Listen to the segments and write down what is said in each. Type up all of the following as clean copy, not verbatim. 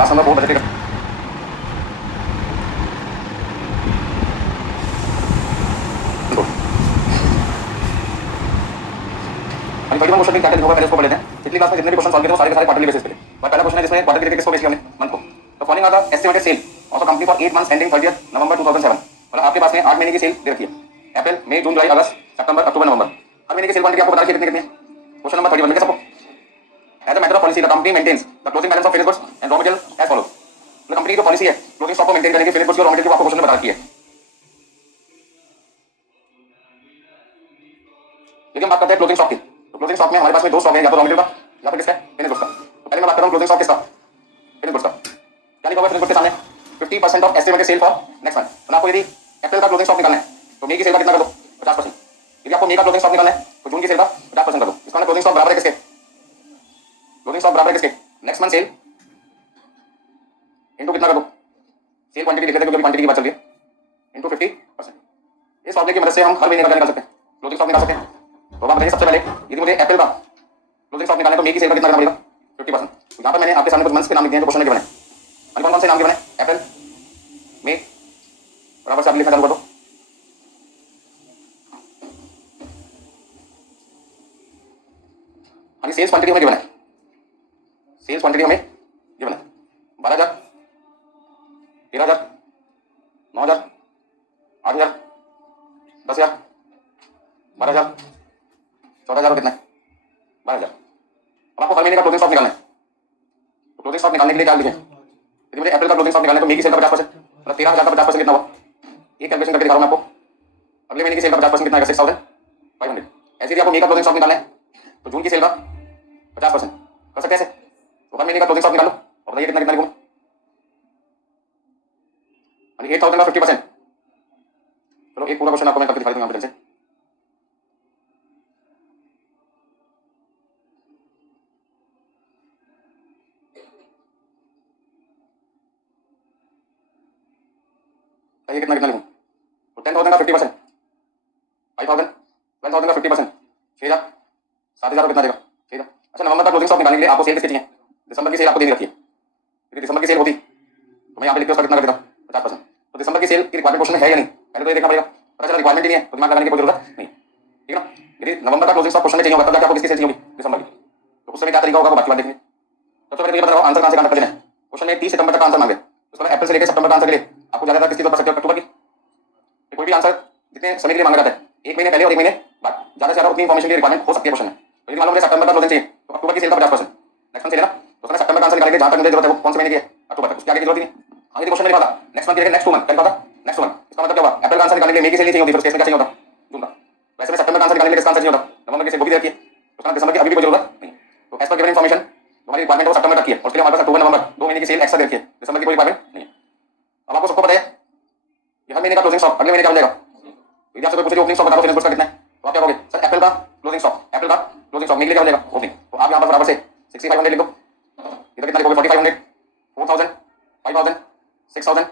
Class number 4 बजट का क्वेश्चन क्या होगा पहले उसको पढ़ लेते हैं। पिछली क्लास में जितने भी क्वेश्चन सॉल्व किए थे सारे के सारे क्वार्टरली बेसिस पे। पहला क्वेश्चन है जिसमें क्वार्टर के किसको बेस किया हमने मंथ को। तो following are the estimated sale of the company for 8 months ending 30 November 2007। मतलब आपके पास में 8 महीने की सेल दे रखी है, अप्रैल मई जून जुलाई अगस्त सितंबर अक्टूबर नवंबर। हर महीने की सेल क्वांटिटी आपको बता रखी है कितनी कितनी है। क्वेश्चन नंबर 31 सबको as a matter of policy the company maintains the closing balance of finished goods and raw material as follows. मतलब कंपनी की जो पॉलिसी है क्लोजिंग स्टॉक को मेंटेन करने की फिनिश्ड गुड्स और रॉ मटेरियल को आपको क्वेश्चन में बता रखी है। यदि हम बात करते हैं क्लोजिंग स्टॉक की, तो क्लोजिंग स्टॉक में हमारे पास में दो स्टॉक है, या तो रॉ मटेरियल का या फिर किसका फिनिश्ड गुड्स का। तो पहले मैं बात कर रहा हूं क्लोजिंग स्टॉक किसका, फिनिश्ड गुड्स का। क्या लिखा हुआ है फिनिश्ड गुड्स के सामने 50% of estimated cell for next month. मतलब आपको यदि अप्रैल का क्लोजिंग स्टॉक निकालना है तो मई की सेल का कितना कर दो 50%। यदि आपको मई का क्लोजिंग स्टॉक निकालना है तो जून की सेल का 50% कर दो। इसका मतलब क्लोजिंग स्टॉक बराबर है किसके, क्लोजिंग स्टॉक बराबर है किसके, नेक्स्ट मंथ सेल इनटू कितना कर दो, सेल क्वांटिटी लिख लेते हैं क्योंकि क्वांटिटी की बात चल रही है, इनटू 50%। इस फॉर्मूले की मदद से हम हर महीने का निकाल सकते हैं, क्लोजिंग स्टॉक निकाल सकते हैं। तो आप बताइए सबसे पहले यदि मुझे अप्रैल का क्लोजिंग स्टॉक निकालना है तो मई की सेल का कितना करना पड़ेगा 50%। तो यहाँ पर मैंने आपके सामने कुछ मंथ्स के नाम लिख दिए हैं जो क्वेश्चन में गिवन है। कौन कौन से नाम गिवन है, अप्रैल मई, बराबर से आप लिखना चालू कर दो। हाँ, सेल्स क्वांटिटी हमें गिवन है, सेल्स क्वांटिटी हमें गिवन है 12,000, 13,000, 9,000, 8,000, 10,000, 12,000, 14,000 कितना है 12,000। अब आपको हर महीने का क्लोजिंग स्टॉक निकालना है। तो क्लोजिंग स्टॉक निकालने के लिए क्या लिखें, यदि मुझे अप्रैल का क्लोजिंग स्टॉक निकालना है तो मई की सेल का 50%, मतलब 13,000 का 50% कितना हुआ, ये कैलकुलेशन करके दिखा रहा हूं मैं आपको। अगले महीने की सेल का 50% कितना है 6,500। ऐसे ही आपको मई का क्लोजिंग स्टॉक निकालना है तो जून की सेल का 50% कर सकते हैं ऐसे। तो हर महीने का क्लोजिंग स्टॉक निकालो और बताइए कितना कितना लिखूं, 8,000 का 50%। चलो एक पूरा क्वेश्चन आपको मैं करके दिखा दूंगा यहाँ पे से। कितना कितना लिखूं, तो 10,000 का 50%, 5,000, 12,000 का 50%, 6,000, 7,000 कितना देगा 6,000। अच्छा, नवंबर का क्लोजिंग स्टॉक निकालने के लिए आपको सेल किसकी चाहिए, दिसंबर की सेल आपको दे रखी है। यदि दिसंबर की सेल होती तो मैं यहाँ पे लिख के उसका कितना कर देता 50%। तो दिसंबर की सेल की रिक्वायरमेंट क्वेश्चन में है या नहीं, पहले तो ये देखना पड़ेगा। पता चला रिक्वायरमेंट ही नहीं है तो दिमाग लगाने की कोई जरूरत नहीं, ठीक है ना। यदि नवंबर का क्लोजिंग स्टॉक क्वेश्चन में चाहिए होगा तब जाके आपको किसकी सेल चाहिए होगी दिसंबर की। तो उस समय क्या तरीका होगा वो बाकी बात देखेंगे। सबसे पहले ये बता रहा हूँ आंसर कहां से कहां तक देना है। क्वेश्चन में 30 सितंबर तक आंसर मांगे, उसमें अप्रैल से लेकर सितंबर का आंसर के लिए आपको ज्यादा किसकी जरूरत पड़ सकती है, अक्टूबर की। कोई भी आंसर जितने समय के लिए मांगा जाता है, एक महीने पहले और एक महीने बाद, ज्यादा से ज्यादा उतनी इन्फॉर्मेशन की रिक्वायरमेंट हो सकती है क्वेश्चन में। तो यदि मान लो मुझे सितंबर का क्लोजिंग चाहिए तो अक्टूबर की सेल का 50%, नेक्स्ट मंथ से लेना तो उसमें सितंबर का आंसर निकालेंगे जहां तक मुझे जरूरत है वो कौन से महीने की है, अक्टूबर तक, उसके आगे की जरूरत नहीं। आगे क्वेश्चन में लिखा था नेक्स्ट मंथ की नेक्स्ट 2 मंथ क्या लिखा था नेक्स्ट मंथ। इसका मतलब क्या हुआ, अप्रैल का आंसर निकालने के लिए मई की सेल नहीं चाहिए होती, फिर केस में क्या चाहिए होता जून का। वैसे में सितंबर का आंसर निकालने के लिए किसका आंसर चाहिए होता, नवंबर की सेल वो भी देखिए, उसका दिसंबर की अभी भी कोई जरूरत नहीं। तो एज पर गिवन इन्फॉर्मेशन हमारी रिक्वायरमेंट वो सितंबर तक की है और उसके लिए हमारे पास अक्टूबर नवंबर 2 महीने की सेल एक्स्ट्रा देखिए, दिसंबर की कोई रिक्वायरमेंट नहीं है। अब आपको सबको बताइए कि हर महीने का क्लोजिंग स्टॉक अगले महीने क्या मिलेगा। यदि आपसे कोई पूछे ओपनिंग स्टॉक बता दो फिनिश गुड्स का कितना है तो आप क्या कहोगे, सर अप्रैल का क्लोजिंग स्टॉक, अप्रैल का क्लोजिंग स्टॉक निकलेगा क्या मिलेगा ओपनिंग। तो आप यहां पर बराबर से 6,500 लिख दो, इधर कितना लिखोगे 4,500, 4,000, 5,000, 6,000,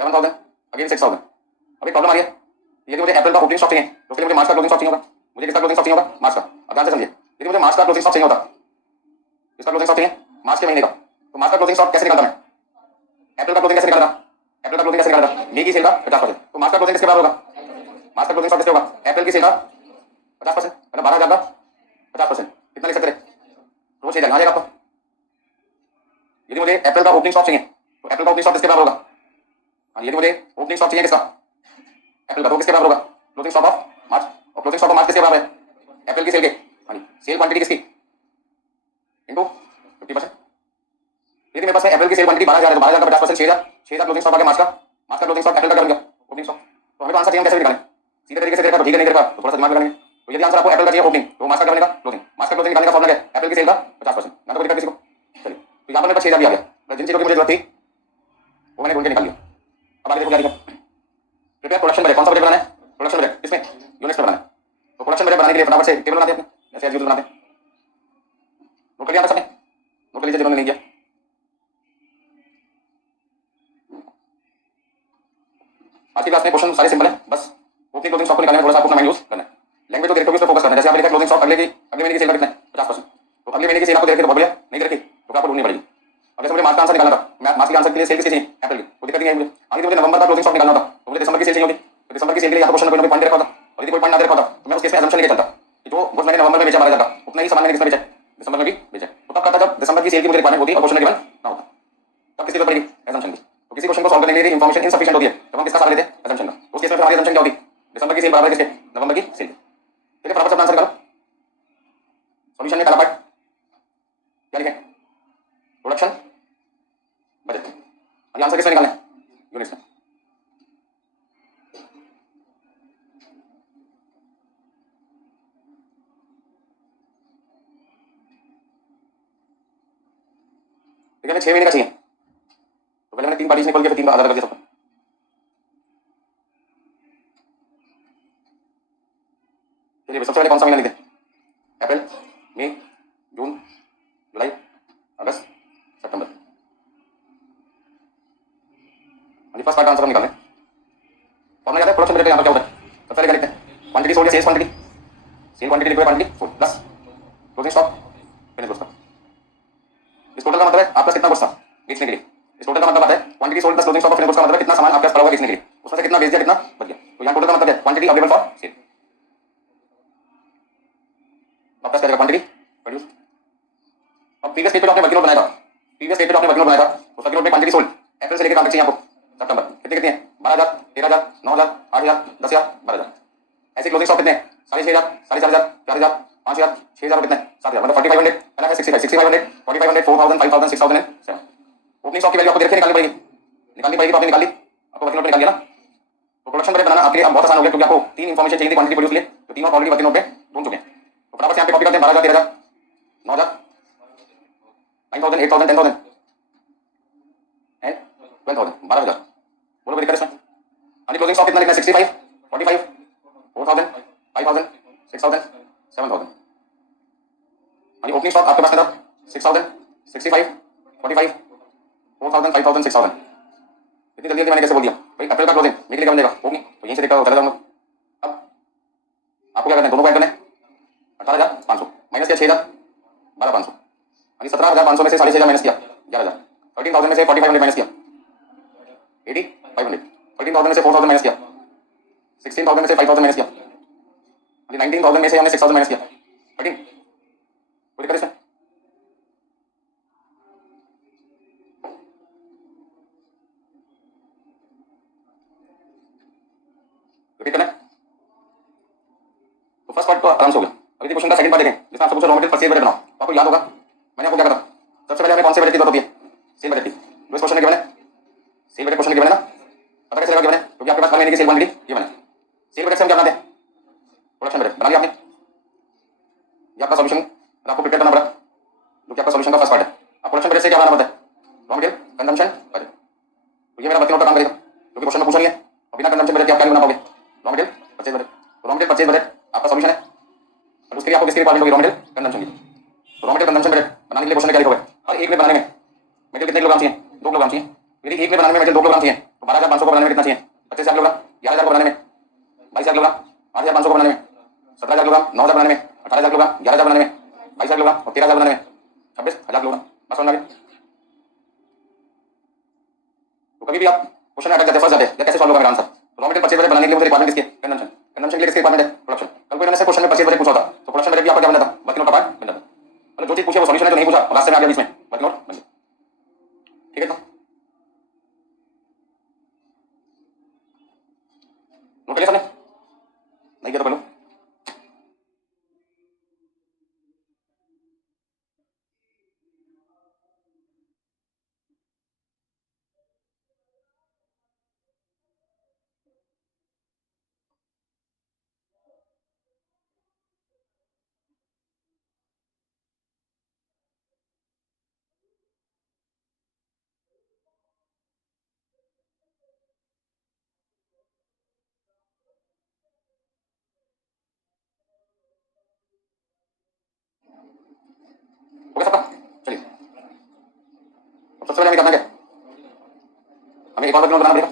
7,000, अगेन 6,000। अभी प्रॉब्लम आ रही है, यदि मुझे अप्रैल का ओपनिंग स्टॉक चाहिए तो उसके लिए मुझे मार्च का क्लोजिंग स्टॉक चाहिए होगा। मुझे किसका क्लोजिंग स्टॉक चाहिए होगा, मार्च का। अब ध्यान से समझिए, यदि मुझे मार्च का क्लोजिंग स्टॉक चाहिए होता, इसका क्लोजिंग स्टॉक चाहिए मार्च के महीने का, तो मार्च का क्लोजिंग स्टॉक कैसे निकालता मैं, अप्रैल का क्लोजिंग कैसे निकालता, अप्रैल का क्लोजिंग कैसे निकालता, मई की सेल का 50%। तो मार्च का क्लोजिंग किसके बराबर होगा, मार्च का क्लोजिंग स्टॉक किसके होगा, अप्रैल की सेल का 50%, मतलब 12,000 का 50%, कितना लिख सकते हैं रोज 6,000 आ जाएगा आपको। यदि मुझे अप्रैल का ओपनिंग स्टॉक चाहिए तो अप्रैल का ओपनिंग स्टॉक किसके बराबर होगा, यदि मुझे ओपनिंग स्टॉक चाहिए किसका अप्रैल का, तो किसके बराबर होगा, क्लोजिंग स्टॉक ऑफ मार्च। और क्लोजिंग स्टॉक ऑफ मार्च किसके बराबर है, अप्रैल की सेल के, सेल क्वांटिटी किसकी इनटू 50%। यदि मेरे पास है अप्रैल की सेल क्वांटिटी 12,000 है तो 12,000 का 50%, 6,000, 6,000 क्लोजिंग स्टॉक आ गया मार्च का। मार्च का क्लोजिंग स्टॉक अप्रैल का कर दिया ओपनिंग स्टॉक। तो हमें आंसर चाहिए कैसे निकालें, सीधे तरीके से देखा तो ठीक है, नहीं देखा तो थोड़ा सा दिमाग लगाएंगे। तो यदि आंसर आपको अप्रैल का चाहिए ओपनिंग तो मार्च का बनेगा क्लोजिंग, मार्च का क्लोजिंग निकालने का फॉर्मूला क्या है, अप्रैल की सेल का 50%, ना तो कोई दिक्कत किसी को। चलिए तो यहाँ पर मेरे पास 6,000 भी आ गया, जिन चीजों की मुझे जरूरत थी वो मैंने ढूंढ के निकाल लिया। अब आगे देखो क्या लिखा, प्रिपेयर प्रोडक्शन बजट। कौन सा बजट बनाना है, प्रोडक्शन बजट, इसमें यूनिट्स में बनाना है। तो प्रोडक्शन बजट बनाने के लिए फटाफट से टेबल बनाते हैं अपने, जैसे एज यूजुअल बनाते हैं। नोट कर लिया आपने, नोट कर लीजिए जिन्होंने नहीं किया। आज की क्लास में क्वेश्चन सारे सिंपल है, बस ओपनिंग क्लोजिंग स्टॉक को निकालना है, थोड़ा सा आपको अपना माइंड यूज करना है। लैंग्वेज जो देखते हो उस पर फोकस करना है। जैसे आपने लिखा क्लोजिंग स्टॉक अगले महीने की सेल का कितना है 50%, तो अगले महीने की सेल आपको देखिए तो बहुत बढ़िया, नहीं देखी तो आपको ढूंढनी पड़ेगी। अब जैसे मुझे मार्च का आंसर निकालना था मार्च के आंसर के लिए सेल किसकी चाहिए? अप्रैल की, कोई दिक्कत नहीं है मुझे। आगे मुझे नवंबर का क्लोजिंग स्टॉक निकालना होता तो मुझे दिसंबर की सेल चाहिए होती, तो दिसंबर की सेल के लिए या तो क्वेश्चन में कोई ना कोई पॉइंट दे रखा होता, और यदि कोई पॉइंट ना दे रखा होता तो मैं उस केस में assumption लेके चलता कि जो गुड्स मैंने नवंबर में बेचा 12,000 का, उतना ही सामान मैंने किसमें बेचा? दिसंबर में भी बेचा। तो तब करता जब दिसंबर की सेल की मुझे रिक्वायरमेंट होती और क्वेश्चन गिवन ना होता, तब किसकी जरूरत पड़ेगी? assumption की। तो किसी क्वेश्चन को सॉल्व करने के लिए इंफॉर्मेशन इनसफिशिएंट होती है जब हम किसका सहारा लेते हैं? assumption का। तो उस केस में हमारी assumption क्या होती? दिसंबर की सेल बराबर है किसके? नवंबर की सेल। ठीक है, फटाफट से आंसर निकालो। सॉल्यूशन में पहला पार्ट क्या लिखें? Production budget. और आंसर किसमें निकालना है? यूनिट्स में। ठीक है, हमें 6 महीने का चाहिए, तो पहले मैंने 3 पार्टीशन खोल के फिर 3 का आधा कर दिया सबको। चलिए सबसे पहले कौन सा महीना लिखे? अप्रैल, मई, जून, जुलाई, अगस्त, सितंबर। फर्स्ट पार्ट का आंसर हम निकालें। फॉर्मूला याद है? प्रोडक्शन बजट का यहाँ पर क्या होता है? सबसे पहले क्या लिखते हैं? क्वांटिटी सोल्ड या सेल्स क्वांटिटी। सेल क्वांटिटी लिखो, quantity sold plus closing stock finish goods का। इस टोटल का मतलब है आपके पास कितना गुड्स था बेचने के लिए। इस टोटल का मतलब आता है quantity sold plus closing stock finish goods का मतलब है कितना सामान आपके पास पड़ा हुआ बेचने के लिए, उसमें से कितना बेच दिया, कितना बच गया। तो यहाँ टोटल का मतलब है क्वांटिटी अवेलेबल फॉर सेल। आपका क्या क्वांटिटी प्रोड्यूस। अब प्रीवियस पेज पे आपने वर्किंग नोट बनाया था, प्रीवियस पेज पे आपने वर्किंग नोट बनाया था, उस वर्किंग नोट में क्वांटिटी सोल्ड अप्रैल से लेकर कहां तक चाहिए आपको? सितंबर। कितनी कितनी है? 12,000, 13,000, 9,000, 8,000, 10,000, 12,000। ऐसे क्लोजिंग स्टॉक कितने हैं? 6,500, 4,500, 4,000, 5,000, 6,000 कितने? 7,000, मतलब 4,500 है ना? 65, 6,500, 4,500, 4,000, 5,000, 6,000 एंड 7। ओपनिंग स्टॉक की वैल्यू आपको देख के निकालनी पड़ेगी, निकालनी पड़ेगी। तो आपने निकाली, आपको वर्किंग नोट में निकाल दिया ना। तो प्रोडक्शन बजट बनाना आपके लिए अब बहुत आसान हो गया, क्योंकि आपको 3 इंफॉर्मेशन चाहिए थी क्वांटिटी प्रोड्यूस के लिए, तो तीनों ऑलरेडी वर्किंग नोट पे ढूंढ चुके हैं। तो फटाफट से यहाँ पे कॉपी करते हैं। 12,000, 13,000, 9,000, 9,000, 8,000, 10,000 एंड 12,000, 12,000। बोलो कोई दिक्कत इसमें? यानी क्लोजिंग स्टॉक कितना लिखना है? 65, 45, 4,000, 5,000, 6,000, 7,000। यानी ओपनिंग स्टॉक आपके पास कितना? 6,000, 65, 45, 4,000, 5,000, 6,000। इतनी जल्दी जल्दी मैंने कैसे बोल दिया भाई? अप्रैल का क्लोजिंग मेरे लिए क्या बनेगा? ओपनिंग, तो यहीं से देखकर चला जाऊंगा। अब आपको क्या करना है? दोनों को ऐड करना है। 18,500 माइनस किया 6,000, 12,500। यानी 17,500 में से 6,500 माइनस किया 11,000। 13,000 में से 4,500 माइनस किया 8,500। 13,000 में से 4,000 माइनस किया 16,000 में से 5,000 माइनस किया 19,000 में से हमने 6,000 माइनस किया 13। कोई दिक्कत इसमें? रिपीट करना है। तो फर्स्ट पार्ट तो आराम से हो गया। अभी क्वेश्चन का सेकंड पार्ट देखें, जिसमें आपसे पूछा रॉ मटेरियल परचेज बजट बनाओ। तो आपको याद होगा मैंने आपको क्या कहा? सबसे पहले हमें कौन से बजट की जरूरत होती है? सेल बजट की। जो इस क्वेश्चन में गिवन है, सेल बजट क्वेश्चन गिवन है ना। पता कैसे लगा गिवन है? क्योंकि आपके पास हर महीने की सेल क्वांटिटी गिवन है। सेल बजट से हम क्या बनाते हैं? Production budget. बना लिया आपने? ये आपका सॉल्यूशन आपको प्रिपेयर करना पड़ा, जो कि आपका सॉल्यूशन का फर्स्ट पार्ट है। अब प्रोडक्शन बजट से क्या बनाना पड़ता है? Raw material consumption budget. तो ये मेरा वर्किंग नोट का काम करेगा, क्योंकि क्वेश्चन में पूछा नहीं है। और बिना कंजम्पशन बजट के आप क्या नहीं बना पाओगे? Raw material purchase budget. तो रॉ मटेरियल परचेज बजट आपका सॉल्यूशन है, और उसके लिए आपको किसकी रिक्वायरमेंट होगी? रॉ मटेरियल कंजम्पशन की। तो रॉ मटेरियल कंजम्पशन बजट बनाने के लिए क्वेश्चन में क्या लिखोगे? हर एक में बनाने में मटेरियल कितने किलोग्राम चाहिए? 2 किलोग्राम चाहिए। यदि एक में बनाने में मटेरियल 2 किलोग्राम चाहिए, तो 12,500 को बनाने में कितना चाहिए? 25,000 किलोग्राम। 11,000 को बनाने में 22,000 किलोग्राम। 8,500 को बनाने में 17,000 किलोग्राम। 9,000 बनाने में 18,000 किलोग्राम। 11,000 बनाने में 22,000 किलोग्राम। और 13,000 बनाने में 26,000 किलोग्राम। बस समझ में आ गया? तो कभी भी आप क्वेश्चन में अटक जाते हैं, फंस जाते हैं, या कैसे सॉल्व होगा मेरा answer? Raw material purchase budget बनाने के लिए मुझे रिक्वायरमेंट किसकी है? कंजम्पशन। कंजम्पशन के लिए किसकी रिक्वायरमेंट है? प्रोडक्शन। कल कोई मैंने से क्वेश्चन में परचेज बजट पूछा था, तो प्रोडक्शन बजट भी आपका क्या बन जाता? वर्किंग नोट का पार्ट बन जाता। मतलब जो चीज पूछे वो सॉल्यूशन है, जो नहीं पूछा रास्ते में आ गया बीच में, वर्किंग नोट बन गया। ठीक है, तो नोट कर लिया सबने? नहीं किया तो कर लो। हो गया सबका? चलिए, अब सबसे पहले हमें करना क्या? हमें एक और वर्किंग नोट बनाना पड़ेगा।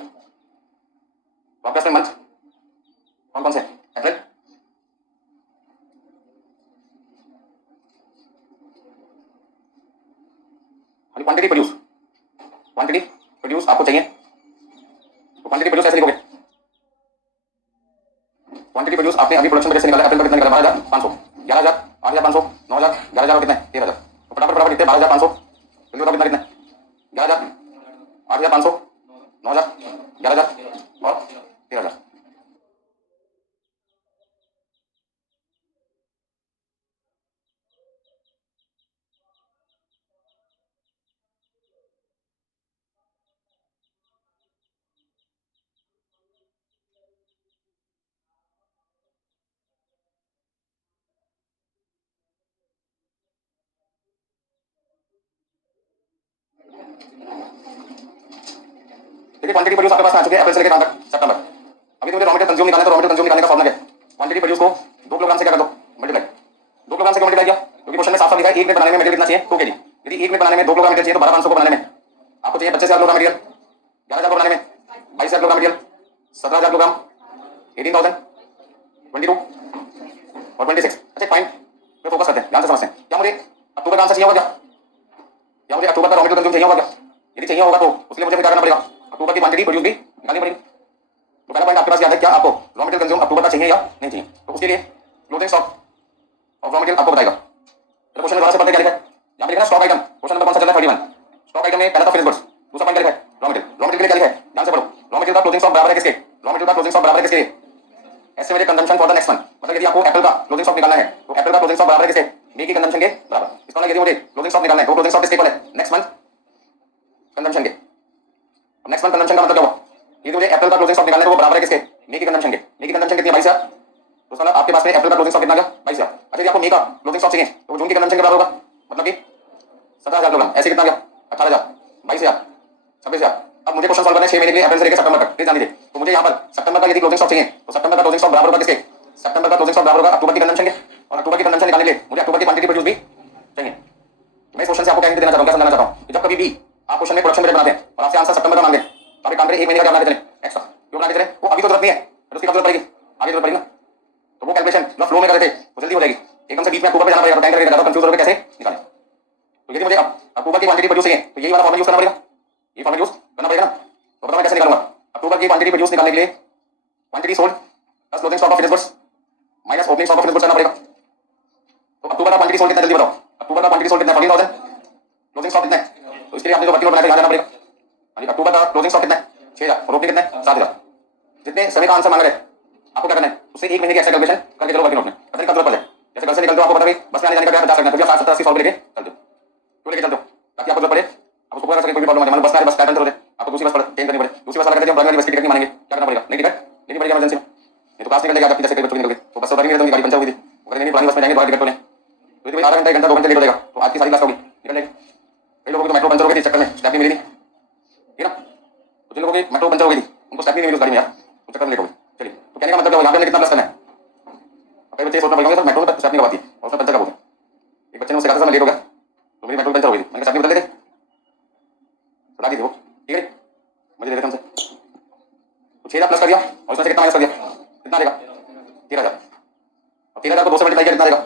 तो आपके पास में मंथ कौन कौन से हैं? अप्रैल, क्वांटिटी प्रोड्यूस, क्वांटिटी प्रोड्यूस आपको चाहिए तो क्वांटिटी प्रोड्यूस कैसे लिखोगे? क्वांटिटी प्रोड्यूस आपने अभी प्रोडक्शन बजट से निकाला, अप्रैल का कितना निकाला? 12,500, 11,000, 8,500, 9,000, 11,000 और कितना है? 13,000। तो फटाफट फटाफट लिखते हैं 12,500, जल्दी बताओ कितना कितना है? 11,000, 8,500, 9,000, 11,000 और 13,000। देखिए क्वांटिटी प्रोड्यूस आपके पास आ चुके हैं अप्रैल से लेकर कहां तक? सितंबर। अभी तो मुझे रॉ मटेरियल कंज्यूम निकालना है, तो रॉ मटेरियल कंज्यूम निकालने का फॉर्मूला क्या है? क्वांटिटी प्रोड्यूस को 2 किलोग्राम से क्या कर दो? मल्टीप्लाई। 2 किलोग्राम से क्यों मल्टीप्लाई किया? क्योंकि क्वेश्चन में साफ साफ लिखा है 1 मिनट बनाने में मटेरियल कितना चाहिए? 2 केजी। यदि 1 मिनट बनाने में 2 किलोग्राम मटेरियल चाहिए तो 12,500 को बनाने में आपको चाहिए 25,000 किलोग्राम मटेरियल, 11,000 को बनाने में 22,000 किलोग्राम मटेरियल, 17,000 किलोग्राम, 18,000, 22 और 26। अच्छा पॉइंट पे फोकस करते हैं, ध्यान से समझते हैं। क्या मुझे अक्टूबर का आंसर चाहिए होगा क्या? क्या मुझे अक्टूबर का रॉ मटेरियल कंज्यूम चाहिए होगा क्या? यदि चाहिए होगा तो उसके लिए मुझे क्या करना पड़ेगा? अक्टूबर की क्वांटिटी प्रोड्यूस भी निकालनी पड़ेगी। तो पहला पॉइंट आपके पास याद है क्या? आपको रॉ मटेरियल कंज्यूम अक्टूबर का चाहिए या नहीं चाहिए? तो उसके लिए closing stock of raw material आपको बताएगा। तो क्वेश्चन दोबारा से पढ़ते क्या लिखा है? यहाँ पे लिखा है स्टॉक आइटम। क्वेश्चन नंबर कौन सा चल रहा है? 31। स्टॉक आइटम में पहला तो फिनिश गुड्स, दूसरा पॉइंट क्या लिखा है? Raw material. रॉ मटेरियल के लिए क्या लिखा है? ध्यान से पढ़ो। रॉ मटेरियल का क्लोजिंग स्टॉक बराबर है किसके? रॉ मटेरियल का क्लोजिंग स्टॉक बराबर है किसके? Estimated consumption for the next month. मतलब यदि आपको अप्रैल का क्लोजिंग स्टॉक निकालना है तो अप्रैल का क्लोजिंग स्टॉक बराबर है किसके? मई की कंजम्पशन के बराबर। इसका मतलब यदि मुझे क्लोजिंग स्टॉक निकालना है तो क्लोजिंग स्टॉक किसके इक्वल है? नेक्स्ट मंथ कंजम्पशन के। अब नेक्स्ट मंथ कंजम्पशन का मतलब क्या हुआ? यदि मुझे अप्रैल का क्लोजिंग स्टॉक निकालना है तो वो बराबर है किसके? मई की कंजम्पशन के। मई की कंजम्पशन कितनी है? 22,000। तो साला आपके पास में अप्रैल का क्लोजिंग स्टॉक कितना आ गया? 22,000। अच्छा यदि आपको मई का क्लोजिंग स्टॉक चाहिए तो जून की कंजम्पशन के बराबर होगा, मतलब कि 17,000 किलोग्राम। ऐसे कितना आ गया? 18,000, 22,000, 26,000। अब मुझे क्वेश्चन सॉल्व करना है 6 महीने के लिए, अप्रैल से लेकर सितंबर तक। प्लीज ध्यान दीजिए। तो मुझे यहाँ पर सितंबर का यदि क्लोजिंग स्टॉक चाहिए तो सितंबर का क्लोजिंग स्टॉक बराबर होगा किसके? सितंबर का क्लोजिंग स्टॉक बराबर होगा अक्टूबर की कंजम्पशन के। और अक्टूबर की कंजम्पशन निकालने के लिए मुझे अक्टूबर की क्वांटिटी प्रोड्यूस भी चाहिए। मैं इस क्वेश्चन से आपको क्या हिंट देना चाहता हूँ, क्या समझाना चाहता हूँ कि जब कभी भी आप क्वेश्चन में प्रोडक्शन बजट बनाते हैं और आपसे आंसर सितंबर का मांगे तो आप एक काम करें, 1 महीने का क्या बना के चले एक्स्ट्रा। क्यों बना के चले? वो अभी तो जरूरत नहीं है, फिर उसकी कब जरूरत पड़ेगी? आगे जरूरत पड़ेगी ना। तो वो कैलकुलेशन जो फ्लो में कर रहे थे वो जल्दी हो जाएगी। एकदम से बीच में अक्टूबर पे जाना पड़ेगा, बैंक करके कंफ्यूज हो रहे कैसे निकालें। तो यदि मुझे अक्टूबर की क्वांटिटी प्रोड्यूस चाहिए तो यही वाला फॉर्मूला यूज करना पड़ेगा, ये फॉर्मूला यूज करना पड़ेगा ना। तो बताओ मैं कैसे निकालूंगा? अक्टूबर की क्वांटिटी प्रोड्यूस निकालने के लिए quantity sold plus closing stock of finished goods minus opening stock of finished goods करना पड़ेगा। तो अक्टूबर का क्वांटिटी सोल्ड कितना जल्दी बताओ? अक्टूबर का क्वांटिटी सोल्ड कितना है? 14,000। क्लोजिंग स्टॉक कितना है? तो इसके लिए आपने जो वर्किंग नोट बनाया था जाना पड़ेगा। हाँ जी, अक्टूबर का क्लोजिंग स्टॉक कितना है? 6,000 और ओपनिंग कितना है? 7,000। जितने समय का आंसर मांग रहे हैं आपको क्या करना है? उससे 1 महीने की एक्स्ट्रा कैलकुलेशन करके चलो वर्किंग नोट में, पता नहीं कब जरूरत पड़ जाए। जैसे घर से निकलते हो आपको पता नहीं बस में आने जाने का क्या 50 रखना है, तो 60, 70, 80 सॉल्व लेके चलते हो। क्यों लेके चलते हो? ताकि आपको जरूरत पड़े आप उसको पूरा कर सके। कोई भी प्रॉब्लम आ जाए, बस में बस पैटर्न हो जाए आपको दूसरी बस पर चेंज करनी पड़े, दूसरी बस वाला कहते हैं हम बस की टिकट नहीं मानेंगे, क्या करना पड़ेगा? नहीं टिकट लेनी पड़ेगी इमरजेंसी में। नहीं तो क्लास निकल जाएगा आपकी, जैसे कई बच्चों की निकल गई तो बस उतारी नहीं रहती, गाड़ी पंचर हुई थी, वो कहते नहीं पुरानी बस में जाएंगे दोबारा टिकट तो लें। तो यदि आधा घंटा 1 घंटा 2 घंटे लेट हो जाएगा तो आज की सारी क्लास होगी निकल जाएगी। कई लोगों को तो मेट्रो पंचर हो गई थी, चक्कर में स्टेप नहीं मिली थी, ठीक है ना। तो जिन लोगों की मेट्रो पंचर हो गई थी उनको स्टेप नहीं मिली उस गाड़ी में यार, तो चक्कर में लेट हो गई। चलिए तो कहने का मतलब क्या हुआ? यहाँ पे कितना प्लस करना है? कई बच्चे सोचना पड़ेगा सर मेट्रो में स्टेप नहीं करवाती और उसमें पंचर का बोलते हैं। एक बच्चे ने उससे कहा था सर मैं लेट हो गया तो मेरी मेट्रो पंचर हो गई थी, मैंने कहा स्टेप नहीं बदल देते, बता दीजिए वो, ठीक है मुझे दे देते हमसे। तो 6,000 प्लस कर दिया और इसमें से कितना माइनस कर दिया? कितना देगा? 13,000। और 13,000 को 2 से मल्टीप्लाई किया कितना देगा?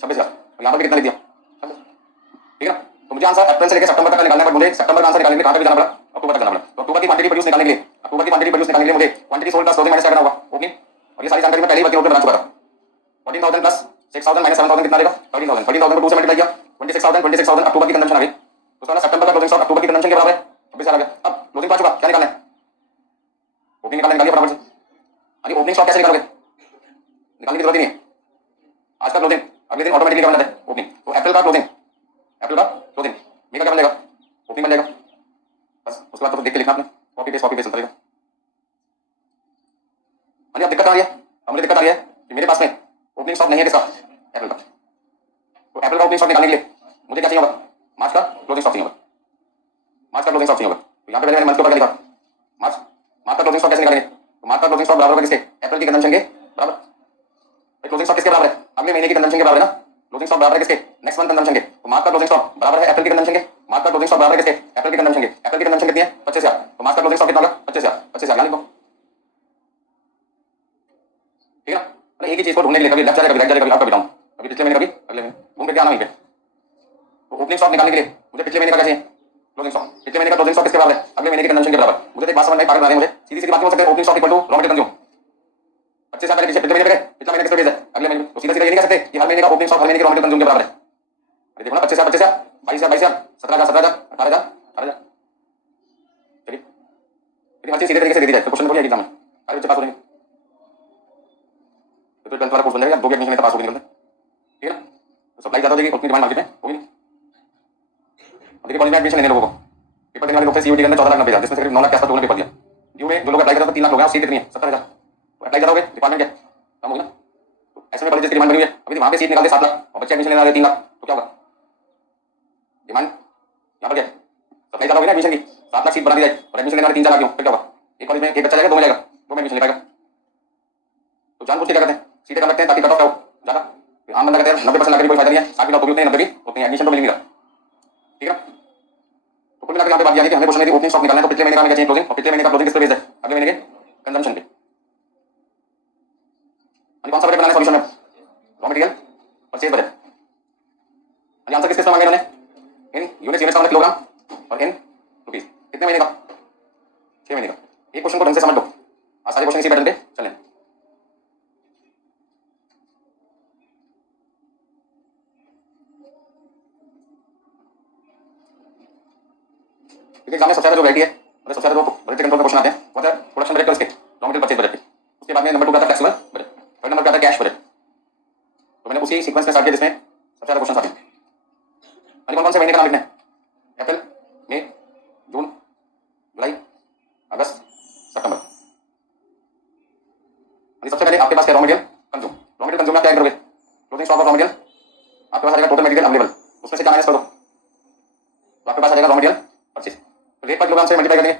26,000। और यहाँ पर भी कितना लिख दिया? 26,000, ठीक है ना। तो मुझे आंसर अप्रैल से लेकर सितंबर तक का निकालना है, बट मुझे सितंबर का आंसर निकालने के लिए कहाँ पे भी जाना पड़ा? अक्टूबर तक जाना पड़ा। तो अक्टूबर की क्वांटिटी प्रोड्यूस निकालने के लिए मुझे quantity sold plus closing minus क्या करना होगा? ओपनिंग। और ये सारी जानकारी मैं पहले ही वर्किंग नोट में बना चुका था। 14,000 प्लस 6,000 माइनस 7,000 कितना देगा? 13,000। 13,000 को 2 से मल्टीप्लाई किया 26,000। 26,000 अक्टूबर की कंजम्पशन आ गई, तो सारा सितंबर का क्लोजिंग स्टॉक अक्टूबर की कंजम्पशन के बराबर है, 26,000 आ गया। अब क्लोजिंग पा चुका, क्या निकालना है? ओपनिंग निकालिए फटाफट से। अरे ओपनिंग स्टॉक कैसे निकालोगे? निकालने की जरूरत ही नहीं है। आज का क्लोजिंग अगले दिन ऑटोमेटिकली बन जाता है ओपनिंग। तो अप्रैल का क्लोजिंग, अप्रैल का क्लोजिंग मई का क्या बन जाएगा? ओपनिंग बन जाएगा। बस उसके बाद तो देख के लिखना आपने, कॉपी पेस्ट चलता रहेगा। हाँ जी, अब दिक्कत आ रही है, अब मुझे दिक्कत आ रही है कि मेरे पास में ओपनिंग स्टॉक नहीं है किसका? अप्रैल का। तो अप्रैल का ओपनिंग स्टॉक निकालने के लिए मुझे क्या चाहिए होगा? मार्च का क्लोजिंग स्टॉक चाहिए होगा। मार्च का क्लोजिंग स्टॉक चाहिए होगा। तो यहाँ पे मैंने मंथ के ऊपर क्या लिखा? मार्च। मार्च का क्लोजिंग स्टॉक कैसे निकालेंगे? तो मार्च का क्लोजिंग स्टॉक बराबर होगा किसके? अप्रैल की कंजम्पशन के बराबर। क्लोजिंग स्टॉक किसके बराबर है? अगले महीने की कंजम्पशन के बराबर है ना। क्लोजिंग स्टॉक बराबर है किसके? नेक्स्ट मंथ कंजम्पशन के। तो मार्च का क्लोजिंग स्टॉक बराबर है अप्रैल की कंजम्पशन के। मार्च का क्लोजिंग स्टॉक बराबर है किसके? अप्रैल की कंजम्पशन के। अप्रैल की कंजम्पशन कितनी है? 25,000। तो मार्च का क्लोजिंग स्टॉक कितना होगा? 25,000। 25,000 यहाँ लिखो, ठीक है ना। मतलब एक ही चीज को ढूंढने के लिए कभी लेफ्ट जाएगा, कभी राइट जाएगा, कभी अप कभी डाउन, कभी पिछले महीने कभी अगले महीने घूम फिर के आना वहीं पे। तो ओपनिंग स्टॉक निकालने के लिए मुझे पिछले महीने का क्या चाहिए? क्लोजिंग स्टॉक पिछले महीने का क्लोजिंग स्टॉक किसके बराबर है? अगले महीने के कंजम्पशन के बराबर। मुझे तो एक बात समझ में पागल बना रहे हैं मुझे। सीधी सीधी बात बोल सकते हैं, opening stock equal to raw material consume. 25 पहले पिछले महीने पे गए, पिछला महीने किस पे बेच है? अगले महीने। तो सीधा सीधा ये नहीं कह सकते कि हर महीने का ओपनिंग स्टॉक हर महीने के रॉ मटेरियल कंज्यूम के बराबर है। अरे देखो ना, 25,000 22,000 22,000 17,000 18,000 18,000। चलिए, लेकिन हर चीज सीधे तरीके से दे दी जाए तो क्वेश्चन बोलिए एग्जाम में सारे बच्चे पास हो जाएंगे। तो 12th वाला कोर्स बन जाएगा, 2 एडमिशन में पास हो गए निकलते। ठीक है ना? तो सप्लाई ज्यादा हो जाएगी, उतनी डिमांड मार्केट में होगी नहीं। और देखिए कॉलेज में एडमिशन लेने लोगों को पेपर देने वाले लोग थे सीयूटी के अंदर 14,90,000, जिसमें सिर्फ 9 लाख के आसपास लोगों ने पेपर दिया। ड्यू में जो लोग अप्लाई कर रहे थे 3 लाख लोग हैं, सीट कितनी है? 70,000। तो अप्लाई ज्यादा हो गए, डिपार्टमेंट क्या कम होगी ना। तो ऐसे में कॉलेज की डिमांड बनी हुई है, अभी वहां पे सीट निकालते 7 लाख और बच्चे एडमिशन लेने वाले 3 लाख, तो क्या होगा? डिमांड यहाँ पर क्या सप्लाई ज्यादा होगी ना एडमिशन की। 7 लाख सीट बना दी जाए और एडमिशन लेने वाले 3-4 लाख क्यों? फिर क्या होगा? एक कॉलेज में एक बच्चा जाएगा, 2 में जाएगा, 2 में एडमिशन ले पाएगा। तो जानबूझ के क्या करते हैं, सीटें कम रखते हैं ताकि कट ऑफ ज्यादा। आम बंदा कहते हैं 90% लाके भी कोई फायदा नहीं है, 60 की टॉप होगी उतनी, 90 की उतनी एडमिशन तो मिल नहीं रहा। ठीक है। तो कुल मिलाकर यहाँ पे बात यह है कि हमें क्वेश्चन में ओपनिंग स्टॉक निकालना है, तो पिछले महीने का हमें क्या चाहिए? क्लोजिंग। और पिछले महीने का क्लोजिंग किस पे बेस्ड है? अगले महीने के कंजम्पशन पे। कौन सा बजट बनाना है सॉल्यूशन में? Raw material purchase budget. Answer किस किस का मांगे इन्होंने? इन यूनिट्स, यूनिट्स का मतलब किलोग्राम, और इन रुपीस। कितने महीने का? 6 महीने का। एक क्वेश्चन को ढंग से समझ लो, आज सारे क्वेश्चन इसी पैटर्न पे चलें। एग्जाम में सबसे ज्यादा जो वैरायटी है, मतलब सबसे ज्यादा जो बजट कंट्रोल का क्वेश्चन आते हैं वो है प्रोडक्शन बजट का, उसके रॉ मटेरियल परचेज बजट के। उसके बाद में नंबर 2 का था फ्लेक्सिबल बजट, थर्ड नंबर का था कैश बजट। तो मैंने उसी सीक्वेंस में स्टार्ट किया जिसमें सबसे ज्यादा क्वेश्चन आते हैं। अभी कौन कौन से महीने का नाम लिखना है? अप्रैल, मई, जून, जुलाई, अगस्त, सितंबर। सबसे पहले आपके पास क्या? Raw material consume. Raw material consume में क्या करोगे? Closing stock of raw material आपके पास आ जाएगा, टोटल मटेरियल अवेलेबल, उसमें से क्या माइनस कर दो तो आपके पास आ जाएगा रॉ मटेरियल परचेज। तो रेट पर किलोग्राम से मल्टीप्लाई कर देंगे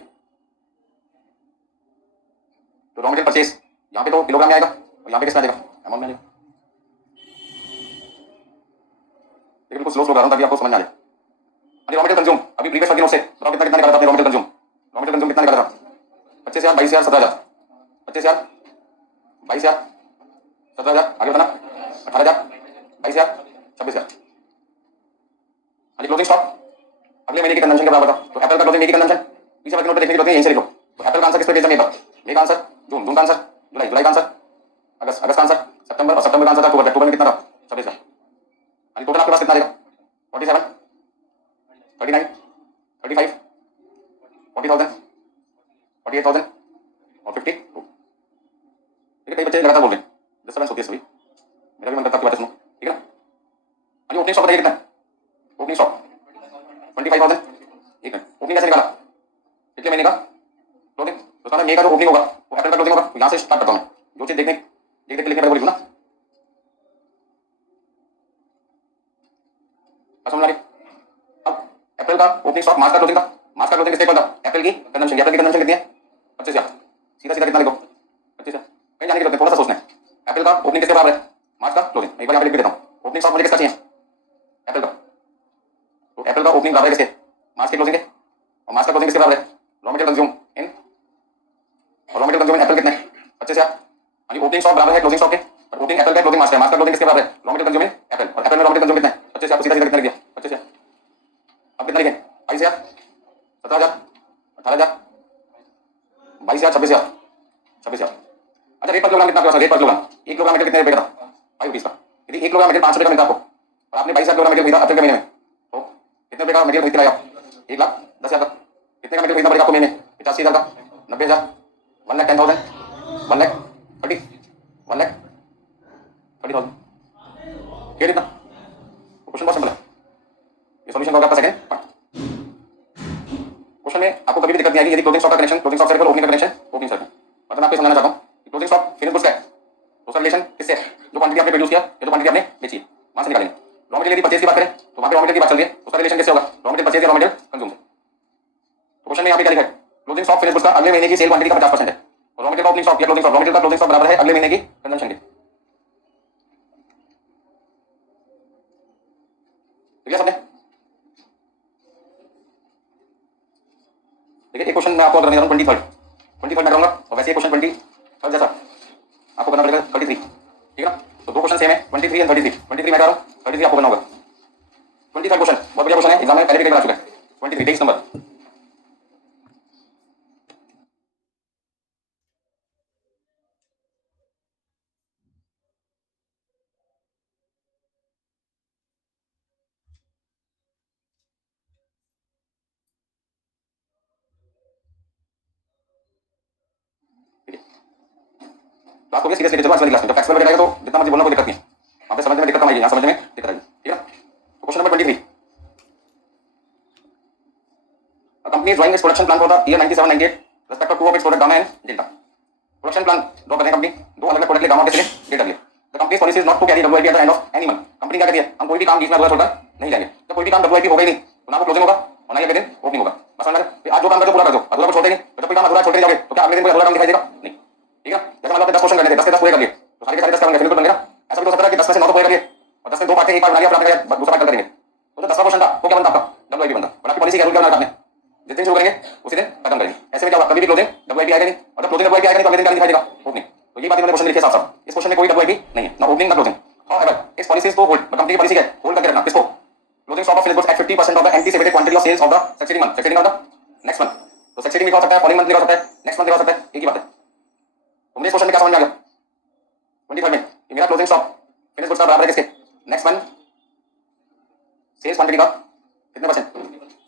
तो रॉ मटेरियल परचेज यहाँ पे तो किलोग्राम में आएगा और यहाँ पे किसमें आ जाएगा? अमाउंट में आ जाएगा। लेकिन बिल्कुल स्लो स्लो कर रहा हूँ ताकि आपको समझ में आ जाए। अभी रॉ मटेरियल कंज्यूम अभी प्रीवियस वर्किंग नोट से बताओ कितना कितना निकाला था आपने? Raw material consume, raw material consume कितना निकाला था? 25,000 22,000 17,000, 25,000 22,000 17,000, आगे बताना 18,000 22,000 26,000। क्लोजिंग स्टॉक अगले महीने की कंजम्पशन के बराबर था। तो अप्रैल का क्लोजिंग मई की कंजम्पशन पीछे वर्किंग नोट पे देखने की जरूरत नहीं, यहीं से लिखो। तो अप्रैल का आंसर किस पे बेस्ड है? मई का आंसर जून, जून का आंसर जुलाई, जुलाई का आंसर अगस्त, अगस्त का आंसर सितंबर, और सितंबर का आंसर था अक्टूबर, अक्टूबर में कितना था? 26,000। टोटल आपके पास कितना आएगा? 47 39 35 40,000 48,000 और 52। ठीक है, कई बच्चे लगातार बोल रहे हैं, डिस्टर्बेंस होती है सभी, मेरा भी मन करता है आपकी बातें सुनो। ठीक है ना? ओपनिंग स्टॉक बताइए कितना है? Opening stock 25,000। एक मिनट, ओपनिंग कैसे निकाला? पिछले महीने का क्लोजिंग, तो उसका मई का जो ओपनिंग होगा वो अप्रैल का क्लोजिंग होगा। यहाँ से स्टार्ट करता हूँ मैं, जो चीज देखने देख देख के लिखने बोली ना, समझ आ रही? अब अप्रैल का ओपनिंग स्टॉक मार्च का क्लोजिंग का, मार्च का क्लोजिंग किसके इक्वल था? अप्रैल की कंजम्पशन, अप्रैल की कंजम्पशन कितनी है? 25,000। सीधा सीधा कितना लिखो? 25,000। कहीं जाने की जरूरत नहीं, थोड़ा सा सोचना है। अप्रैल का ओपनिंग किसके बराबर है? मार्च का क्लोजिंग। एक बार यहाँ पे लिख भी देता हूँ, ओपनिंग स्टॉक मुझे किसका चाहिए? अप्रैल का। तो अप्रैल का ओपनिंग बराबर है किसके? मार्च के क्लोजिंग के। और मार्च का क्लोजिंग किसके बराबर है? रॉ मटेरियल कंज्यूम इन, और रॉ मटेरियल कंज्यूम इन अप्रैल कितने? 25,000। ओपनिंग स्टॉक बराबर है क्लोजिंग स्टॉक के, और ओपनिंग अप्रैल का क्लोजिंग मार्च का, मार्च का क्लोजिंग किसके बराबर है? रॉ मटेरियल कंज्यूम इन अप्रैल, और अप्रैल में रॉ मटेरियल कंज्यूम कितना है? 25,000। तो सीधा सीधा कितना लिख दिया? 25,000। अब कितना लिखें? 22,000 17,000 18,000 22,000 26,000 26,000। अच्छा, रेट पर किलोग्राम कितना? रेट पर किलोग्राम 1 किलोग्राम मटेरियल कितने रुपए का था? 5 रुपीज का। यदि 1 किलोग्राम मटेरियल 5 रुपए का मिलता आपको और आपने 22,000 किलोग्राम मटेरियल खरीदा अप्रैल के महीने में, तो कितने रुपए का मटेरियल खरीद के लाए आप? 1,10,000 का। कितने का मटेरियल खरीदना पड़ेगा आपको महीने? 85,000 का, 90,000, 1,10,000, 1,30,000 1,30,000। ठीक है, कितना? क्वेश्चन बहुत सिंपल है, ये सॉल्यूशन होगा आपका सेकंड पार्ट। क्वेश्चन में आपको कभी भी दिक्कत नहीं आएगी यदि क्लोजिंग स्टॉक का कनेक्शन, क्लोजिंग स्टॉक से ओपनिंग का कनेक्शन ओपनिंग सर्किट। मतलब मैं आपको समझाना चाहता हूं कि क्लोजिंग स्टॉक फिनिश गुड्स का है, तो उसका रिलेशन किससे है? जो क्वांटिटी आपने प्रोड्यूस किया या जो क्वांटिटी आपने बेची है वहां से निकालेंगे। रॉ मटेरियल की परचेज की बात करें तो वहां पे रॉ मटेरियल की बात चल रही है, उसका रिलेशन किससे होगा? रॉ मटेरियल परचेज या रॉ मटेरियल कंज्यूम से। तो क्वेश्चन में यहां पे क्या लिखा है? क्लोजिंग स्टॉक फिनिश गुड्स का अगले महीने की सेल क्वांटिटी का 50% है, और रॉ मटेरियल का ओपनिंग स्टॉक या क्लोजिंग स्टॉक, रॉ मटेरियल का क्लोजिंग स्टॉक बराबर है अगले महीने की कंजम्पशन के। ठीक है समझे? देखिए एक क्वेश्चन मैं आपको करने जा रहा हूं 23rd में करूंगा, और वैसे क्वेश्चन 23rd जैसा आपको करना पड़ेगा 33। ठीक है ना? तो दो क्वेश्चन सेम है, 23 एंड 33। 23 मैं कर रहा हूं, 33 आपको करना होगा। 23rd क्वेश्चन बहुत बढ़िया क्वेश्चन है, एग्जाम में पहले भी कई बार आ चुका है। 23 23 नंबर। क्लास को भी सीरियस लेके चलो आज वाली क्लास में। जब फैक्ट्स वगैरह आएगा तो जितना मर्जी बोलना कोई दिक्कत नहीं है, वहाँ पे समझने में दिक्कत कम आएगी, यहाँ समझने में दिक्कत आएगी, ठीक है। Question number 23, a company is drawing its production plan for the year 97-98 respect of two of its product gamma and delta। Production plan draw करने कंपनी दो अलग अलग प्रोडक्ट के गामा के लिए डेटा दिया। The company policy is not to carry WIP at the end of any month. Company क्या कहती है, हम कोई भी काम बीच में अधूरा छोड़कर नहीं जाएंगे। जब कोई भी काम डब्ल्यूआईपी होगा ही नहीं तो ना वो क्लोजिंग होगा और ना ही अगले दिन ओपनिंग होगा। बस समझ में, आज जो काम कर दो पूरा कर दो, अधूरा को छोड़ते नहीं। तो जब कोई काम अधूरा छोड़ते जाओगे तो क्या अगले दिन कोई अधूरा काम दिखाई देगा? नहीं, ठीक है। जैसे मान लो 10 क्वेश्चन करने थे, 10 के 10 पूरे कर लिए तो सारे के सारे 10 करेंगे, फिर बन गया। ऐसा भी हो सकता है कि 10 में से 9 तो पूरे कर लिए और 10 में 2 पार्ट थे, एक पार्ट बना लिया, फिर आपने दूसरा पार्ट करेंगे तो 10वां क्वेश्चन था तो क्या बनता आपका? डब्ल्यूआईपी बनता। और आपकी पॉलिसी क्या रूल क्या बना आपने, जिस दिन शुरू करेंगे उसी दिन खत्म करेंगे। ऐसे में क्या होगा, कभी भी क्लोजिंग डब्ल्यूआईपी आएगा नहीं, और जब क्लोजिंग डब्ल्यूआईपी आएगा नहीं तो अगले दिन क्या दिखाई देगा? ओपनिंग। तो ये बात मैंने क्वेश्चन लिखी है साफ साफ। इस क्वेश्चन में कोई डब्ल्यूआईपी नहीं है, ना ओपनिंग ना closing. However its policies to hold, company की पॉलिसी क्या है? होल्ड करके रखना। किसको? Closing stock of finished goods at 50% of the anticipated quantity of sales of the succeeding month. Succeeding month next month, तो सक्सेसिंग लिखा हो सकता है, फॉलोइंग मंथ लिखा हो सकता है, नेक्स्ट मंथ लिखा हो सकता है, एक ही बात है। तो मुझे इस क्वेश्चन में क्या समझ में आ गया? 25 में कि मेरा क्लोजिंग स्टॉक फिनिश्ड गुड्स का बराबर है किसके? नेक्स्ट मंथ सेल्स क्वांटिटी का कितने परसेंट?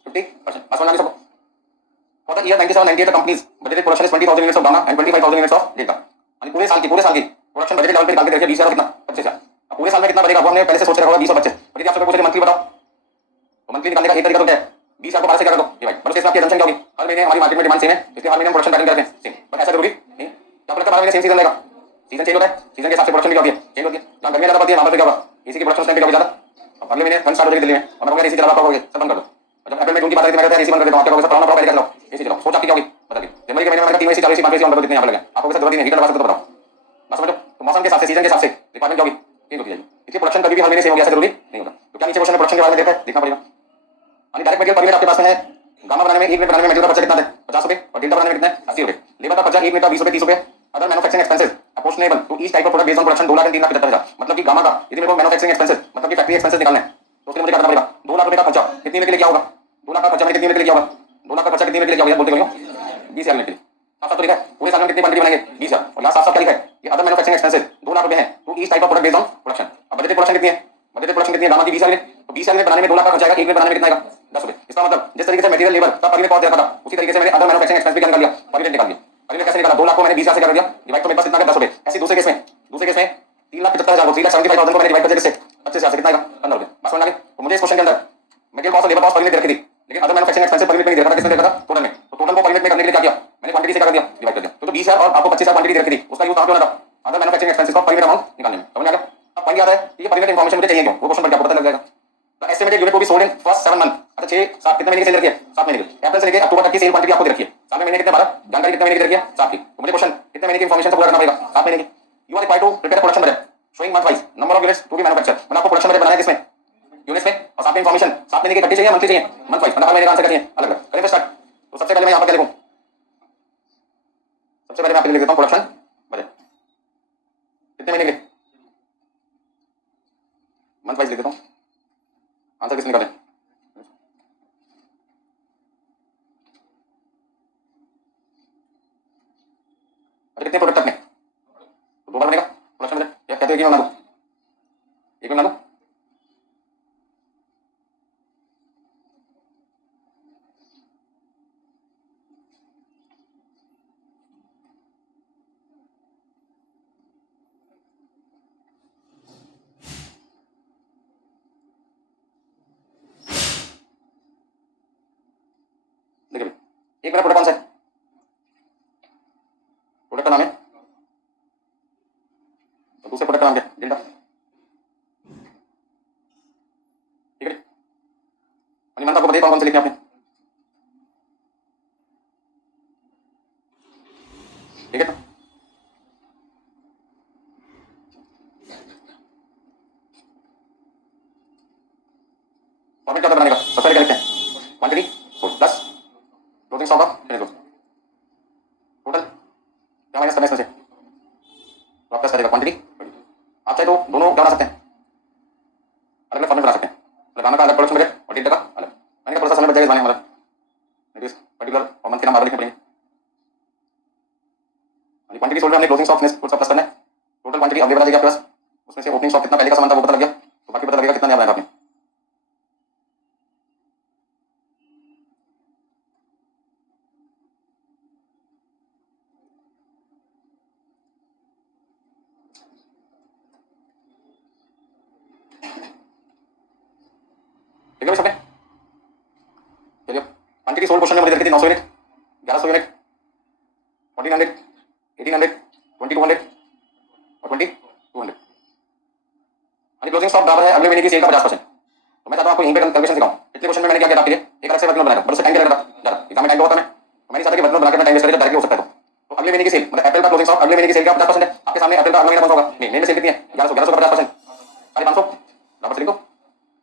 50%। समझ आ गया सबको? For the year 97-98 the company's budgeted production is 20,000 units of gamma and 25,000 units of delta। यानी पूरे साल की प्रोडक्शन बजट लेवल पे निकाल के देखिए 20,000 कितना? 25,000। अब पूरे साल में कितना बनेगा वो हमने पहले से सोच के रखा होगा 20 और 25। और यदि आप सबको पूछे मंथली बताओ तो मंथली निकालने का एक तरीका तो क्या है, 20,000 को 12 से क्या कर दो डिवाइड। बस इसमें आपकी असम्पशन क्या होगी, हर महीने हमारी मार्केट में डिमांड सेम है इसलिए हर महीने हम प्रोडक्शन पैटर्न करते हैं सेम। बट ऐसा जरूरी नहीं। क्या पता 12 महीने सेम सीजन रहेगा? सीजन चेंज होता है, सीजन के हिसाब से प्रोडक्शन भी होती है, चेंज होती है। जहाँ गर्मी ज्यादा पड़ती है वहाँ पर क्या होगा, एसी की प्रोडक्शन टाइम पे ज्यादा। अब अगले महीने ठंड स्टार्ट हो जाएगी दिल्ली में और मैं कहूँगा एसी चला पाओगे, सब बंद कर दो। और जब अप्रैल में जून की बात आती है मैं कहता है एसी बंद कर देता हूँ, क्या होगा? पुराना पड़ेगा, चलाओ एसी चलाओ। सोच आपकी क्या होगी बता दी। जनवरी के महीने में 3 एसी 4 एसी 5 एसी ऑन कितने यहाँ पे लगे, आपको कैसे जरूरत नहीं है, हीटर लगा सकते हो तो बताओ। बस समझो, तो मौसम के हिसाब से सीजन के हिसाब से रिक्वायरमेंट क्या होगी, चेंज होती जाएगी। इसलिए प्रोडक्शन कभी भी हर महीने सेम होगा ऐसा जरूरी नहीं होता। तो क्या नीचे क्वेश्चन में प्रोडक्शन के बारे में देखा है, देखना पड़ेगा। यानी डायरेक्ट मटेरियल पर यूनिट आपके पास में है, गामा बनाने में 1 मिनट बनाने में मटेरियल का खर्चा कितना है? 50 रुपए, और डेल्टा बनाने में कितना है? 80 रुपए। लेबर का खर्चा 1 मिनट का 20 रुपए 30 रुपए। Other manufacturing expenses apportionable to each type of product based on production 2 lakh 3 lakh 75,000। मतलब कि गामा का यदि मेरे को मैन्युफैक्चरिंग एक्सपेंसेस मतलब कि फैक्ट्री एक्सपेंसेस निकालना है तो उसके लिए मुझे क्या करना पड़ेगा? 2 लाख रुपए का खर्चा कितनी यूनिट के लिए क्या होगा? 2 लाख का खर्चा मैंने कितनी यूनिट के लिए क्या होगा? 2 लाख का खर्चा कितनी यूनिट के लिए क्या होगा बोलते हो? 20,000 यूनिट के लिए। साफ साफ तो लिखा है पूरे साल में कितनी क्वांटिटी बनाएंगे? 20,000। और यहाँ साफ साफ क्या लिखा है कि अदर मैन्युफैक्चरिंग एक्सपेंसेस 2 लाख रुपए है to each type of product based on production. अब बजटेड प्रोडक्शन कितनी है? बजटेड प्रोडक्शन कितनी है? गामा की 20,000 यूनिट, तो 20,000 यूनिट बनाने में 2 लाख का खर्चा आएगा, 1 मिनट बनाने में कितना आएगा? 10 रुपए। इसका मतलब जिस तरीके से मटेरियल लेबर का पर यूनिट कॉस्ट देखा था उसी तरीके से मैंने अदर मैन्युफैक्चरिंग एक्सपेंस भी क्या निकाल लिया, पर यूनिट निकाल लिया। पर यूनिट कैसे निकाला? 2 लाख को मैंने 20,000 से क्या कर दिया डिवाइड, तो मेरे पास कितना 10 रुपए। ऐसे दूसरे केस में 3,75,000 को 3,75,000 को मैंने डिवाइड कर दिया किससे? 25,000 से, कितना आएगा? 15 रुपए। बस समझ आ गया? तो मुझे इस क्वेश्चन के अंदर मटेरियल कॉस्ट और लेबर कॉस्ट पर यूनिट रखी थी, लेकिन other manufacturing expenses per unit में नहीं देखा था, किसने देखा था? टोटल में। तो टोटल को पर यूनिट में करने के लिए क्या किया मैंने? क्वांटिटी से क्या कर दिया डिवाइड कर दिया। तो 20,000 और आपको 25,000 क्वांटिटी रखी थी उसका यूज कहां पे होना था? अदर मैन्युफैक्चरिंग एक्सपेंसेस को पर यूनिट अमाउंट निकालने में। समझ आ गया? अब पॉइंट याद है कि ये पर यूनिट इंफॉर्मेशन मुझे चाहिए क्यों, वो क्वेश्चन पर क्या पता लग जाएगा। तो एस्टिमेटेड यूनिट को भी सोल्ड इन फर्स्ट 7 मंथ। अच्छा 6 7 कितने महीने की सेल रखी है? 7 महीने की। अप्रैल से लेकर अक्टूबर तक की सेल क्वांटिटी आपको दे रखी है। 7 महीने कितने 12 जानकारी कितने महीने की दे रखी है? 7 की। तो मुझे क्वेश्चन कितने महीने की इंफॉर्मेशन से पूरा करना पड़ेगा? 7 महीने की। You are required to prepare a production budget showing month wise number of units to be manufactured. मतलब आपको प्रोडक्शन बजट बनाना है किसमें? यूनिट्स में। और साथ में इंफॉर्मेशन 7 महीने की इकट्ठी चाहिए, मंथली चाहिए? Month wise. मतलब हर महीने का आंसर चाहिए अलग अलग। करें स्टार्ट। तो सबसे पहले मैं यहां पर क्या लिखूं? सबसे पहले मैं आपके लिए लिख देता हूं प्रोडक्शन बजट कितने महीने के, मंथ वाइज लिख देता हूं। आंसर किसने निकाले? अरे कितने प्रोडक्ट अपने? तो 2 बार बनेगा प्रोडक्शन बजट। क्या कहते हो कि मैं बना दूं? एक में बना दूं? देखिए एक मेरा प्रोडक्ट कौन सा है? प्रोडक्ट का नाम है, और दूसरे प्रोडक्ट का नाम क्या है? डेल्टा। ठीक है। और मंथ आपको बताइए कौन कौन से लिखे आपने? ठीक है। तो फॉर्मेट क्या बनाने का? सबसे पहले क्या लिखते हैं? Quantity plus closing stock of finished goods total क्या माइनस करना है इसमें से? तो आप प्लस करेगा क्वांटिटी। आप चाहे तो दोनों क्या बना सकते हैं? अलग अलग फॉर्मेट बना सकते हैं। लगाना का अलग प्रोडक्शन बजट और डेल्टा का अलग। मैंने कहा थोड़ा सा समय बच जाएगा इस बनाने में हमारा। पर्टिकुलर और मंथ के नाम बार लिखने पड़ेंगे। क्वांटिटी सोल्ड में हमने क्लोजिंग स्टॉक सब प्लस करना है। टोटल क्वांटिटी अवेलेबल आ जाएगी आपके पास, उसमें से ओपनिंग स्टॉक कितना पहले का सामान था वो पता लग गया, तो बाकी पता लगेगा कितना नया बनाएगा आपने। ठीक है भाई, चलिए क्वांटिटी सोल्ड क्वेश्चन में मुझे देखी थी 900 यूनिट, 1100 यूनिट, 1400, 1800, 2200 और 2200। क्लोजिंग स्टॉक बराबर है अगले महीने की सेल का 50%। तो मैं चाहता हूं आपको यहीं पे कैलकुलेशन सिखाऊं। पिछले क्वेश्चन में मैंने क्या किया आपके लिए, एक अलग से वर्कलोड बनाया, बट उससे टाइम लगेगा ज्यादा, एग्जाम में टाइम होता है। तो मैंने चाहता कि वर्कलोड बनाकर टाइम वेस्ट करे जब डायरेक्टली हो सकता है। तो अगले महीने की सेल मतलब अप्रैल का क्लोजिंग स्टॉक अगले महीने की सेल का 50% है। आपके सामने अप्रैल का अगला महीना कौन सा होगा, मई में सेल कितनी है, 1100, 1100 का 50%, 550, बराबर से लिखो।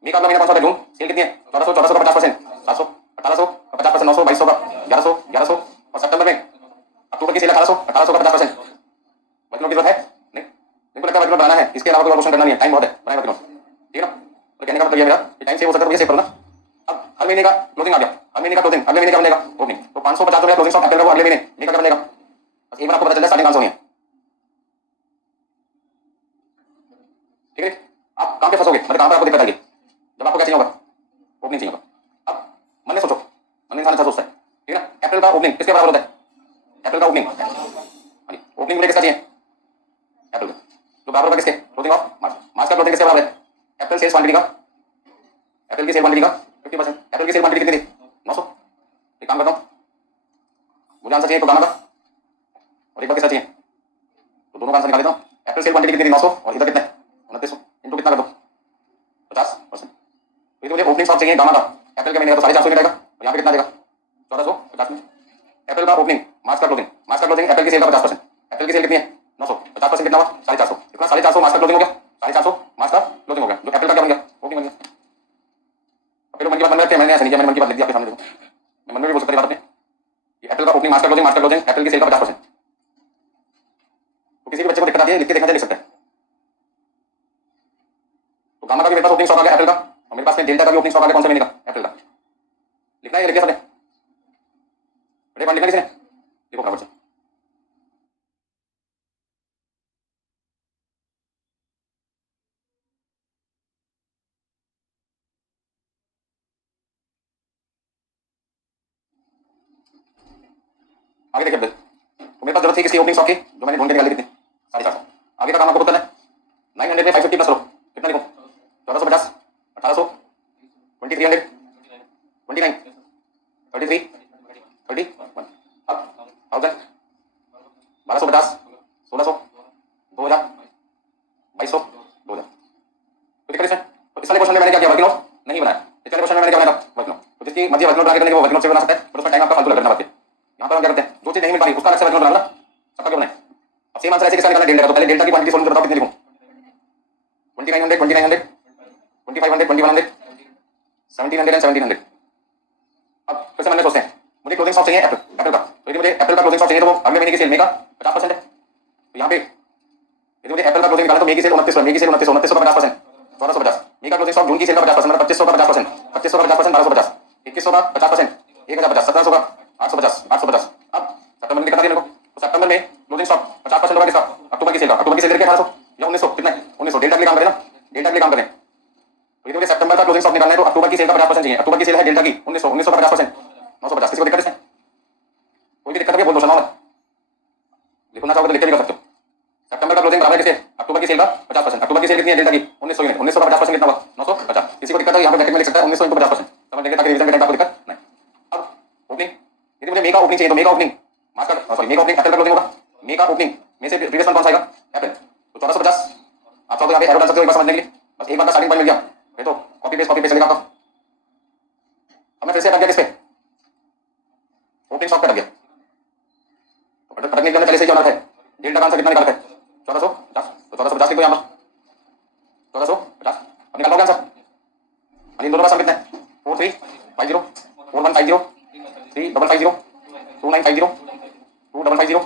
मई का अगला महीना कौन सा है, जून, सेल कितनी है, 1400, 1400 का 50%, 700, 1800 का 50%, 900, 2200 का 1100, 1100 और सितंबर में अक्टूबर की सेल 1800, 1800 का 50%। वर्कलोड की जरूरत है नहीं, बिल्कुल लगता है वर्कलोड बनाना है, इसके अलावा कोई और क्वेश्चन करना नहीं है, टाइम बहुत है, बनाए वर्कलोड, ठीक है ना। तो कहने का मतलब ये मेरा कि टाइम सेव हो सकता है तो ये सेव करो ना। अब हर महीने का क्लोजिंग आ गया, हर महीने का क्लोजिंग अगले महीने क्या बनेगा, ओपनिंग। तो 550 रुपया क्लोजिंग स्टॉक अप्रैल का, वो अगले महीने मई का क्या बनेगा, बस एक बार आपको पता चल जाए स्टार्टिंग 500 है, ठीक है। आप कहां पे फंसोगे, मतलब कहां पे आपको दिक्कत आएगी, जब आपको क्या चाहिए होगा, ओपनिंग चाहिए होगा। अब मन में सोचो, मन में इंसान अच्छा सोचता है, ठीक है ना। अप्रैल का ओपनिंग किसके बराबर होता है, अप्रैल का ओपनिंग, ओपनिंग मुझे किसका चाहिए, अप्रैल का, तो बराबर होगा किसके, क्लोजिंग ऑफ मार्च, मार्च का क्लोजिंग किसके बराबर है, अप्रैल सेल्स क्वांटिटी का, अप्रैल की सेल क्वांटिटी का 50%, अप्रैल की सेल क्वांटिटी कितनी थी, 900। एक काम करता हूं, मुझे आंसर चाहिए प्रोग्राम का और एक बार किसका चाहिए, तो दोनों का आंसर निकाल देता हूं। अप्रैल सेल क्वांटिटी कितनी थी, 900, और इधर कितना है, 2900, इनटू कितना कर दो, 50%। तो ये मुझे ओपनिंग स्टॉक चाहिए गामा का, अप्रैल के महीने का तो 450 मिलेगा, और यहाँ पे कितना देगा, 1450 में। अप्रैल का ओपनिंग, मार्च का क्लोजिंग, मार्च का क्लोजिंग अप्रैल की सेल का 50%, अप्रैल की सेल कितनी है, 900, 50% कितना हुआ, 450, कितना 450 मार्च का क्लोजिंग हो गया, 450 मार्च का क्लोजिंग हो गया, जो अप्रैल का क्या बन गया, ओपनिंग बन गया। अप्रैल मन की बात बन रखी है, मैंने ऐसा नहीं किया, मैंने मन की बात लिख दी आपके सामने, देखो मैं मन में भी बोल सकता है बात अपने, अप्रैल का ओपनिंग, मार्च का क्लोजिंग, मार्च का क्लोजिंग, अप्रैल की सेल का 50%। तो किसी भी बच्चे को दिक्कत आती है लिख के देखना चाहिए, लिख सकता है। तो गामा का भी मेरे पास ओपनिंग स्टॉक आ गया अप्रैल का, और मेरे पास डेल्टा का भी ओपनिंग स्टॉक आ गया, कौन से महीने का, अप्रैल का। लिखना है, लिख दिया सबने, लिखना किसी ने, लिखो फटाफट से। आगे देखिए अपडेट, तो मेरे पास जरूरत थी किसकी, ओपनिंग स्टॉक की, जो मैंने ढूंढ के निकाली कितनी, 450। आगे का काम आपको पता है, 900 में 550 प्लस करो, कितना लिखो, 1450, 1800, 2300, 29, 33, 31, अब 1000, 1250, 1600, 2000, 2200, 2000। तो दिक्कत इसमें, तो इस वाले क्वेश्चन में मैंने क्या किया, वर्किंग नोट नहीं बनाया, इस वाले क्वेश्चन में मैंने क्या बनाया, वर्किंग नोट। तो जिसकी मर्जी वर्किंग नोट बना के करने वो वर्किंग नोट से बना सकता है, पर उसमें टाइम आपका फालतू लगना बात है। यहाँ पर हम क्या करते हैं, जो चीज नहीं मिल पा रही उसका अलग से वर्किंग नोट बनाना, सबका क्यों बनाए। अब सेम आंसर ऐसे किसका निकालना, डेल्टा का। तो पहले डेल्टा की क्वांटिटी सोल्व बताओ कितनी लिखूं, 2900, 2900, 2500, 2100, 1700 एंड 1700। अब फिर से मन में सोचते हैं, मुझे क्लोजिंग स्टॉक चाहिए अप्रैल, अप्रैल का, तो यदि मुझे अप्रैल का क्लोजिंग स्टॉक चाहिए तो वो अगले महीने की सेल मई का 50% है। तो यहाँ पे यदि मुझे अप्रैल का क्लोजिंग निकालना तो मई की सेल 2900, मई की सेल 2900, 2900 का 50%, 1450। मई का क्लोजिंग स्टॉक जून की सेल का 50%, मतलब 2500 का 50%, 2500 का 50%, 1250, 2100 का 50%, 1050, 1700 का 850, 850। अब सितंबर में कितना दिया मेरे को, तो सितंबर में क्लोजिंग स्टॉक 50% होगा किसका, अक्टूबर की सेल का, अक्टूबर की सेल करके 1800 या 1900, कितना है 1900, डेल्टा के लिए काम करें ना, डेल्टा के लिए काम करें। तो मुझे सितंबर का क्लोजिंग स्टॉक निकालना है तो अक्टूबर की सेल का 50% चाहिए, अक्टूबर की सेल है डेल्टा की 1900, 1900 का 50%, 950। किसी को दिक्कत है, कोई भी दिक्कत है बोल दो, सुनाओ, लिखना चाहोगे तो लिख के भी कर सकते हो। सितंबर का क्लोजिंग बराबर है किसे, अक्टूबर की सेल का 50%, अक्टूबर की सेल कितनी है डेल्टा की 1900 यूनिट, 1900 का 50% कितना हुआ, 950। किसी को दिक्कत है यहाँ पे ब्रैकेट में लिख सकता है 1900 × 50%, समझ लेंगे ताकि रिवीजन के टाइम आपको दिक्कत नहीं। अब ओपनिंग, यदि मुझे मई का ओपनिंग चाहिए तो मई का ओपनिंग, मार्च का सॉरी मई का ओपनिंग अप्रैल का क्लोजिंग होगा, मई का ओपनिंग में से प्रीवियस मंथ कौन सा आएगा, अप्रैल, तो 1450। आप चाहो तो यहाँ पे एरो डाल सकते हो एक बार समझने के लिए, बस एक बार का स्टार्टिंग पॉइंट मिल गया, ये तो कॉपी पेस्ट चलेगा आपका। अब मैं फिर से अटक गया किस पे, ओपनिंग स्टॉक पे अटक गया, तो अटकने के लिए पहले से क्या होना है, डेल्टा का आंसर कितना निकाल है, 1450, तो 1450 लिख दो यहाँ पर, 1450। अब निकाल लोगे आंसर, इन दोनों का सम कितना है, 4350, 4150, 3550, 2950, 2550,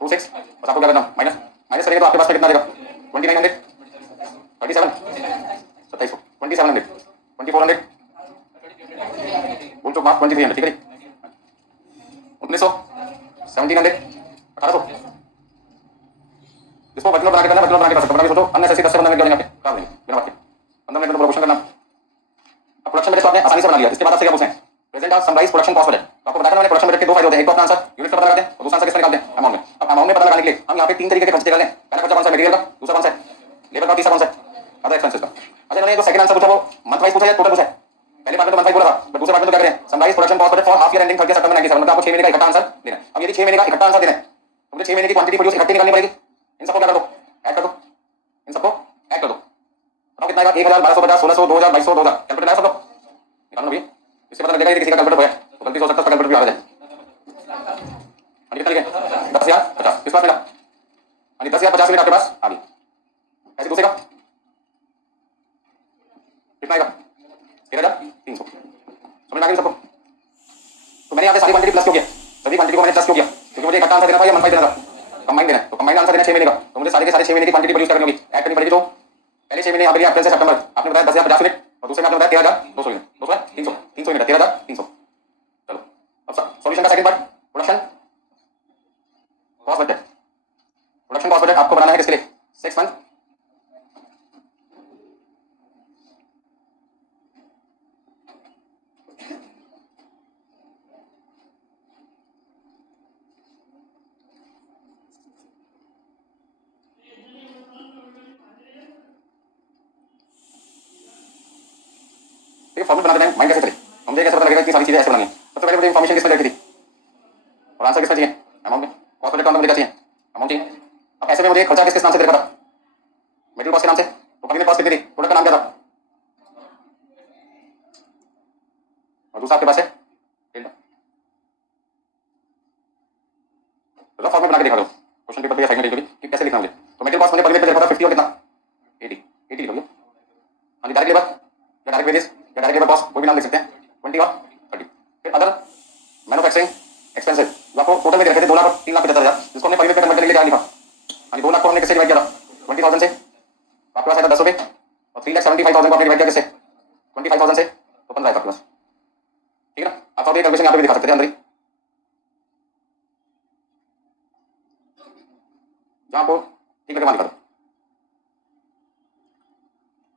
26। बस आपको क्या करना, माइनस माइनस करेंगे तो आपके पास में कितना देगा, 2900, 37, 2700, 2700, 2400, बोल चुक माफ 2300, ठीक है। 1900 1700 1800 इसको वर्टिकल बना के करना, वर्टिकल बना के कर सकते हो, बना के सोचो अननेसेसरी 10 से 15 मिनट यहाँ पे काम नहीं बिना बात के 15 मिनट में पूरा क्वेश्चन करना। अब प्रोडक्शन बजट तो आपने आसानी से बना लिया, इसके बाद आपसे क्या पूछे प्रेजेंट और समराइज प्रोडक्शन कॉस्ट बजट। आपको बताया मैंने प्रोडक्शन बजट के दो फायदे होते हैं, एक तो अपना आंसर यूनिट का पता लगाते हैं और दूसरा आंसर किसका निकालते हैं अमाउंट में। अब अमाउंट में पता लगाने के लिए हम यहाँ पे तीन तरीके के खर्चे निकालें। पहला खर्चा कौन सा मटेरियल का, दूसरा कौन सा लेबर का, तीसरा कौन सा अदर एक्सपेंसेस का। अच्छा इन्होंने जो सेकंड आंसर पूछा वो मंथ वाइज पूछा या टोटल पूछा है। पहले पार्ट में तो मंथ वाइज बोला था, बट दूसरे पार्ट में तो क्या करें summarise production cost budget for half year ending 30 सितंबर 97, मतलब आपको 6 महीने का इकट्ठा आंसर देना है। अब यदि 6 महीने का इकट्ठा आंसर देना है तो मुझे 6 महीने की क्वांटिटी प्रोड्यूस इकट्ठी निकालनी पड़ेगी। इन सबको क्या कर दो ऐड कर दो, इन सबको ऐड कर दो। बताओ कितना आएगा 1000 1250 1600 2000 2200 2000 कैलकुलेटर लाया सब लोग निकालो भैया। इससे पता लगेगा यदि किसी का कैलकुलेटर है तो गलती से हो सकता है उसका कैलकुलेटर भी आ जाए। कितना लिखे 10,050 किस बात मिला 10,050 मिनट आपके पास आ गई। ऐसे दूसरे का कितना आएगा 13,300 समझ में आ गई सबको। तो मैंने यहाँ पे सारी क्वांटिटी प्लस क्यों किया, सभी क्वांटिटी को मैंने प्लस क्यों किया क्योंकि मुझे इकट्ठा आंसर देना था या मंथली देना था, कंबाइन देना है। तो कंबाइन आंसर देना 6 महीने का, तो मुझे सारे के सारे 6 महीने की क्वांटिटी प्रोड्यूस करनी होगी, ऐड करनी पड़ेगी। तो पहले 6 महीने यहाँ पे अप्रैल से सितंबर आपने बताया 10,050 यूनिट और दूसरे में आपने बताया 13,200 यूनिट, दूसरा 300 यूनिट 13,300। चलो अब सॉल्यूशन का second part production cost budget. Production cost budget आपको बनाना है किसके लिए 6 मंथ फॉर्मूला बना देना है। माइंड कैसे चले मुझे कैसे पता लगेगा कि सारी चीजें ऐसे बनानी है। सबसे पहले मुझे इन्फॉर्मेशन किस पर देखी थी और आंसर किस पर चाहिए अमाउंट में, कॉस्ट बजट का मुझे क्या चाहिए अमाउंट चाहिए। अब ऐसे में मुझे खर्चा किस नाम से देखा था मटेरियल कॉस्ट के नाम से, तो कंपनी कॉस्ट कितनी थी प्रोडक्ट का नाम क्या था और दूसरा आपके पास है रफ फॉर्म में बना के दिखा दो क्वेश्चन पेपर पे या साइड में कि कैसे लिखना मुझे। तो मटेरियल कॉस्ट मुझे पर यूनिट पे देखा था 50 और कितना 80 80 लिखोगे। हाँ जी डायरेक्ट लेबर या डायरेक्ट वेजेस या डायरेक्ट लेबर कॉस्ट कोई भी नाम लिख सकते हैं 20 और 30। फिर अदर मैन्युफैक्चरिंग एक्सपेंसेस जो आपको टोटल में दे रखे थे 2 लाख और 3,75,000 जिसको हमने पर यूनिट पे कन्वर्ट करने के लिए क्या लिखा। हाँ जी 2 लाख को हमने किससे डिवाइड किया था 20,000 से, आपके पास आया था 10 रुपये और 3,75,000 को आपने डिवाइड किया किससे 25,000 से तो 15 आपके पास। ठीक है ना आप ये कैलकुलेशन यहाँ पे भी दिखा सकते थे अंदर ही जहाँ आपको ठीक लगे वहाँ दिखा दो।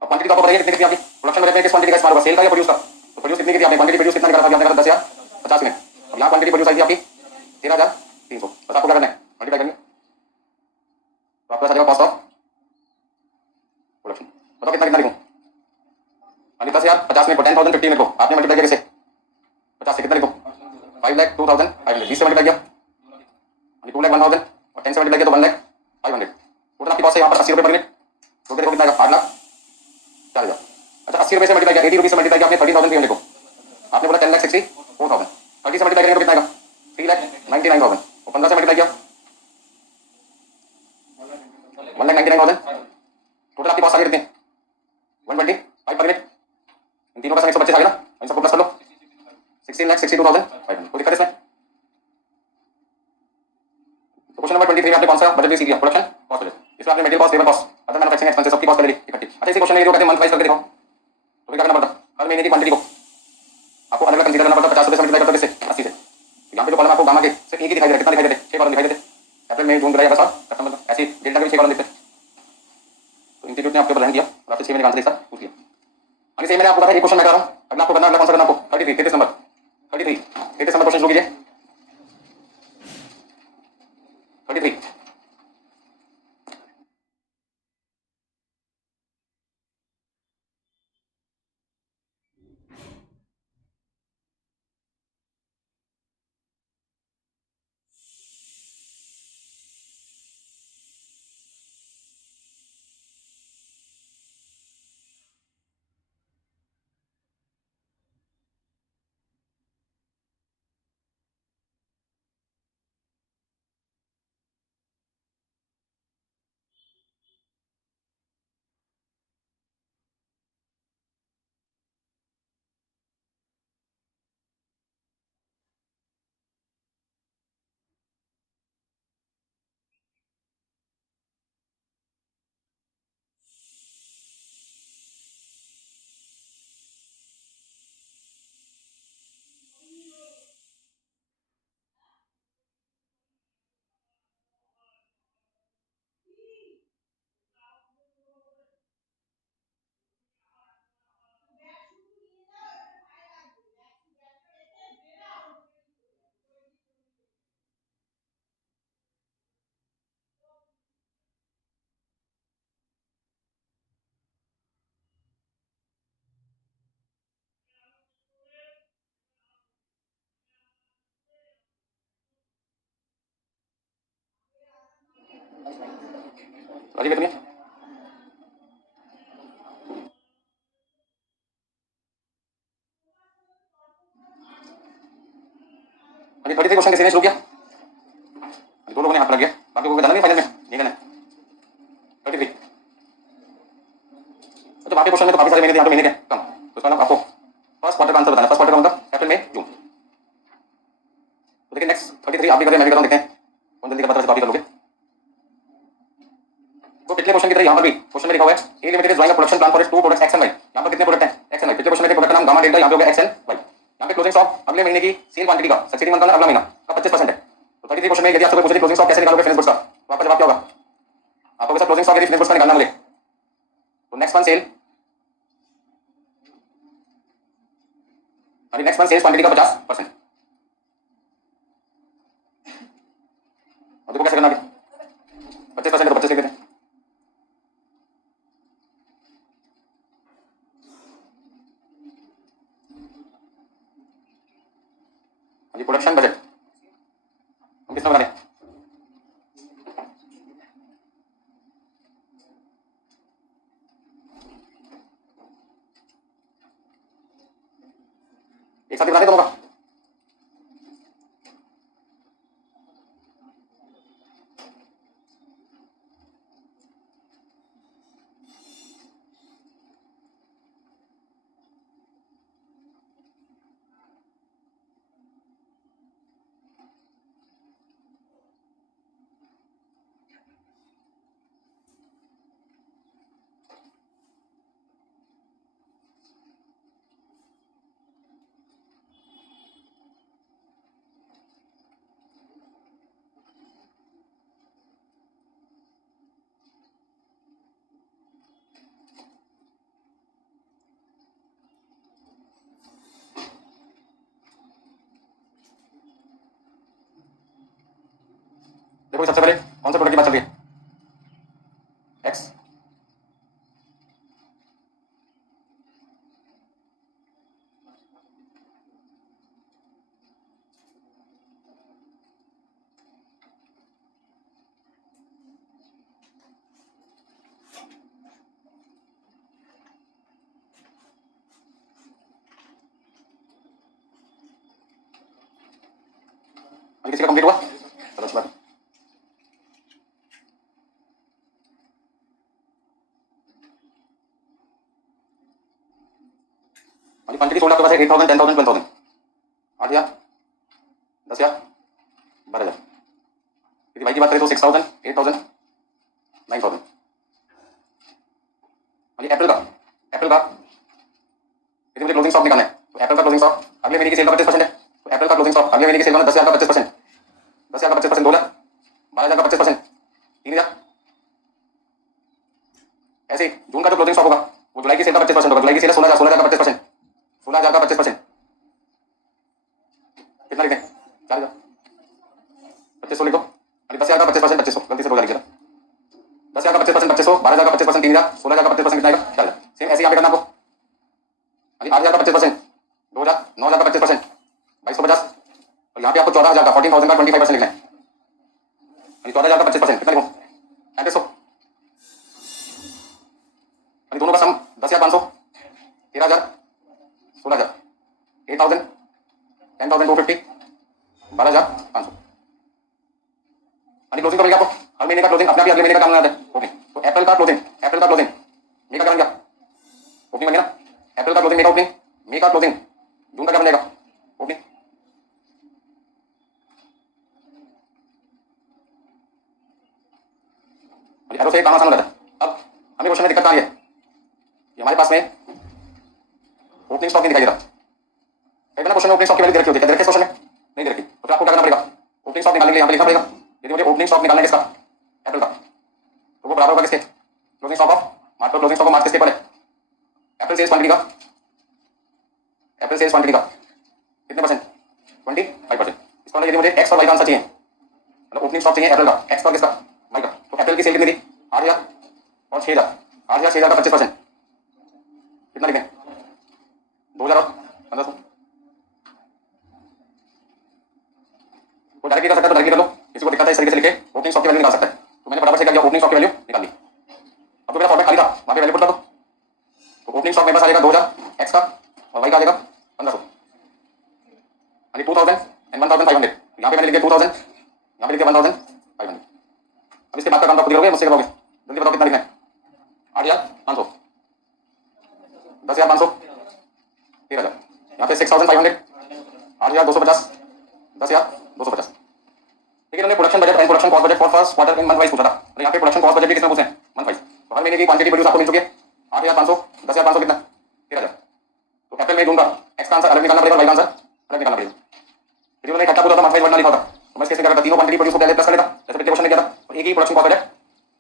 अब क्वांटिटी तो आपको बताइए कितनी कितनी आपकी प्रोडक्शन बजट में किस क्वांटिटी का इस्तेमाल होगा सेल का या प्रोड्यूस का। तो प्रोड्यूस कितनी की थी आपने क्वांटिटी प्रोड्यूस कितना निकाला था आपने कहा 10,050 में। अब यहाँ क्वांटिटी प्रोड्यूस आई थी आपकी 13,300। बस आपको क्या करना है मल्टीप्लाई करेंगे तो आपका आ जाएगा कॉस्ट ऑफ प्रोडक्शन। बताओ कितना कितना लिखूँ 10,050 में को 10,050 में को आपने मल्टीप्लाई किया किसे 50 से कितना लिखूँ 5,02,500 20 से मल्टीप्लाई किया 2,01,000 और 10 से मल्टीप्लाई किया तो 1,05,000 टोटल आपकी कॉस्ट है यहाँ पर 80 रुपये पर मिनट। तो देखो कितना आएगा 8,04,000। अच्छा 80 रुपये से मल्टीप्लाई किया 80 रुपये से मल्टीप्लाई किया आपने 30,300 को आपने बोला 10,64,000 30 से मल्टीप्लाई करेंगे तो कितना आएगा 3,99,000 और 15 से मल्टीप्लाई किया 1,99,000 टोटल आपकी कॉस्ट आ गई कितनी 125 पर मिनट। इन तीनों का सम 125 आ गया ना, इन सबको प्लस कर लो 16,62,500। कोई दिक्कत इसमें। क्वेश्चन नंबर 23 में आपने कौन सा बजट सीख लिया प्रोडक्शन कॉस्ट बजट। इसमें आपने material cost labour cost other manufacturing expenses सबकी कॉस्ट कर ली इकट्ठी। अच्छा इसी क्वेश्चन में जो कहते हैं मंथ वाइज करके देखो तो क्या करना पड़ता हर महीने की क्वांटिटी को आपको अलग अलग कंसीडर करना पड़ता 50 रुपये से मल्टीप्लाई करते किससे 80 से। यहाँ पे जो कॉलम आपको गामा के सिर्फ एक ही दिखाई दे रहा है, कितना दिखाई देते 6 कॉलम दिखाई देते अप्रैल मई जून जुलाई अगस्त और सितंबर ऐसी डेल्टा के भी 6 कॉलम दिखते। तो इंस्टीट्यूट ने आपके ऊपर ध्यान दिया और आपसे 6 महीने का आंसर एक साथ पूछ लिया। अभी सही मैंने आपको बताया एक क्वेश्चन मैं कर रहा हूँ अगला आपको करना अगला कौन सा करना आपको 33 33 नंबर 33 नंबर क्वेश्चन शुरू कीजिए 33। राजी कितनी है? अभी 33 क्वेश्चन किसी ने शुरू किया? दो लोगों ने हाथ लग गया, बाकी लोगों को जाना नहीं फाइनल में, नहीं करना है 33। तो बाकी क्वेश्चन में तो काफी सारे महीने थे, यहाँ पे महीने क्या कम, तो इसका नाम आपको फर्स्ट क्वार्टर का आंसर बताना है। फर्स्ट क्वार्टर का मतलब अप्रैल मई जून। तो देखिए नेक्स्ट 33 आप भी करें, मैं भी करता हूं, देखते हैं कौन जल्दी कर पाता है, कॉपी कर लोगे। तो पिछले क्वेश्चन की तरह यहाँ पर भी क्वेश्चन में लिखा हुआ है A limited is drawing a production plan for its two products X and Y. यहाँ पर कितने प्रोडक्ट हैं? X and Y. पिछले क्वेश्चन में प्रोडक्ट का नाम गामा डेल्टा, यहाँ पे हो गया एक्स एंड वाई। यहाँ पे क्लोजिंग स्टॉक अगले महीने की सेल क्वांटिटी का, सक्सेसिंग मंथ का अगला महीना का 25% है। तो 33 क्वेश्चन में यदि आपसे कोई पूछे क्लोजिंग स्टॉक कैसे निकालोगे फिनिश गुड्स का, तो आपका जवाब क्या होगा? आपको सर क्लोजिंग स्टॉक यदि फिनिश गुड्स का निकालना मुझे, तो नेक्स्ट मंथ सेल, अभी नेक्स्ट मंथ सेल्स क्वांटिटी का 50%। और देखो कैसे करना है, 25% तो 25 लिख देते हैं। अभी प्रोडक्शन बजट हम किसमें बना रहे हैं? एक साथ ही बना दे दोनों का। देखो सबसे पहले कौन सा प्रोडक्ट की बात चल रही है? एक्स। अभी किसी का कंप्लीट हुआ? चलो अच्छी बात है। अभी क्वांटिटी सोल्ड आपके पास है 8000, 10000, 12000। 8000, 10000, 12000। यदि भाई की बात करें तो 6000, 8000, 9000। अभी अप्रैल का यदि मुझे क्लोजिंग स्टॉक निकालना है, तो अप्रैल का क्लोजिंग स्टॉक अगले महीने की सेल का 25% है। तो अप्रैल का क्लोजिंग स्टॉक अगले महीने की सेल का 10,000 का 25%, 10,000 का 25%, 2 लाख, 12,000 का 25%, 3,000। ऐसे ही जून का जो क्लोजिंग स्टॉक होगा वो जुलाई की सेल का 25% होगा। जुलाई की सेल 16,000, 16,000 का 25%, 16,000 का 25%, कितना लिखें? 4,000, 2500 लिखो। अभी 10,000 का 25%, 2500 गलती से बोला लिखिएगा। 10,000 का 25%, 2500, 12,000 का 25%, 3,000, 16,000 का 25% कितना आएगा? 4,000। सेम ऐसे यहाँ पे करना आपको। अभी 8,000 का 25%, 2,000, 9,000 का 25%, 2,250, और यहाँ पे आपको 14,000 का 14,000 का 25% लिखना है। अभी 14,000 का 25% कितना लिखो? 3500। अभी दोनों का सम 10,500, 13,000, 16,000, 8,000, 10,250, 12,500। अभी क्लोजिंग करेंगे आपको हर महीने का क्लोजिंग अपना भी अगले महीने का काम आता है ओपनिंग। तो अप्रैल का क्लोजिंग, अप्रैल का क्लोजिंग मई का क्या बन गया? ओपनिंग बन गया ना। अप्रैल का क्लोजिंग मई का ओपनिंग, मई का क्लोजिंग जून का क्या बन जाएगा? ओपनिंग। अभी एरो से काम आसान हो जाता है। अब हमें क्वेश्चन में दिक्कत आ रही है कि हमारे पास में ओपनिंग स्टॉक नहीं दिखाई दे रहा। कई बार क्वेश्चन में ओपनिंग स्टॉक की वैल्यू दे रखी होती है, क्या दे रखी है क्वेश्चन में? नहीं दे रखी। तो फिर आपको क्या करना पड़ेगा? ओपनिंग स्टॉक निकालने के लिए यहाँ पे लिखना पड़ेगा यदि मुझे ओपनिंग स्टॉक निकालना है किसका? अप्रैल का, तो वो बराबर होगा किसके? Closing stock of March. Closing stock of March किसके पर है? अप्रैल सेल्स क्वांटिटी का, अप्रैल सेल्स क्वांटिटी का कितने परसेंट? 25%। इसका मतलब यदि मुझे एक्स और वाई का आंसर चाहिए, मतलब ओपनिंग स्टॉक चाहिए अप्रैल का, एक्स का किसका? वाई का, तो अप्रैल की सेल कितनी थी? 8,000 और 6,000, 8,000, 6,000 का 25%, कितना लिखें? 2,000 और 1,500। वो डायरेक्टली कर सकता है तो डायरेक्टली कर लो, किसी को दिक्कत है इस तरीके से लिखे ओपनिंग स्टॉक की वैल्यू निकाल सकता है। तो मैंने फटाफट से क्या किया, ओपनिंग स्टॉक की वैल्यू निकाल दी। लिख दिया 1500। अब इसके बाद का काम तो खुद ही करोगे, मुझसे करवाओगे। जल्दी बताओ कितना लिखना है। 8500, 10500, 13000। यहाँ पे 6500, 8250, 10250। ठीक है, इन्होंने production budget and production cost budget for first quarter in month wise पूछा था। और यहाँ पे प्रोडक्शन कॉस्ट बजट भी कितना पूछे हैं, मंथ वाइज। तो हर महीने की क्वांटिटी प्रोड्यूस आपको मिल चुकी है 8500, 10500 कितना 13000। तो अप्रैल मई जून का एक्स का आंसर अलग निकालना पड़ेगा, वाई का आंसर अलग निकालना पड़ेगा। फिर उन्होंने इकट्ठा पूछा था, मंथ वाइज वर्ड ना लिखा था। तो मैं इस केस में क्या करता, तीनों क्वांटिटी प्रोड्यूस को पहले प्लस कर लेता, जैसे पिछले क्वेश्चन में किया था। तो एक ही प्रोडक्शन कॉस्ट बजट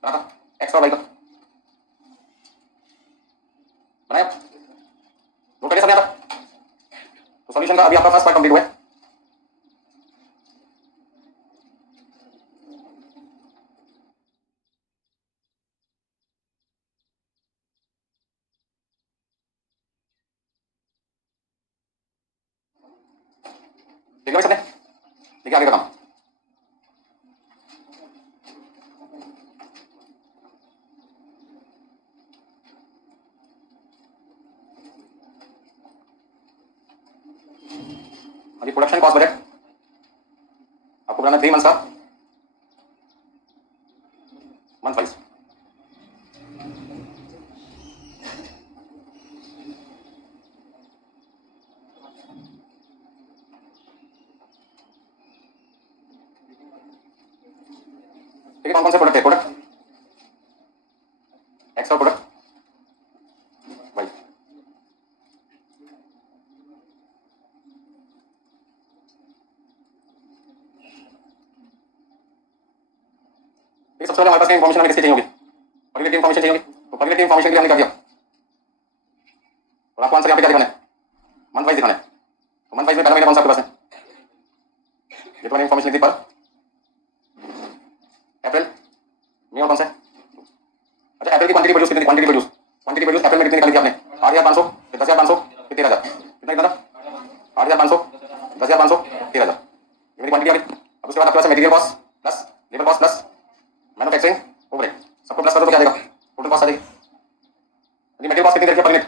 बना था, एक्स का वाई का बनाया। नोट करिए सब यहाँ तक। तो सॉल्यूशन का अभी आपका फर्स्ट पार्ट कंप्लीट हुआ है। ठीक है भाई सबने, देखिए आगे का काम। अभी प्रोडक्शन कॉस्ट बजट आपको बनाना 3 मंथ्स का, मंथ वाइज। ठीक है, कौन कौन से प्रोडक्ट है, प्रोडक्ट एक्स का प्रोडक्ट वाई। सबसे पहले हमारे पास इन्फॉर्मेशन हमें किसकी चाहिए होगी, क्वालिटेटिव इन्फॉर्मेशन चाहिए होगी। तो क्वालिटेटिव इन्फॉर्मेशन के लिए हमने क्या किया, और आपको आंसर यहाँ पे क्या दिखाना है, मंथ वाइज दिखाना है। तो मंथ वाइज में पहला महीना कौन सा आपके पास है, ये तो मैंने इन्फॉर्मेशन लिख दी पर अप्रैल मई और कौन सा है। अच्छा, अप्रैल की क्वांटिटी प्रोड्यूस कितनी, क्वांटिटी प्रोड्यूस अप्रैल में कितनी निकाली थी आपने, 8500, फिर 10500, फिर 13000। कितना कितना था, 8500, 10500, 13000। ये मेरी क्वांटिटी आ गई। अब उसके बाद आपके पास material cost plus labour cost plus manufacturing overhead, सबको प्लस कर दो तो क्या देगा, टोटल कॉस्ट आ जाएगी। मटेरियल कॉस्ट कितनी रखी है पर यूनिट,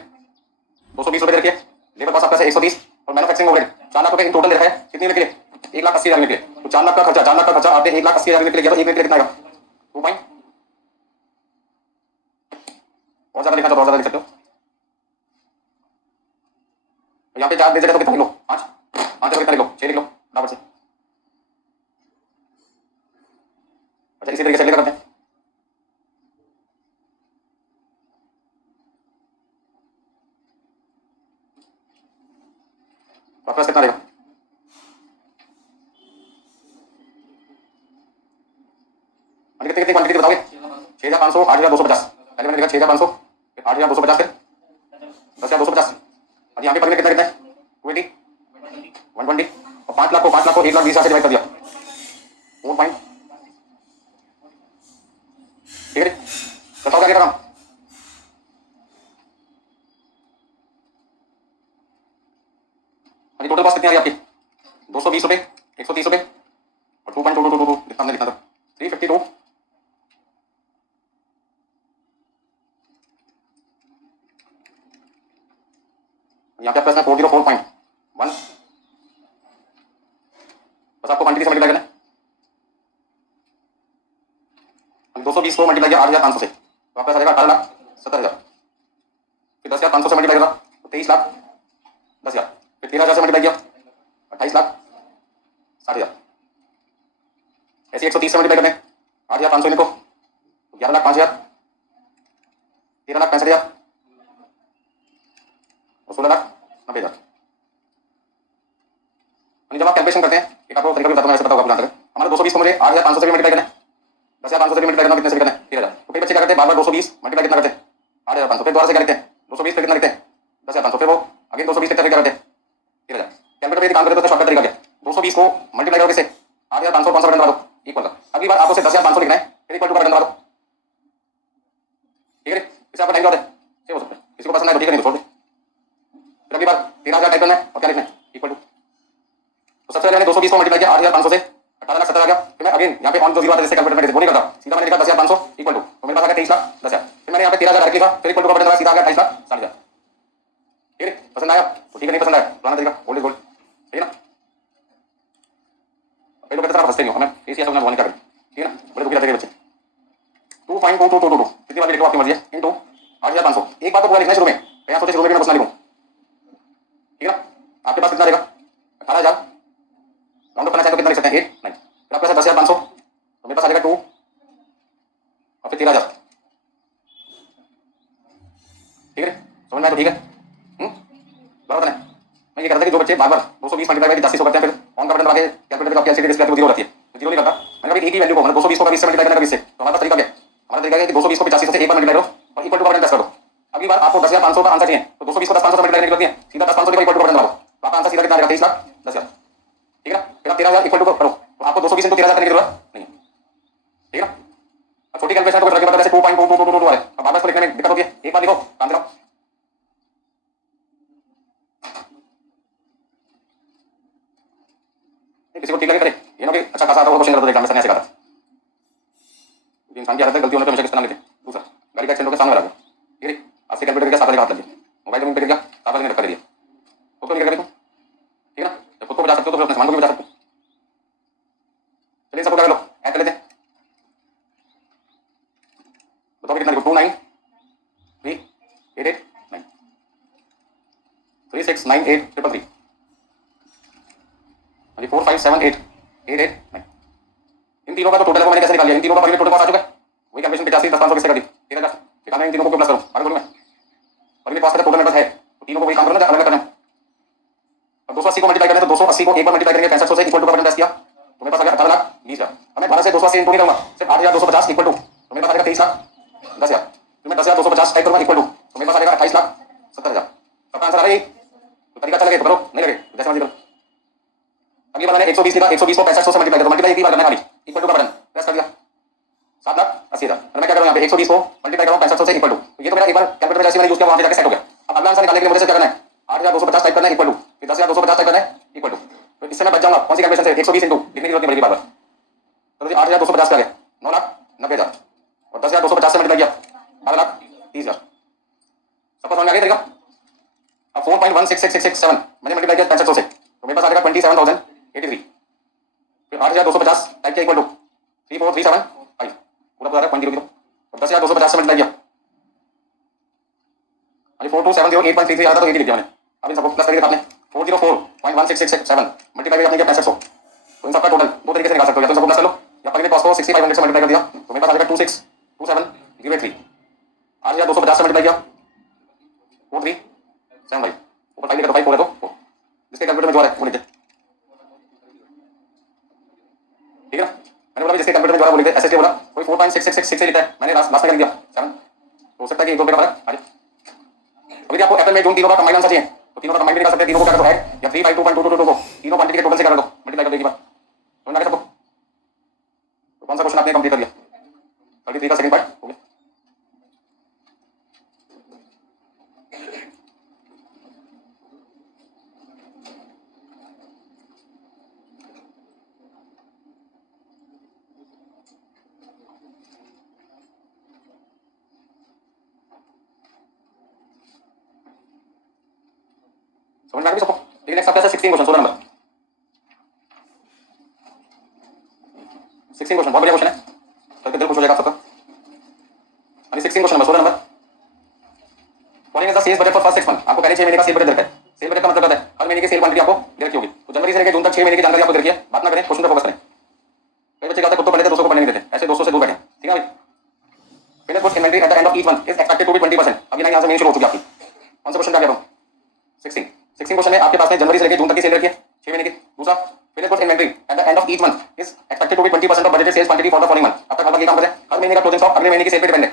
220 रुपए रखी है। लेबर कॉस्ट आपका 130 और मैन्युफैक्चरिंग ओवरहेड 4 लाख रुपए इन टोटल रखा है। कितनी यूनिट के लिए, 1,80,000 यूनिट के लिए। तो 4 लाख का खर्चा, 4 लाख का खर्चा आपने 1,80,000 यूनिट के लिए किया, तो एक यूनिट के लिए कितना आएगा, 2 पॉइंट। और ज्यादा लिखा तो बहुत ज्यादा लिख सकते हो। तो यहाँ पे 4 दे जगह तो कितना लिख लो, 5, 5 जगह कितना लिख लो, 6 लिख लो बराबर से। अच्छा, इसी तरीके से अगले का करते हैं। तो आपके पास कितना रहेगा, कितनी कितनी क्वांटिटी बताओगे, 6500, 8250। पहले मैंने लिखा 6500, फिर 8250, फिर 10250। और यहाँ पे पर यूनिट कितना कितना है, 280, 120। और 5 लाख को 1,20,000 से डिवाइड कर दिया, 4 पॉइंट। ठीक है, बताओ क्या काम। टोटल कॉस्ट कितनी आ रही है आपकी, 220 रुपए, 130 रुपए और 2.2222 कितना हमने लिखा था, 352। यहाँ पे आपके पास 404.1। बस आपको क्वांटिटी से मल्टीप्लाई करना है। 220 को मल्टीप्लाई किया 8,500 से, तो आपका आएगा 18,70,000। फिर 10,500 से मल्टीप्लाई करा तो 23,10,000। फिर 13,000 से मल्टीप्लाई किया 28,60,000। ऐसे 130 से मल्टीप्लाई करते हैं 8,500 यूनिट को, 11,05,000, 13,65,000 और 16,90,000। जब आप कैलकुलेशन करते हैं, एक आपको तरीका भी बताता हूं, ऐसे बताओ आप जानते हैं। हमारे 220 को मुझे 8,500 से भी मल्टीप्लाई करना है, 10,500 से भी मल्टीप्लाई करना, कितने से करना है, 13,000। तो कई बच्चे क्या करते हैं, बार बार 220 मल्टीप्लाई कितना करते हैं, 8,500, फिर दोबारा से क्या लिखते हैं, 220 पे कितना लिखते हैं, 10,500, फिर वो अगेन 220 पे क्या करते हैं, 13,000। कैलकुलेटर पे काम करते हो तो शॉर्टकट तरीका क्या, 220 को मल्टीप्लाई करो किससे, 8,500 कौन सा बटन दबा दो, इक्वल का। अगली बार आपको सिर्फ 10,500 लिखना है, फिर इक्वल टू का बटन दबा दो। ठीक है, इससे आपका टाइम क्या होता है, सेव हो सकता है। किसी को पसंद है तो ठीक है, नहीं तो छोड़ दे। फिर अगली बार 13,000 टाइप करना है और क्या लिखना है, इक्वल टू। तो सबसे पहले मैंने 220 को मल्टीप्लाई किया 8,500 से, 18,70,000 आ गया। फिर मैं अगेन यहाँ पे ऑन जो जीरो आता है जिससे कैलकुलेटर में वो नहीं करता, सीधा मैंने लिखा 10,500 इक्वल टू, तो मेरे पास आ गया 23,10,000। फिर मैंने यहाँ पे 13,000 लिखा, फिर इक्वल टू का बटन दबाया, सीधा आ गया 28,60,000। ठीक है, पसंद आया तो ठीक है, नहीं पसंद आया पुराना तरीका, ओल्ड इज गोल्ड। ठीक है ना। कई लोग कहते हैं हंसते नहीं हो, हमें ऐसी ऐसा होना क्या करें, ठीक है ना, बड़े दुखी रहते हैं बच्चे। 2.2222 कितनी बार लिखो आपकी मर्जी है, इनटू 8,500। एक बार तो पूरा लिखना शुरू में, क्या सोचे शुरू में भी मैं कुछ ना लिखूं, ठीक है ना। आपके पास कितना रहेगा, 18,000, राउंड करना चाहे तो कितना लिख सकते हैं, 8 नहीं, फिर आपके पास 10,500, तो मेरे पास आ जाएगा 2 और फिर 13,000, ठीक है, समझ में आया तो ठीक है। बराबर है। मैं ये कहता था कि जो बच्चे बार बार 220 मल्टीप्लाई बाई 80 करते हैं, फिर ऑन का बटन दबा के कैलकुलेटर का एलसीडी डिस्प्ले पे जीरो रहती है, तो जीरो नहीं करता। मैंने कहा एक ही वैल्यू को मतलब 220 को 20 से मल्टीप्लाई करना है 20 से, तो हमारा तरीका क्या है, हमारा तरीका है कि 220 को 85 से एक बार मल्टीप्लाई करो और इक्वल टू का बटन प्रेस कर दो। अगली बार आपको 10,500 का आंसर चाहिए तो 220 को 10,500 से मल्टीप्लाई करने की जरूरत नहीं है, सीधा 10,500 लिखो इक्वल टू का बटन दबाओ, तो आपका आंसर सीधा कितना आ जाएगा, 23,10,000, ठीक है ना। फिर आप 13,000 इक्वल टू करो, तो आपको 220 इंटू 13,000 करने की जरूरत नहीं है, ठीक है ना। अब छोटी कैलकुलेशन तो करके पता है 2.2222 है, अब बार-बार लिखने में दिक्कत होती है, एक बार लिखो काम करो। किसी को ठीक लगे करे, ये ना कि अच्छा खासा आता हो क्वेश्चन करता एग्जाम में सर ने ऐसे कहा था, इंसान की आदत है गलती होने पे हमेशा किसका नाम लेते हैं, दूसरा गाड़ी का एक्सीडेंट होकर सामने वाला को, ठीक है, आज से कैलकुलेटर के साथ हाथ लग गया, मोबाइल जमीन पे गिर गया, साथ वाले ने धक्का दे दिया, खुद को नहीं कर तुम, ठीक है ना। जब खुद को बचा सकते हो तो फिर अपने सामान को भी बचा सकते हो। चलिए सबको क्या लो ऐड कर लेते हैं, बताओ कितना लिखो, 2938889 369833 45788889। इन तीनों का तो टोटल है वो मैंने कैसे निकाल लिया, इन तीनों का पर यूनिट टोटल कॉस्ट आ चुका है, वही कैलकुलेशन 85 10,500 किससे कर दी 13,000, दिखाना इन तीनों को क्यों प्लस करूं, आगे बोलूं मैं, पर यूनिट कॉस्ट का टोटल मेरे पास है, तो तीनों को वही काम करना अलग अलग करना है। अब 280 को मल्टीप्लाई करना है तो 280 को एक बार मल्टीप्लाई करेंगे 6500 से इक्वल टू का बटन प्रेस किया तो मेरे पास आ गया 18,20,000। अब मैं 12 से 280 इंटू नहीं करूंगा, सिर्फ 8,250 इक्वल टू, तो मेरे पास आ जाएगा 23,10,000। फिर मैं 10,250 टाइप करूंगा इक्वल टू, तो मेरे पास आ जाएगा 28,70,000। सबका आंसर आ रहा है, तो तरीका अच्छा लगे तो करो, नहीं लगे जैसे मर्जी करो। अगली बार मैंने 120 लिखा, 120 को 6500 से मल्टीप्लाई कर दो, मल्टीप्लाई एक ही बार करना है खाली, इक्वल टू का बटन प्रेस कर दिया 7,80,000। मैं क्या करूं यहाँ पे 120 को मल्टीप्लाई करूं 6500 से इक्वल टू, तो ये तो मेरा एक बार कैलकुलेटर जैसे मैंने यूज किया वहां पे जाके सेट हो गया। अब अगला आंसर निकालने के लिए मुझे क्या करना है, 8,250 टाइप करना है इक्वल टू, फिर 10,250 टाइप करना है इक्वल टू, तो इससे मैं बच जाऊंगा कौन सी कैलकुलेशन से 120 इंटू लिखने की जरूरत नहीं पड़ेगी बार बार। तो 8,250 का गया 9,90,000 और 10,250 से मल्टीप्लाई किया 12,30,000। सबको समझ में आ गया तरीका। अब 4.166667 मैंने मल्टीप्लाई किया 6500 से, तो मेरे पास आ जाएगा 27,083। फिर 8,250 टाइप किया इक्वल टू 34,375 पूरा पूरा 0.00, और 10,250 से मल्टीप्लाई किया 4270 8.33 आ रहा था तो 80 लिख दिया मैंने। अब इन सबको प्लस करके आपने 404.1667 मल्टीप्लाई आपने किया 6500, तो इन सबका टोटल दो तरीके से निकाल सकते हो, या तो सबको प्लस कर लो या पर यूनिट कॉस्ट को 6500 से मल्टीप्लाई कर दिया तो मेरे पास आ जाएगा 262703। 8,250 से मल्टीप्लाई किया 4375, ऊपर 5 लिखा तो 5 4 है तो 4, जिसके कैलकुलेटर में जो आ रहा है वो लिख दे, ठीक है। मैंने बोला जिसके कैलकुलेटर में जो आ रहा है वो लिख दे, एसएसटी बोला कोई 4.6666 से लिखता है, मैंने लास्ट में लिख दिया 7, हो सकता है कि एक दो रुपए का फर्क आ जाए। अभी आपको अप्रैल में जून तीनों का कंबाइंड आंसर चाहिए तो तीनों का कंबाइंड निकाल सकते हैं, तीनों को क्या करो ऐड या 3/2.222 को तीनों क्वांटिटी के टोटल से कर दो मल्टीप्लाई कर दो एक बार, समझ आ गया सबको। तो कौन सा क्वेश्चन आपने कंप्लीट कर दिया, 33 का सेकंड पार्ट हो गया। समझ में आ गया सबको। लेकिन नेक्स्ट आपका 16 क्वेश्चन 16 नंबर 16 क्वेश्चन बहुत बढ़िया क्वेश्चन है, करके दिल खुश हो जाएगा सबका। अभी 16 question number 16 number, following is the sales budget for first 6 month. आपको पहले 6 महीने का सेल बजट दे रखा है। सेल बजट का मतलब होता है हर महीने की सेल क्वांटिटी आपको दे रखी होगी, तो जनवरी से लेकर जून तक 6 महीने की जानकारी आपको दे रखी है। बात ना करें, क्वेश्चन पे फोकस करें। कई बच्चे कहते हैं खुद तो पढ़े थे दोस्तों को पढ़ने नहीं देते, ऐसे दोस्तों से दूर बैठे, ठीक है भाई। Finish goods inventory at the end of each month is expected to be 20%। अब ये यहाँ से मेन शुरू हो चुकी है आपकी। कौन सा क्वेश्चन क्या कह रहा हूँ, 16 क्वेश्चन में आपके पास में जनवरी से लेकर जून तक की सेल रखी है 6 महीने की। दूसरा finish goods inventory at the end of each month is expected to be 20% of budgeted sales quantity for the following month. अब तक हम लोग ये काम करते हैं, हर महीने का क्लोजिंग स्टॉक अगले महीने की सेल पे डिपेंड है,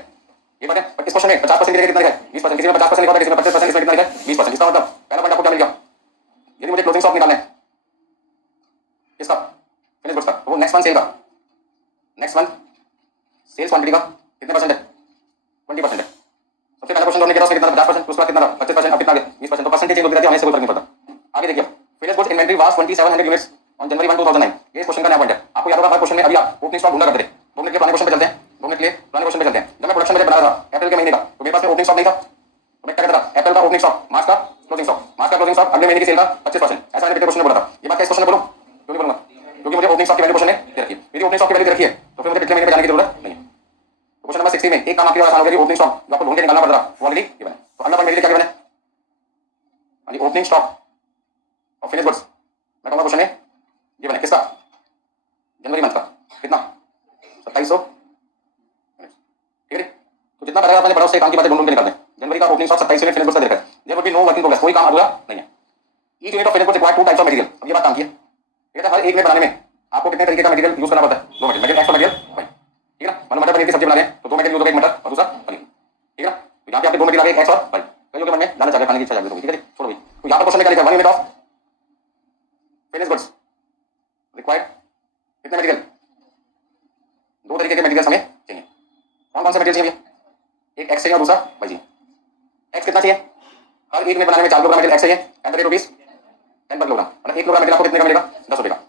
ये बात है। पर इस क्वेश्चन में 50% की जगह कितना लिखा है 20%, किसी में 50% लिखा होता है, किसी में 25%, इसमें कितना लिखा है 20%। इसका मतलब पहला पॉइंट आपको क्या मिल गया, यदि मुझे क्लोजिंग स्टॉक निकालना है इसका फिनिश गुड्स का, तो वो नेक्स्ट मंथ सेल का, नेक्स्ट मंथ सेल्स क्वांटिटी का कितने परसेंट है 20% है। सबसे पहला क्वेश्चन जोड़ने के बाद कितना 50%, उसके बाद कितना 25%, अब कितना 20%, तो परसेंटेज चेंज होती रहती है, हमें इससे कोई फर्क नहीं पड़ता। आगे देखिए finish goods inventory was 2700 units on January 1 2009। ये क्वेश्चन का नया पॉइंट है, आपको याद होगा हर क्वेश्चन में अभी आप ओपनिंग स्टॉक ढूंढा करते थे। 2 मिनट के पुराने क्वेश्चन पे चलते हैं, 2 मिनट के लिए पुराने क्वेश्चन पे चलते हैं। जब मैं प्रोडक्शन बजट बना रहा था अप्रैल के महीने का, तो मेरे पास ओपनिंग स्टॉक नहीं था, तो मैं क्या करता था अप्रैल का ओपनिंग स्टॉक, मार्च का क्लोजिंग स्टॉक, मार्च का क्लोजिंग स्टॉक, अगले महीने की सेल का 25%। ऐसा मैंने पिछले क्वेश्चन में बोला था। ये बात क्या इस क्वेश्चन में बोलूं, क्यों नहीं बोलूंगा, क्योंकि मुझे ओपनिंग ओपनिंग स्टॉक की वैल्यू क्वेश्चन में दे रखी है। यदि ओपनिंग स्टॉक की वैल्यू दे रखी है तो फिर मुझे पिछले महीने में जाने की जरूरत नहीं है। तो क्वेश्चन नंबर 60 में एक काम आपके आसान हो गया कि ओपनिंग स्टॉक जो आपको ढूंढ के निकालना पड़ रहा वो ऑलरेडी गिवन है। तो अगला पॉइंट मेरे लिए क्या गिवन है? हाँ जी, ओपनिंग स्टॉक और फिनिश गुड्स मैं कहूँगा क्वेश्चन में गिवन है। किसका? जनवरी मंथ का। कितना? 2700। ठीक है, तो जितना पहले आपने पढ़ा उससे काम की बातें ढूंढ के निकालते हैं। जनवरी का opening stock 27 unit finish goods का देखा है। There would be no working progress, कोई काम अधूरा नहीं है। Each unit of finish goods required 2 types of material. अब ये बात काम की है, ठीक है, हर एक में बनाने में आपको कितने तरीके का मटेरियल यूज करना पड़ता है? दो मटेरियल, एक्स और मटेरियल वाई। ठीक है ना, मतलब मटर पनीर की सब्जी बना रहे हैं तो दो मटेरियल यूज होगा, एक मटर और दूसरा पनीर। ठीक है ना, तो यहाँ पे आपने दो मटेरियल आ गए, एक्स और वाई। कई लोगों के मन में लालच आ गया, खाने की इच्छा जागृत होगी। ठीक है, छोड़ो भाई। तो यहाँ पर क्वेश्चन में क्या लिखा है? 1 unit of finish goods required कितने मटेरियल? दो तरीके के मटेरियल हमें चाहिए। कौन कौन से मटेरियल चाहिए? एक एक्स चाहिए और दूसरा वाई चाहिए। एक्स कितना चाहिए? हर एक में बनाने में 4 किलोग्राम मटेरियल एक्स चाहिए एट द रेट रुपीज 10 पर किलोग्राम। मतलब 1 किलोग्राम मटेरियल आपको कितने का मिलेगा? 10 रुपए का।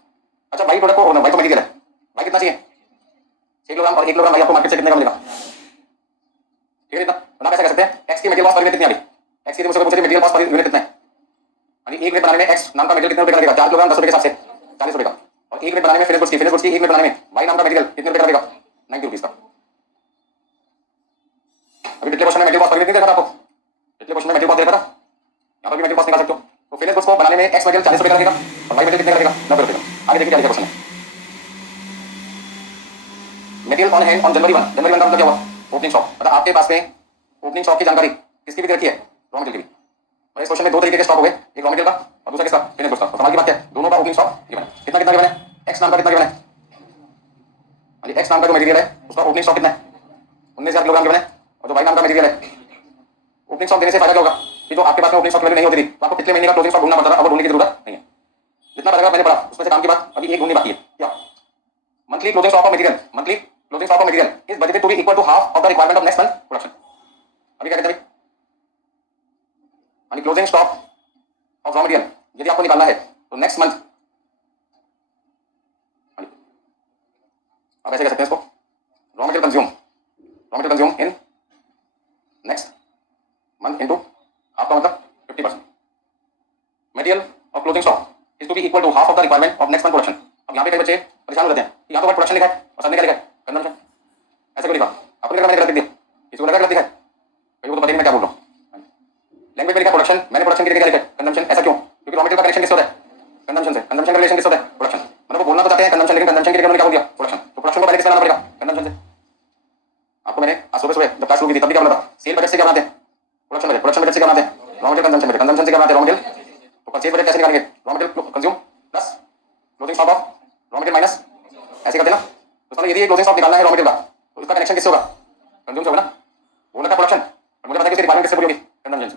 अच्छा, वाई प्रोडक्ट को, वाई तो मटेरियल है, वाई कितना चाहिए? 6 किलोग्राम, और 1 किलोग्राम वाई आपको मार्केट से कितने का मिलेगा? ठीक है, इतना बना कैसे कर सकते हैं? एक्स की मटेरियल कॉस्ट पर यूनिट कितनी आ गई? एक्स की मुझसे पूछे मटेरियल कॉस्ट पर यूनिट कितना है? यानी एक में बनाने में एक्स नाम का मटेरियल कितने रुपए का लगेगा? 4 किलोग्राम 10 रुपए के हिसाब से 40 रुपए का। और एक में बनाने में फिनिश गुड्स की एक में बनाने में वाई नाम का मटेरियल कितने रुपए का लगेगा? 90 रुपीज का। अभी पिछले क्वेश्चन में मटेरियल कॉस्ट पर यूनिट नहीं देखा था आपको? पिछले क्वेश्चन में मटेरियल कॉस्ट देखा था, यहाँ पर भी मटेरियल कॉस्ट निकाल सकते हो। तो फिनिश गुड्स को बनाने में एक्स मटेरियल 40 रुपए का लगेगा और वाई मटेरियल कितने का लगेगा? 90 रुपए का। आगे देखिए क्या लिखा क्वेश्चन में। Material on hand on January 1। जनवरी 1 का मतलब क्या हुआ? Opening stock. मतलब आपके पास में ओपनिंग स्टॉक की जानकारी किसकी भी दे रखी है? रॉ मटेरियल की। और इस क्वेश्चन में दो तरीके के स्टॉक हो गए, एक रॉ मटेरियल का और दूसरा किसका? फिनिश गुड्स का। तो सवाल की बात क्या है? दोनों का ओपनिंग स्टॉक गिवन है। कितना कितना गिवन है? एक्स नाम का कितना गिवन है? हाँ जी, एक्स नाम का जो मटेरियल है उसका ओपनिंग स्टॉक कितना है? 19,000 किलोग्राम गिवन है। और जो वाई नाम का मटेरियल है, ओपनिंग स्टॉक देने से फायदा क्या होगा? कि जो आपके पास में ओपनिंग स्टॉक वैल्यू नहीं होती थी तो आपको पिछले महीने का क्लोजिंग स्टॉक ढूंढना पड़ता था, अब वो ढूंढने की जरूरत नहीं है। जितना पैराग्राफ मैंने पढ़ा उसमें से काम की बात अभी एक ढूंढनी बाकी है। क्या? Monthly closing stock of material, monthly closing stock of material is budgeted to be equal to half of the requirement of next month production. अभी क्या कहते हैं? यानी closing stock of raw material यदि आपको निकालना है तो नेक्स्ट मंथ, आप ऐसे कह सकते हैं इसको, raw material consume in next month into half का मतलब 50%। Material of closing stock is to be equal to half of the requirement of next month production. अब यहाँ पे कई बच्चे परेशान हो जाते हैं कि यहाँ तो प्रोडक्शन लिखा है और सामने क्या लिखा है? कंजम्पशन। ऐसे क्यों लिखा? आपको लगा मैंने गलत लिख दिया, किसी को लगा गलत लिखा है? भाई वो तो पता नहीं मैं क्या बोल रहा हूँ। लैंग्वेज में लिखा प्रोडक्शन, मैंने प्रोडक्शन की जगह लिखा है कंजम्पशन। ऐसा क्यों? क्योंकि रॉ मटेरियल का कनेक्शन किससे होता है? कंजम्पशन से। कंजम्पशन का रिलेशन किससे होता है? प्रोडक्शन। मतलब वो बोलना तो चाहते हैं कंजम्पशन, लेकिन कंजम्पशन की जगह उन्होंने क्या बोल दिया? प्रोडक्शन। तो प्रोडक्शन को पहले किससे लाना पड़ेगा? कंजम्पशन से। आपको मैंने आज सुबह सुबह जब क्लास शुरू की थी तब भी क्या बोला था? सेल बजट से क्या बनाते हैं? Production budget. प्रोडक्शन बजट से क्या बनाते हैं? Raw material consumption budget. Consumption से क्या बनाते हैं? Raw material. तो परचेज बजट कैसे निकालेंगे? Raw material consume plus closing stock of raw material minus, ऐसे करते हैं ना। तो मतलब यदि ये क्लोजिंग स्टॉक निकालना है रॉ मटेरियल का तो इसका कनेक्शन किससे होगा? कंज्यूम से होगा ना। बोलना था प्रोडक्शन, और मुझे पता है कि इसकी रिक्वायरमेंट किससे पूरी होगी? कंजम्पशन से।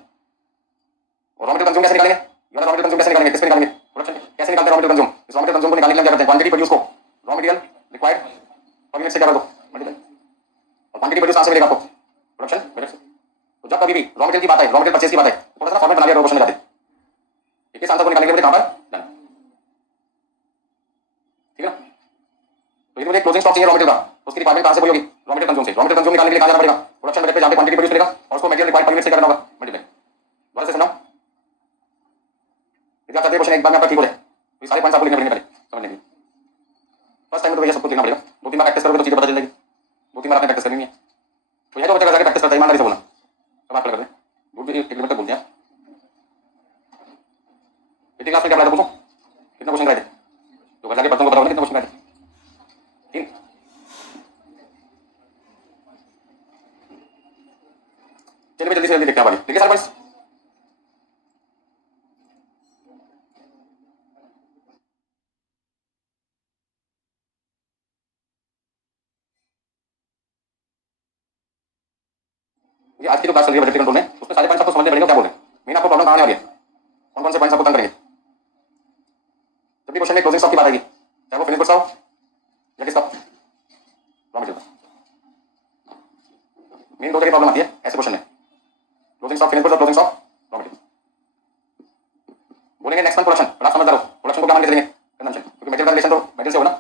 और रॉ मटेरियल कंज्यूम कैसे निकालेंगे? ये रॉ मटेरियल कंज्यूम कैसे निकालेंगे? किस पे निकालेंगे? प्रोडक्शन। कैसे निकालते हैं रॉ मटेरियल कंज्यूम? इस रॉ मटेरियल कंज्यूम को निकालने के लिए क्या करते हैं? क्वांटिटी प्रोड्यूस को raw material required per unit से क्या कर दो? मल्टीप्लाई। और क्वांटिटी प्रोड्यूस कहां से मिलेगा आपको? प्रोडक्शन बजट से। तो जब कभी भी रॉ मटेरियल की बात है, रॉ मटेरियल परचेज की बात है, थोड़ा सा फॉर्मेट बना लिया क्वेश्चन में जाते। इस आंसर को निकालने के लिए मुझे कहां पर जाना? ठीक है ना। तो यदि मुझे क्लोजिंग स्टॉक चाहिए रॉ मटेरियल का तो उसकी रिक्वायरमेंट कहां से पूरी होगी? रॉ मटेरियल कंज्यूम से। रॉ मटेरियल कंज्यूम निकालने के लिए कहां जाना पड़ेगा? प्रोडक्शन बजट पे जहां पे क्वांटिटी प्रोड्यूस करेगा और उसको मटेरियल रिक्वायर्ड पर यूनिट से करना होगा मल्टीप्लाई। दोबारा से सुनाओ, यदि आप चाहते हैं क्वेश्चन एक बार में आपका ठीक हो जाए तो ये सारे पॉइंट्स आपको लिखने पड़ेंगे पहले समझने के लिए। फर्स्ट टाइम में तो भैया सब कुछ लिखना पड़ेगा, 2-3 बार प्रैक्टिस करोगे तो चीजें पता चल जाएगी। 2-3 बार आपने प्रैक्टिस करनी है। तो यह तो बच्चा जाकर प्रैक्टिस करता है, ईमानदारी से बोलना, सब आप कर रहे हैं। झूठ भी 1 मिनट तक बोलते हैं। पिछली क्लास में क्या पढ़ाया था पूछो? कितने क्वेश्चन कराए थे? तो घर जाके बच्चों को पता होगा कितने क्वेश्चन कराए थे? 3। चलिए जल्दी से जल्दी देखते हैं आगे। देखिए सारे पॉइंट्स। ये आज की जो क्लास चल रही है बजट कंट्रोल में, उसमें सारे पॉइंट्स आपको समझने पड़ेंगे क्या बोल रहे हैं। मेन आपको प्रॉब्लम कहां आ रही है? कौन कौन से पॉइंट्स आपको तंग करेंगे? जब भी क्वेश्चन में क्लोजिंग स्टॉक की बात आएगी, चाहे वो फिनिश गुड्स हो या किसका? Raw material. मेन दो जगह प्रॉब्लम आती है ऐसे क्वेश्चन में, क्लोजिंग स्टॉक फिनिश गुड्स और क्लोजिंग स्टॉक रॉ मटेरियल। बोलेंगे नेक्स्ट मंथ प्रोडक्शन, बड़ा समझदार हो। प्रोडक्शन को क्या मान के चलेंगे? कंजम्पशन, क्योंकि मटेरियल का रिलेशन तो मटेरियल से होगा ना।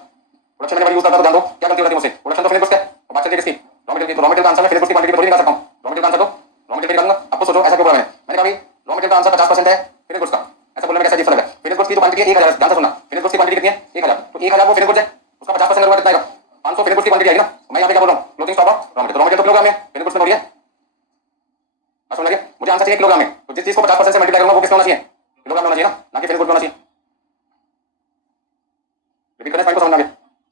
प्रोडक्शन मैंने यूज करता तो ध्यान दो क्या गलती होती है मुझसे? प्रोडक्शन तो फिनिश गुड्स का और बात चलती है किसकी? रॉ मटेरियल की। तो रॉ मटेरियल का आंसर मैं फिनिश गुड्स की क्वांटिटी में थोड़ी निकाल सकता हूं। रॉ मटेरियल का आंसर तो रॉ मटेरियल निकालूंगा। आपको सोचो ऐसा क्यों बोला मैंने कहा भाई रॉ मटेरियल का आंसर 50% है फिनिश गुड्स का, ऐसा बोलने में कैसा डिफरेंस है? फिनिश गुड्स की जो क्वांटिटी है 1000, ध्यान से सुनना। फिनिश गुड्स की क्वांटिटी कितनी है? 1000। तो 1000 वो फिनिश गुड्स है, उसका 50% करूंगा कितना आएगा? 500 फिनिश गुड्स की क्वांटिटी आएगी ना। मैं यहाँ पे क्या बोल रहा हूँ, closing stock of raw material. Raw material तो किलोग्राम में, फिनिश गुड्स में हो रही है। समझ लगे? मुझे आंसर चाहिए किलोग्राम में, तो जिस चीज को 50% से मल्टीप्लाई करूंगा वो किसमें होना चाहिए? किलोग्राम में होना चाहिए ना कि फिनिश गुड में होना चाहिए। रिपीट करने पॉइंट को समझ में आ गया?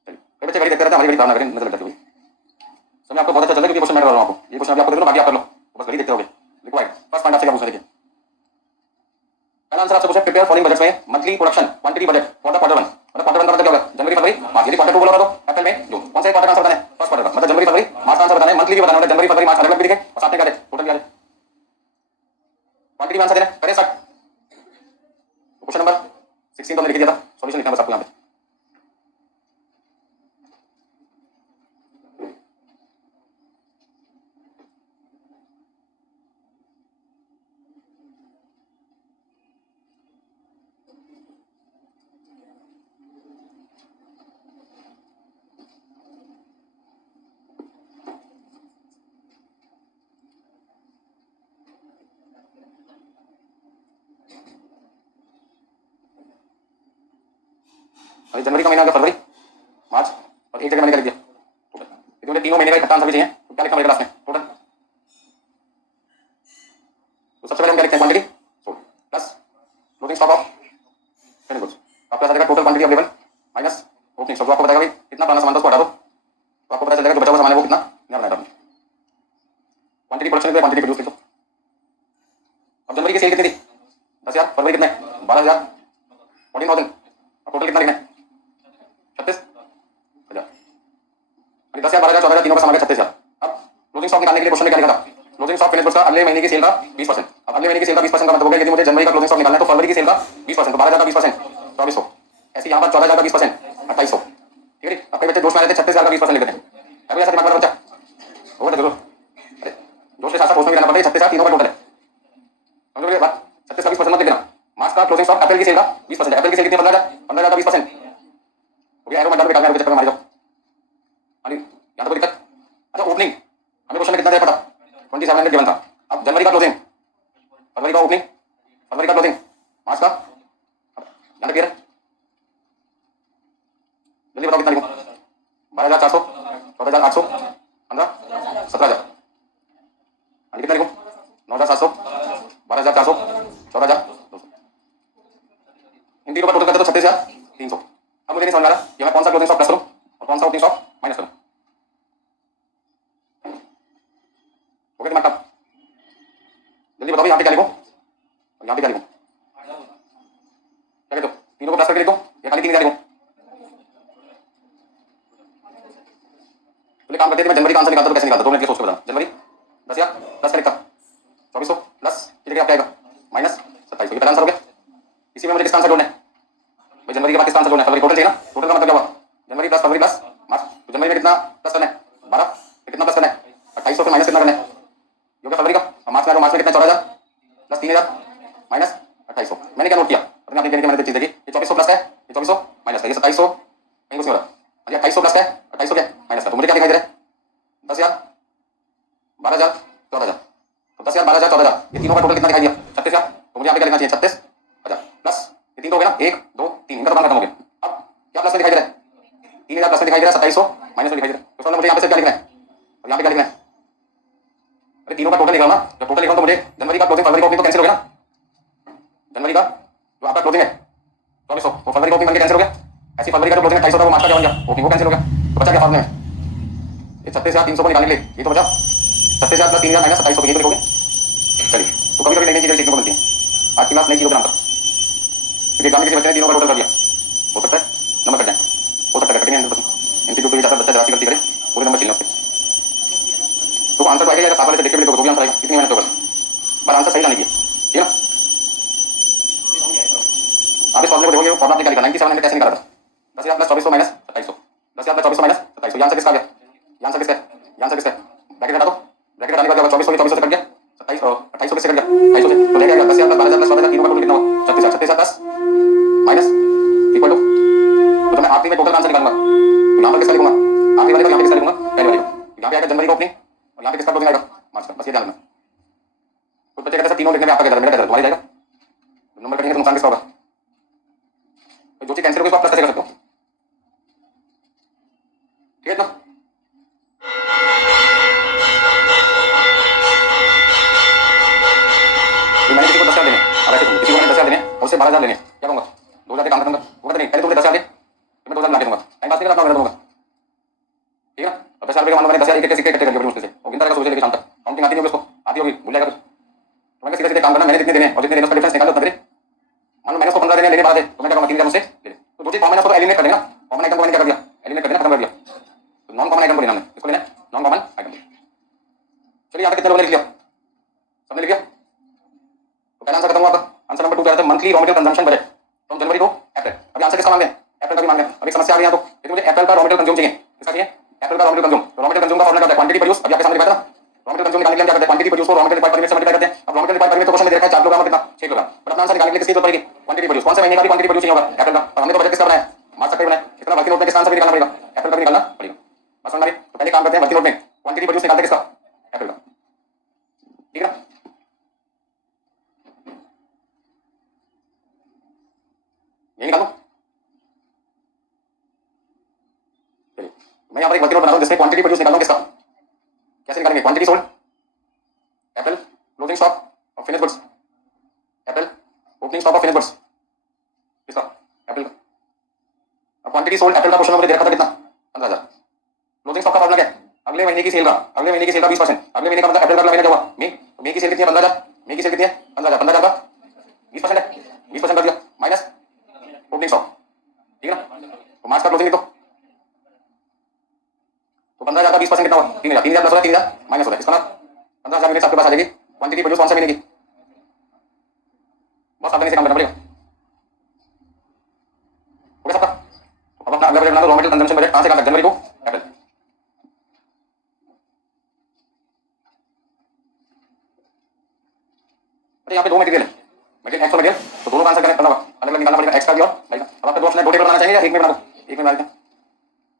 चलिए, कई बच्चे घड़ी देखते रहते हैं, हमारी घड़ी काम ना करें, नजर लग जाती है। समझ आपको बहुत अच्छा चल रहा है क्योंकि क्वेश्चन मैं कर रहा हूं आपको। ये क्वेश्चन अभी आपको दे दूं, बाकी आप कर लो, बस घड़ी देखते रहोगे। लिखो भाई, फर्स्ट पॉइंट आपसे क्या पूछा देखिए। पहला आंसर आपसे पूछा, प्रिपेयर फॉलोइंग बजट्स में monthly production quantity budget for the quarter 1। मतलब क्वार्टर 1 का मतलब क्या होगा? जनवरी फरवरी मार्च। यदि क्वार्टर 2 बोला तो अप्रैल मई जून। कौन से क्वार्टर का आंसर बताना है? फर्स्ट क्वार्टर का, मतलब जनवरी फरवरी मार्च का आंसर बताना है। मंथली भी बताना है, जनवरी फरवरी मार्च अलग अलग भी लिखे और साथ में क्या दे, टोटल क्या दे, क्वांटिटी में आंसर देना है। करें स्टार्ट। क्वेश्चन नंबर 16 तो हमने लिख दिया था, सॉल्यूशन लिखना है बस आपको यहाँ पे। अभी जनवरी का महीना आ गया, फरवरी मार्च और एक जगह मैंने क्या लिख दिया टोटल। यदि मुझे तीनों महीने का इकट्ठा आंसर भी चाहिए तो क्या लिखना पड़ेगा लास्ट में? टोटल। तो सबसे पहले हम क्या लिखते हैं? Quantity sold plus closing stock of finish goods. आपको ऐसा देगा total quantity available minus opening stock. आपको बताएगा भाई कितना पुराना सामान था उसको हटा दो, तो आपको पता चलेगा जो बचा हुआ सामान है वो कितना नया बनाया था। क्वांटिटी प्रोडक्शन के क्वांटिटी प्रोड्यूस लिखो। अब जनवरी की सेल कितनी थी? 10,000। फरवरी कितने? 12,000, 14,000। अब टोटल कितना लिखना है? 36,000। 10,000, 12,000, 14,000 तीनों का सामान है 36,000। अब क्लोजिंग स्टॉक निकालने के लिए क्वेश्चन में क्या लिखा था? क्लोजिंग स्टॉक फिनिश गुड्स का अगले महीने की सेल का 20%। अब अगले महीने की सेल का 20% का मतलब हो गया, यदि मुझे जनवरी का क्लोजिंग स्टॉक निकालना है तो फरवरी की सेल का 20%, तो 12,000 का 20%, 2400। ऐसे यहाँ पर 14,000 का 20%, 2,800। ठीक है। अब कई बच्चे जोश में आ रहे थे, 36,000 का 20% लिख देते हैं। अभी ऐसा दिमाग वाला बच्चा होगा जरूर। अरे जोश के साथ साथ सोच में भी रहना पड़ता है। 36,000 तीनों का टोटल है, समझ लो बात। 36 का 20% मत लिख देना। मार्च का क्लोजिंग स्टॉक अप्रैल की सेल का 20%, अप्रैल की सेल कितनी? 15,000, 15,000 का 20% हो गया। एरो में डाल के चक्कर में मारी जाओ। यहाँ तो कोई दिक्कत? अच्छा ओपनिंग हमें क्वेश्चन में कितना दिया पता? 2700 गिवन था। अब जनवरी का क्लोजिंग, फरवरी का ओपनिंग, फरवरी का क्लोजिंग, मार्च का, यहाँ तक क्लियर है? जल्दी बताओ कितना लिखूं? 12,400, 14,800, 15, 17,000। कितना लिखूं? 9,700, 12,400, 14,200। इन तीनों का टोटल करते तो 36,300। अब मुझे नहीं समझ आ रहा कि मैं कौन सा क्लोजिंग स्टॉक प्लस करूं और कौन सा ओपनिंग स्टॉक माइनस करूं। ओके दिमाग का जल्दी बताओ यहाँ पे क्या लिखूं और यहाँ पे क्या लिखूं? क्या कहते हो? तीनों को प्लस करके लिखूं या खाली 3,000 लिखूं? तो काम करते थे, मैं जनवरी का आंसर निकालता तो कैसे निकालता? 2 मिनट के सोच के बताना। जनवरी 10,000 प्लस का लिखता 2400 प्लस की जगह क्या आएगा? माइनस 2700। ये पहला आंसर हो गया। इसी में मुझे किसका आंसर जोड़ना है भाई? जनवरी के बाद किसका आंसर जोड़ना है? फरवरी टोटल चाहिए ना। टोटल का मतलब क्या हुआ? जनवरी प्लस फरवरी प्लस मार्च। तो जनवरी में कितना प्लस करना है? 12। कितना प्लस करना है? 2,800 माइनस कितना करना है? ये हो गया फरवरी का। और मार्च में, मार्च में कितना? 14,000 प्लस 3,000 माइनस 2,800। मैंने क्या नोट किया? अपने आप मैंने चीज देखी, ये 2400 प्लस है, ये 2400 माइनस है, ये 2700 कहीं कुछ नहीं हो रहा। ये 2,800 प्लस है, 2,800 क्या माइनस है। तो मुझे क्या दिखाई दे रहा है? 10,000, 12,000, 14,000। तो 10,000, 12,000, 14,000 ये तीनों का टोटल कितना दिखाई दिया? 36,000। तो मुझे यहाँ पे क्या लिखना चाहिए? 36,000 प्लस ये तीन तो हो गया ना, 1 2 3, इनका तो काम खत्म हो गया। अब क्या प्लस में दिखाई दे रहा है? 3,000 प्लस में दिखाई दे रहा है, 2,700 माइनस में दिखाई दे रहा है। तो मतलब मुझे यहाँ पे से क्या लिखना है और यहाँ पे क्या लिखना है? अरे तीनों का टोटल निकालना। जब टोटल निकालो तो मुझे जनवरी का क्लोजिंग फरवरी का ओपनिंग तो कैंसिल हो गया ना। जनवरी का जो आपका क्लोजिंग है 2400, वो फरवरी का ओपनिंग बन के कैंसिल हो गया। ऐसी फरवरी का जो क्लोजिंग 2,800 था वो मार्च का क्या बन गया? ओपनिंग वो कैंसिल हो गया। तो बचा क्या फॉर्मूले में? ये 36,300 को निकालने के लिए ये तो बचा 36,000 प्लस 3,000 माइनस 2,700, ये तो लिखोगे। चलिए, तो कभी कभी नई नई चीजें सीखने को मिलती हैं। आज की क्लास नई चीजों के नाम पर, क्योंकि एग्जाम में किसी बच्चे ने तीनों का टोटल कर दिया, हो सकता है नंबर कट जाए, हो सकता है कटेंगे 100%। एमसीक्यू पे जाता बच्चा राशि गलती करे पूरे नंबर छीनने उसके। तो आंसर तो आएगा या साथ वाले से देख के भी लिखोगे तो भी आंसर आएगा। कितनी मेहनत होगा, पर आंसर सही लाने की, ठीक है ना। आप इस फॉर्मूले को देखोगे, वो फॉर्मूला आपने क्या लिखा? 97 कैसे निकाला था? 10,000 प्लस 2400 माइनस 2,700, 10,000 प्लस 2400 माइनस 2,700। ये आंसर किसका आ गया? ये आंसर किसका है? ये आंसर किसका है? ब्रैकेट हटा दो। ब्रैकेट हटाने के बाद 2400 2400 से कट गया, 2,800 से कट गया, 2,800 से तो क्या गया? 10,000 प्लस 12,000 प्लस 14,000 तीनों का टोटल कितना हुआ? 36,000। 36,000 प्लस माइनस इक्वल टू, तो जब मैं आखिरी में टोटल आंसर निकालूंगा तो यहाँ पर किसका लिखूंगा? आखिरी वाले को यहाँ पे किसका लिखूंगा? पहले वाले को। यहाँ पे आएगा जनवरी का ओपनिंग और यहाँ पे किसका क्लोजिंग आएगा? मार्च का। बस ये ध्यान रखना। कुछ बच्चे कहते हैं तीनों लिखने में आपका क्या, मेरा क्या, तुम्हारी जाएगा। नंबर कटेंगे तो नुकसान किसका होगा? जो चीज कैंसिल होगी उसको आप प्लस कैसे कर सकते हो? ठीक है ना। ये मैंने किसी को 10,000 देने, अब ऐसे सुनो, किसी को मैंने 10,000 देने और उससे 12,000 लेने, क्या कहूंगा 2,000 काम खत्म कर, वो कहते नहीं पहले तुमने 10,000 दे, मैं 2,000 ला के दूंगा, टाइम पास नहीं करना, अपना दूंगा, ठीक है ना। और 10,000 रुपये का मान लो मैंने 10,000 एक सिक्के इकट्ठे कर दिए बड़ी मुश्किल से, और गिनता रहेगा सुबह से लेकर शाम तक, काउंटिंग आती नहीं होगी उसको, आती होगी भूल जाएगा, तो मैं सीधे सीधे काम करना, मैंने कितने देने और जितने देने उसका डिफरेंस निकालो उतना दे। मान लो मैंने उसको 15 देने, लेने 12 दे, तो मैं क्या करूंगा 3 मुझसे ले ले, तो जो चीज कॉमन है उसको एलिमिनेट कर देना, कॉमन आइटम को मैंने क्या कर दिया, एलिमिनेट कर देना, खत्म कर दिया, तो नॉन कॉमन आइटम को लेना, हमने इसको लेना नॉन कॉमन आइटम। चलिए यहाँ तक कितने लोगों ने लिख लिया, सबने लिख लिया, तो पहला आंसर खत्म हुआ आपका। आंसर नंबर 2 क्या था, monthly raw material consumption budget from January to April. अभी आंसर किसका मांग रहे हैं, अप्रैल का भी मांग रहे हैं। अभी समस्या आ रही है, तो लेकिन मुझे अप्रैल का रॉ मटेरियल कंज्यूम चाहिए, किसका चाहिए, अप्रैल का रॉ मटेरियल कंज्यूम। तो रॉ मटेरियल कंज्यूम का फॉर्मूला क्या होता है, क्वांटिटी प्रोड्यूस, अभी आपके सामने लिखा था ना, रॉ मटेरियल कंज्यूम निकालने के लिए हम क्या करते हैं, क्वांटिटी प्रोड्यूस को raw material divide per unit से मल्टीप्लाई करते हैं। अब raw material divide per unit तो क्वेश्चन में दे रखा है 4 किलोग्राम कितना 6 किलोग्राम, पर अपना आंसर निकालने के लिए किसकी जरूरत पड़ेगी, क्वांटिटी प्रोड्यूस। कौन से महीने का भी क्वांटिटी प्रोड्यूस नहीं होगा, अप्रैल का, और हमने तो बजट किसका बनाया, मार्च तक का बनाया, इतना वर्किंग नोट में किसका आंसर भी निकालना पड़ेगा, अप्रैल का भी निकालना पड़ेगा। बस समझ में आ रही? तो पहले काम करते हैं वर्किंग नोट में क्वांटिटी प्रोड्यूस निकालते हैं किसका, अप्रैल का, ठीक है ना। ये निकालो, चलिए मैं यहाँ पर एक वर्किंग नोट बना रहा हूँ जिसमें क्वांटिटी प्रोड्यूस निकालूंगा किसका, कैसे निकालेंगे, quantity sold April, closing stock of finish goods April, opening stock of finish goods किसका, अप्रैल का। अब क्वांटिटी सोल्ड अप्रैल का क्वेश्चन मुझे दे रखा था कितना, 15,000। क्लोजिंग स्टॉक का फॉर्मूला क्या है, अगले महीने की सेल का, अगले महीने की सेल का 20%, अगले महीने का मतलब अप्रैल का महीना क्या हुआ मई, तो मई की सेल कितनी है 15,000, मई की सेल कितनी है 15,000, 15,000 का 20% है, 20% कर दिया माइनस ओपनिंग स्टॉक, ठीक है ना। तो मार्च का क्लोजिंग लिख दो, तो 15,000 का 20% कितना हुआ 3,000, 3,000 प्लस हो रहा है 3,000 माइनस हो रहा है, इसका मतलब 15,000 यूनिट्स आपके पास आ जाएगी। क्वांटिटी प्रोड्यूस कौन से महीने की, बहुत सावधानी से काम करना पड़ेगा, हो गया सबका। तो अब अपना अगला बजट बना दो, रॉ मटेरियल कंजम्पशन बजट कहां से कहां तक, जनवरी टू अप्रैल। अरे यहाँ पे दो मटेरियल है, मटेरियल एक्स और मटेरियल, तो दोनों का आंसर करना अलग अलग निकालना पड़ेगा, एक्स का भी और वाई का। अब आपका दो ऑप्शन है, दो टेबल बनाना चाहिए या एक में बना दो, एक में बना देते हैं।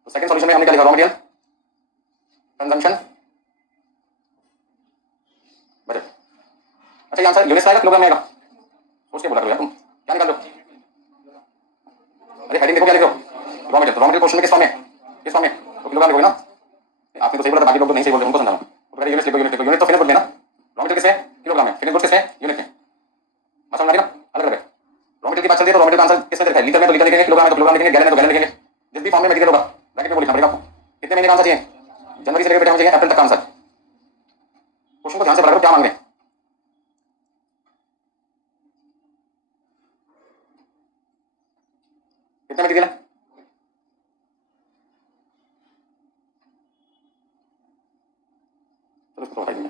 तो सेकंड सॉल्यूशन में हमने क्या लिखा, रॉ मटेरियल कंजम्पशन बजट। अच्छा ये आंसर यूनिट्स में आएगा किलोग्राम में आएगा, सोच के बोला करो यार तुम, क्या निकाल रहे हो, अरे हेडिंग देखो क्या लिख रहे हो, रॉ मटेरियल क्वेश्चन में किस फॉर्म में, किस फॉर्म में, तो किलोग्राम लिखोगे ना। आपने तो सही बोला था, बाकी लोग तो नहीं सही बोलते, उनको समझाना, तो पहले यूनिट लिखो, यूनिट लिखो, यूनिट तो फिनिश गुड में ना, रॉ मटेरियल किसमें किलोग्राम में, फिनिश गुड किसमें यूनिट में, बस समझ आ रही ना, अलग अलग है। रॉ मटेरियल की बात चल रही है तो रॉ मटेरियल का आंसर किसमें लिखा है, लीटर में तो लीटर लिखेंगे, किलोग्राम में तो किलोग्राम लिखेंगे, गैलन में तो गैलन लिखेंगे, जिस भी फॉर्म में मटेरियल होगा ब्रैकेट में वो लिखना पड़ेगा आपको। कितने महीने का आंसर चाहिए, जनवरी से लेकर बेटे हमें चाहिए अप्रैल तक का आंसर। क्वेश्चन को ध्यान से पढ़ा करो क्या मांग रहे हैं, कितने मटेरियल है, चलो इसको बताइए।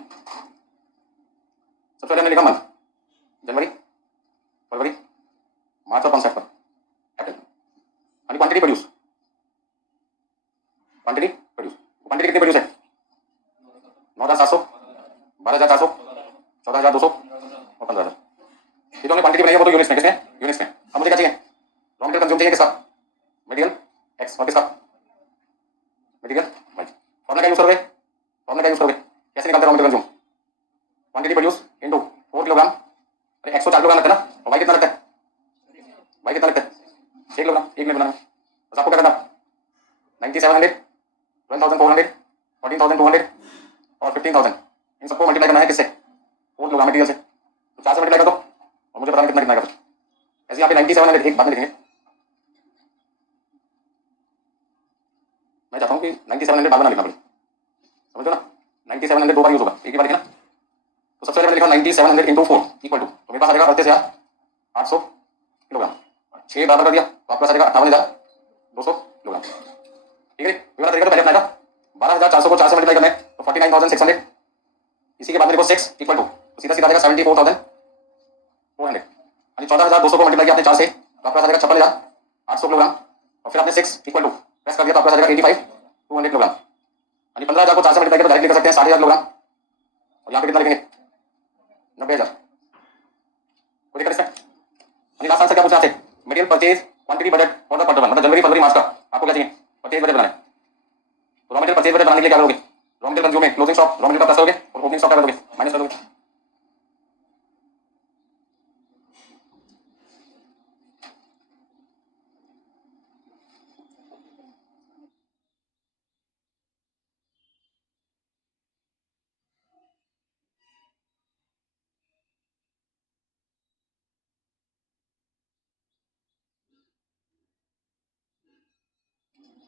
सबसे पहले हमने लिखा मंथ, जनवरी फरवरी मार्च और कौन सा अप्रैल, यानी quantity produce, quantity produce, quantity कितनी प्रोड्यूस है 9,700, 12,400, 14,200 और 15,000। ये जो हमने क्वांटिटी बनाई है वो तो यूनिट्स में, किसमें यूनिट्स में। अब मुझे क्या चाहिए, रॉ मटेरियल कंज्यूम चाहिए किसका, मटेरियल एक्स और किसका मटेरियल वाई। फॉर्मूला क्या यूज करोगे, फॉर्मूला क्या यूज करोगे, कैसे निकालते हैं raw material consume, quantity produce into 4 किलोग्राम, अरे एक्स को 4 किलोग्राम लगता है ना, और वाई कितना लगता है, वाई कितना लगता है 6 किलोग्राम, एक मिनट बनाना। बस आपको क्या करना, 9,700, 12,400, 14,200 और 15,000, इन सबको मल्टीप्लाई करना है किससे, 4 किलोग्राम मटेरियल से, तो 4 से मल्टीप्लाई कर दो और मुझे बताना कितना कितना आएगा। ऐसे यहाँ पे 9,700 एक बाद में लिखेंगे, मैं चाहता हूँ कि 9,700 बाद में ना लिखना पड़े, समझ लो ना, 9,700 दो बार यूज होगा, एक ही बार लिखना। तो सबसे पहले मैंने लिखा 9,700 इंटू 4 इक्वल टू, तो मेरे पास आ जाएगा 38,800 किलोग्राम, 6 बराबर कर दिया तो आपके पास आ जाएगा 58,200 किलोग्राम, ठीक है। ये वाला तरीका तो पहले अपनाया था, 12,400 को 4 से मल्टीप्लाई करना है तो 49,600, इसी के बाद मेरे को 6 इक्वल टू, तो सीधा सीधा आ जाएगा 74,400, यानी 14,200 को मल्टीप्लाई किया आपने 4 से तो आपके पास आ जाएगा 56,800 किलोग्राम, और फिर आपने 6 इक्वल टू प्रेस कर दिया तो आपके पास आ जाएगा 85,200 किलोग्राम, यानी 15,000 को 4 से मल्टीप्लाई किया तो डायरेक्ट लिख सकते हैं 60,000 किलोग्राम, और यहाँ पे कितना लिखेंगे 90,000। कोई दिक्कत इसमें, यानी लास्ट आंसर क्या पूछा आपसे, material purchase quantity budget for the quarter one, मतलब जनवरी फरवरी मार्च का आपको क्या चाहिए, परचेज बजट बनाना है। तो रॉ मटेरियल परचेज बजट बनाने के लिए क्या करोगे, रॉ मटेरियल कंज्यूम में क्लोजिंग स्टॉक रॉ मटेरियल का प्लस करोगे और ओपनिंग स्टॉक क्या करोगे माइनस कर दोगे।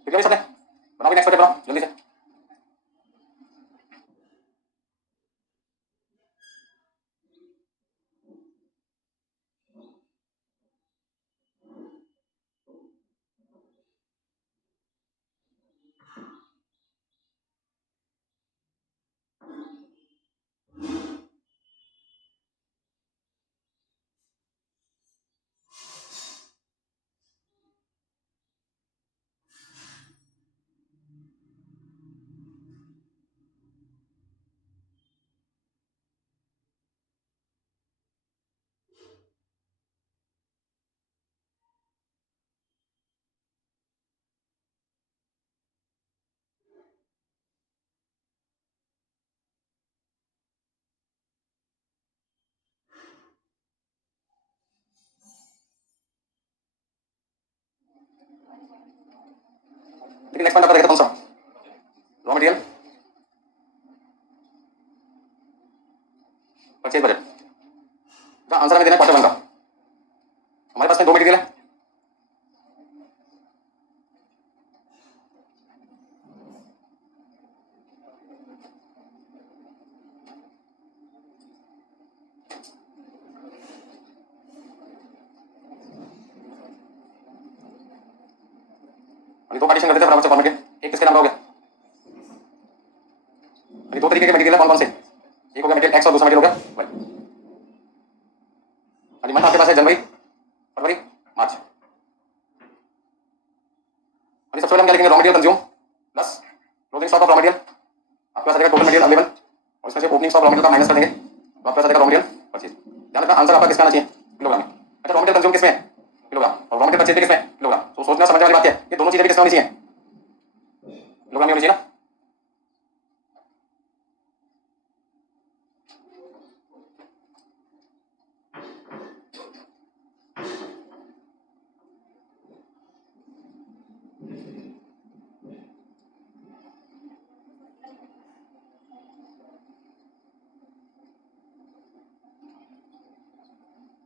ठीक है भाई सबने, बनाओ नेक्स्ट स्टेप, बनाओ जल्दी से। देखिए नेक्स्ट पॉइंट आपका देखते कौन सा, रॉ मटेरियल, परचेज बजट का आंसर हमें देना है क्वार्टर वन का। हमारे पास में दो मटेरियल है, दो पार्टीशन करते थे बराबर से फॉर्मेट के, एक किसके नाम का हो गया, दो तरीके के मटेरियल है कौन कौन से, एक हो गया मटेरियल एक्स और दूसरा मटेरियल हो गया वाई। मंथ आपके पास है जनवरी फरवरी मार्च। सबसे पहले हम क्या लिखेंगे, raw material consume plus closing stock of raw material, आपके पास आ जाएगा टोटल मटेरियल अवेलेबल, और इसमें से ओपनिंग स्टॉक रॉ मटेरियल का माइनस कर देंगे, तो आपके पास आ जाएगा रॉ मटेरियल परचेज। ध्यान रखना आंसर आपका किसका आना चाहिए, किलोग्राम में। अच्छा रॉ मटेरियल कंज्यूम किसमें, किलोग्राम, और रॉ मटेरियल परचेज किसमें, किलोग्राम। तो सोचना समझने वाली बात है, ये दोनों चीजें भी किसमें होनी चाहिए, किलोग्राम में होनी चाहिए ना।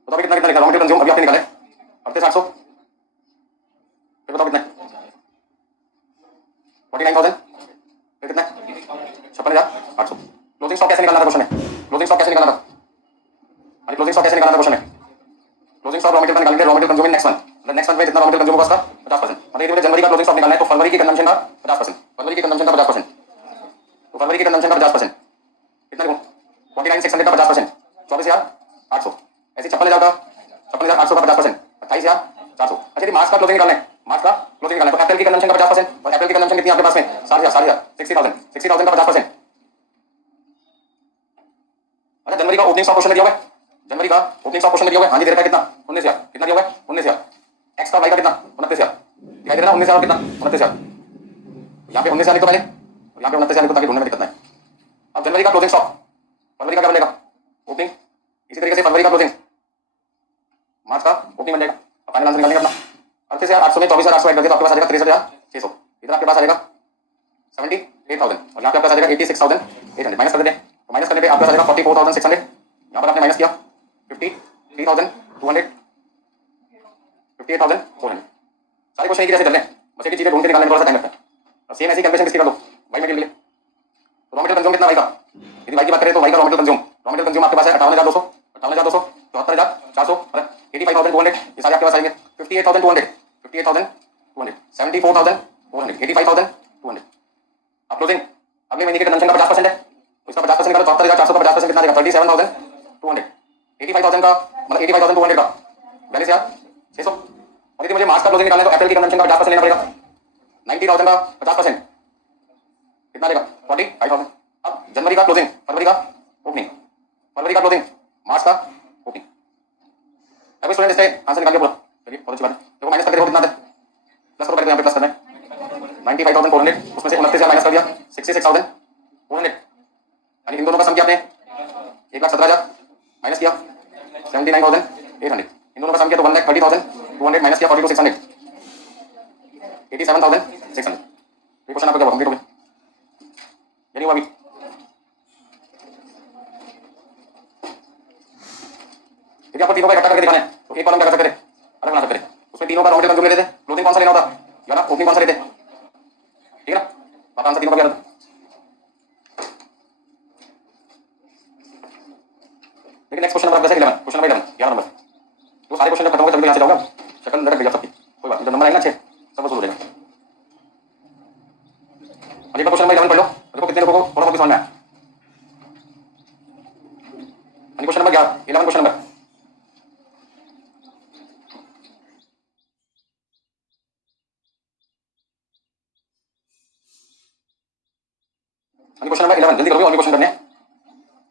बताओ कितना कितना लिखा रॉ मटेरियल कंज्यूम, अभी आपने निकाले 700, फिर बताओ कितना, 49,000, फिर कितना, 56,800। क्लोजिंग स्टॉक कैसे निकालना था क्वेश्चन में, क्लोजिंग स्टॉक कैसे निकालना था, अरे क्लोजिंग स्टॉक कैसे निकालना था क्वेश्चन में, क्लोजिंग स्टॉक रॉ मटेरियल का निकालेंगे, raw material consume in next month, मतलब नेक्स्ट मंथ में जितना रॉ मटेरियल कंज्यूम होगा उसका 50%, मतलब मुझे जनवरी का क्लोजिंग स्टॉक निकालना है, तो फरवरी की कंजम्पशन का 50%, फरवरी की कंजम्पशन का 50%, तो फरवरी की कंजम्पशन का 50% कितना लिखूं, 49,600 का 50%, 24,800, ऐसे 56,000 का 56,800 का 50%, 28,400। अच्छा यदि मार्च का क्लोजिंग निकालना है, मार्च का क्लोजिंग निकालना है, तो अप्रैल की कंजम्पशन का 50%, और अप्रैल की कंजम्पशन कितनी आपके पास में 60,000 60,000 का 50%। अच्छा जनवरी का ओपनिंग स्टॉक क्वेश्चन में दिया हुआ है, जनवरी का ओपनिंग स्टॉक क्वेश्चन में दिया हुआ है, हाँ जी दे रखा है कितना, 19,000, कितना दिया हुआ है 19,000, एक्स का वाई का कितना 29,000, दिखाई दे रहा है 19,000 कितना 29,000, यहाँ पे 19,000 लिखो पहले, और यहाँ पे 29,000 लिखो ताकि ढूंढने में दिक्कत ना आए। अब जनवरी का क्लोजिंग स्टॉक, फरवरी का क्या बनेगा ओपनिंग, इसी तरीके से फरवरी का क्लोजिंग, मार्च का ओपनिंग बन जाएगा। अब फाइनल आंसर निकालेंगे अपना, 38,800 में 24,800 ऐड कर दिया तो आपके पास आ जाएगा 63,600, इधर आपके पास आ जाएगा 78,000, और यहाँ पे आपके पास आ जाएगा 86,800, माइनस कर देते हैं, तो माइनस करने पे आपके पास आ जाएगा 44,600, यहाँ पर आपने माइनस किया 53,200, 58,400। सारे क्वेश्चन एक ही जैसे कर लें, बस एक ही चीजें ढूंढ के निकालने में थोड़ा सा टाइम लगता है। अब सेम ऐसी कैलकुलेशन किसकी कर दो, वाई मटेरियल के लिए, तो रॉ मटेरियल कंज्यूम कितना वाई का, यदि वाई की बात करें तो वाई का रॉ मटेरियल कंज्यूम आपके पास है 58,200, 58,200, 74,400, 85,200, ये सारे आपके पास आएंगे, 58,200, 58,200, 74,400, 85,200। अब क्लोजिंग अगले महीने के कंजम्पशन का 50% है, तो इसका 50% निकालो, 74,400 का 50% कितना देगा 37,200, 85,000 का मतलब 85,200 का बैलेंस यार 600। और यदि मुझे मार्च का क्लोजिंग निकालना है तो अप्रैल की कंजम्पशन का 50% लेना पड़ेगा, 90,000 का 50% कितना देगा 45,000। अब जनवरी का क्लोजिंग, फरवरी का ओपनिंग, फरवरी का क्लोजिंग, मार्च का ओपनिंग। अभी स्टूडेंट इससे आंसर निकाल के पूरा, चलिए बहुत अच्छी बात है। देखो माइनस करके देखो कितना है, प्लस करो पहले, यहाँ पे प्लस करना है 95,400, उसमें से 29,000 माइनस कर दिया 66,400, यानी इन दोनों का सम किया आपने 1,17,000 माइनस किया 79,800, इन दोनों का सम किया तो 1,30,200 माइनस किया 42,600, 87,600। ये क्वेश्चन आपका क्या कंप्लीट हो गया, यानी हुआ अभी। यदि आपको तीनों का इकट्ठा करके दिखाना है तो एक कॉलम क्या कर सकते थे, अलग बना सकते थे, उसमें तीनों का रॉ मटेरियल कंज्यूम लेते थे, क्लोजिंग कौन सा लेना होता, या ना ओपनिंग कौन सा लेते, आपका आंसर तीनों का क्या? लेकिन नेक्स्ट क्वेश्चन नंबर आपका 11, क्वेश्चन नंबर 11, 11 नंबर। तो सारे क्वेश्चन जब खत्म हो तभी तो यहाँ से जाओगे, शक्ल लटक गई सबकी, कोई बात नहीं, जब नंबर आएगा ना 6 सब वसूल हो जाएगा। अभी क्वेश्चन नंबर 11 पढ़ लो, देखो कितने लोगों को थोड़ा बहुत समझ में आया। Question number 11, 11 question number. Question number 11 जल्दी करोगे, और भी क्वेश्चन करने हैं।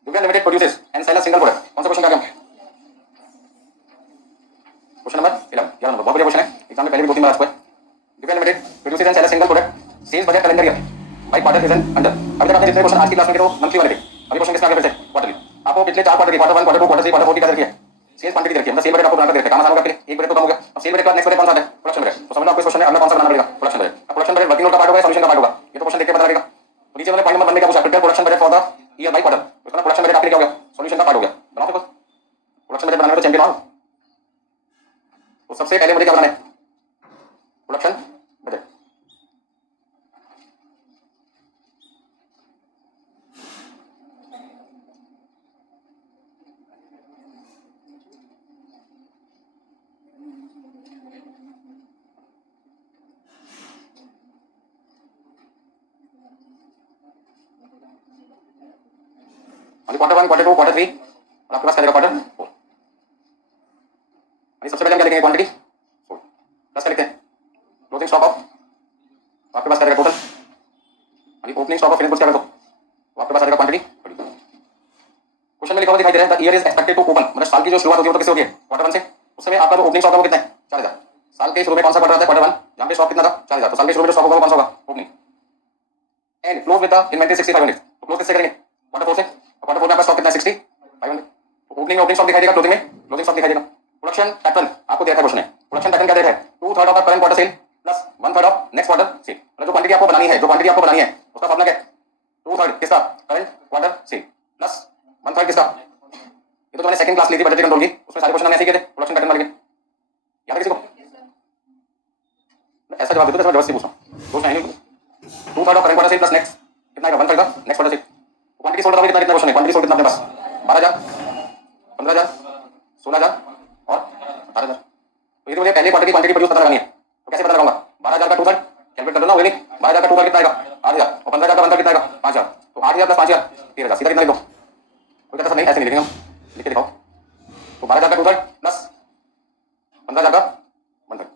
Divya limited produces and sale a single product, कौन सा क्वेश्चन आ गया? क्वेश्चन नंबर 11, 11 नंबर, बहुत बढ़िया क्वेश्चन है, एग्जाम में पहले भी 2-3 बार आ चुका है। Divya limited produces and sale a single product, sales budget calendar year by quarter is under. अभी तक आपने जितने क्वेश्चन आज की क्लास में किए वो मंथली वाले थे, अभी क्वेश्चन किसमें आ गया फिर से? क्वार्टरली। आपको पिछले 4 क्वार्टर, क्वार्टर 1, क्वार्टर 2, क्वार्टर 3, क्वार्टर 4 की क्या रखी है? सेल्स क्वांटिटी रखी है, मतलब सेल बजट आपको बनाकर दे रखा है, काम आसान होगा, फिर एक बजट तो कम हो गया, अब सेल बजट का नेक्स्ट बजट कौन सा है? Production budget. तो समझ लो आपको इस क्वेश्चन में अगला कौन सा बनाना पड़ेगा? Production budget. अब प्रोडक्शन बजट वर्किंग नोट का पार्ट होगा, सॉल्यूशन का पार्ट होगा, ये तो क्वेश्चन देख के पता लगेगा। तो नीचे वाले पॉइंट नंबर बनने का पूछा, prepare production budget for the year by quarter, उसका प्रोडक्शन बजट आपके क्या हो गया? सॉल्यूशन का पार्ट हो गया, बनाओ फिर प्रोडक्शन बजट बनाने में तो चैंपियन हो। तो सबसे पहले मुझे क्या बनाना है? Production budget. क्वार्टर 1, क्वार्टर 2, क्वार्टर 3 और आपके पास क्या रहेगा? क्वार्टर 4। सबसे पहले हम क्या लिखेंगे? क्वांटिटी प्लस क्या लिखते हैं? क्लोजिंग स्टॉक ऑफ, तो आपके पास क्या रहेगा? टोटल। अभी opening stock of finish goods क्या रहेगा? तो आपके पास आ जाएगा क्वांटिटी। क्वेश्चन में लिखा हुआ दिखाई दे रहा है, the year is expected to open, मतलब साल की जो शुरुआत होती है वो तो किससे होती है? क्वार्टर 1 से। उस समय आपका जो ओपनिंग स्टॉक होगा कितना है? 4000। साल के शुरू में कौन सा क्वार्टर आता है? क्वार्टर 1, जहां पे स्टॉक कितना था? 4000। तो साल के शुरू में जो स्टॉक होगा वो कौन सा होगा? Opening. And close with the inventory 6500, तो क्लोज किससे करेंगे? क्वार्टर 4 से। क्वार्टर 4 में आपका स्टॉक कितना है? 6500। तो ओपनिंग में ओपनिंग स्टॉक दिखाई देगा, क्लोजिंग में क्लोजिंग स्टॉक दिखाई देगा। प्रोडक्शन पैटर्न आपको दिया था क्वेश्चन में, प्रोडक्शन पैटर्न क्या दिया है? 2/3 of the current quarter sale plus 1/3 of next quarter sale. मतलब जो क्वांटिटी आपको बनानी है, जो क्वांटिटी आपको बनानी है उसका फॉर्मूला क्या है? 2/3 किसका? करंट क्वार्टर सेल प्लस 1/3 किसका? ये तो मैंने सेकंड क्लास ली थी बजट कंट्रोल की, उसमें सारे क्वेश्चन हमने ऐसे ही किए थे, प्रोडक्शन पैटर्न वाले के। याद है किसी को? ऐसा जवाब देते तो मैं जबरदस्ती पूछा, दोस्त है नहीं। 2/3 of current quarter sale plus next कितना आएगा? 1/3 का next quarter sale. Quantity sold कितना कितना क्वेश्चन है? क्वांटिटी सोल्ड कितना अपने पास? 12000, 15000, 16000 और 18000। तो ये मुझे पहले क्वार्टर की क्वांटिटी प्रोड्यूस पता लगानी है, तो कैसे पता लगाऊंगा? 12000 का 2/3 कैलकुलेट कर लो ना, वही नहीं। 12000 का 2/3 कितना आएगा? 8000, और 15000 का 1/3 कितना आएगा? 5000। तो 8000 प्लस 5000 13000, सीधा कितना लिख दो? कोई कहता नहीं ऐसे नहीं लिखेंगे हम, लिख के दिखाओ। तो 12000 का 2/3 प्लस 15000 का 1/3।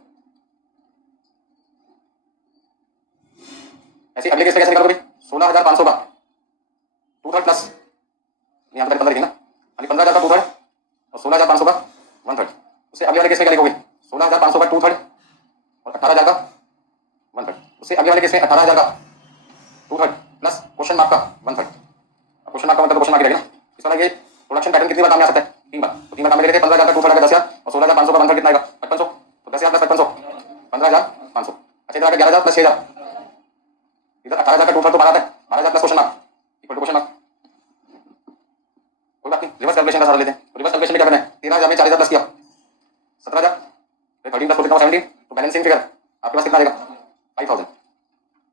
ऐसे अगले केस पे कैसे निकालोगे? 16500 का 2/3 प्लस, यहाँ पर 15 लिखेंगे ना, 15000 का 2/3 और 16500 का 1/3। उससे अगले वाले केस में क्या लिखोगे? 16500 का 2/3 और 18000 का 1/3। उससे अगले वाले केस में 18000 का 2/3 प्लस क्वेश्चन मार्क का 1/3। क्वेश्चन मार्क का मतलब क्वेश्चन मार्क रहेगा ना। इस वाला ये प्रोडक्शन पैटर्न कितनी बार काम में आ सकता है? 3 बार। तो 3 बार काम में लेते हैं। 15000 का 2/3 का 10000 और 16500 का 1/3 कितना आएगा? 5500। तो 10000 प्लस 5500 15500। अच्छा इधर आ गया 11000 प्लस 6000, इधर 18000 का 2/3 तो 12 आता है, 12000 plus question mark equal to question mark. कोई बात नहीं, रिवर्स कैलकुलेशन का सारा लेते हैं। तो रिवर्स कैलकुलेशन में क्या करना है? 13000 में 4000 प्लस किया 17000, फिर 13 प्लस 4 कितना? 17। तो बैलेंसिंग फिगर आपके पास कितना आएगा? 5000।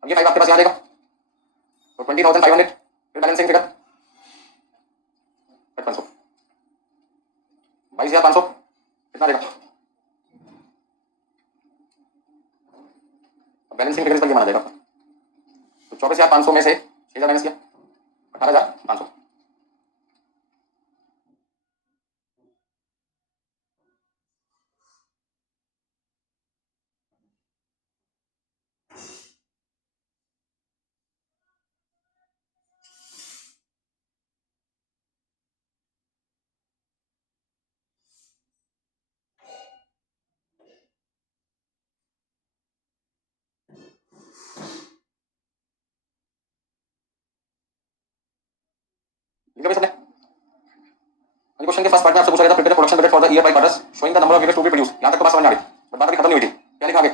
अब ये 5 आपके पास यहाँ आएगा, तो 20500, फिर बैलेंसिंग फिगर 5500, 22500 कितना देगा? बैलेंसिंग फिगर इस पर ये माना जाएगा। तो 24500 में से 6000 माइनस किया 18500। लिखा भी सबने? क्वेश्चन के फर्स्ट पार्ट में आपसे पूछा गया था prepare production budget for the year by quarters showing the number of units to be produce. यहां तक तो बात समझ में आ रही, बट बात अभी खत्म नहीं हुई थी। क्या लिखा आगे?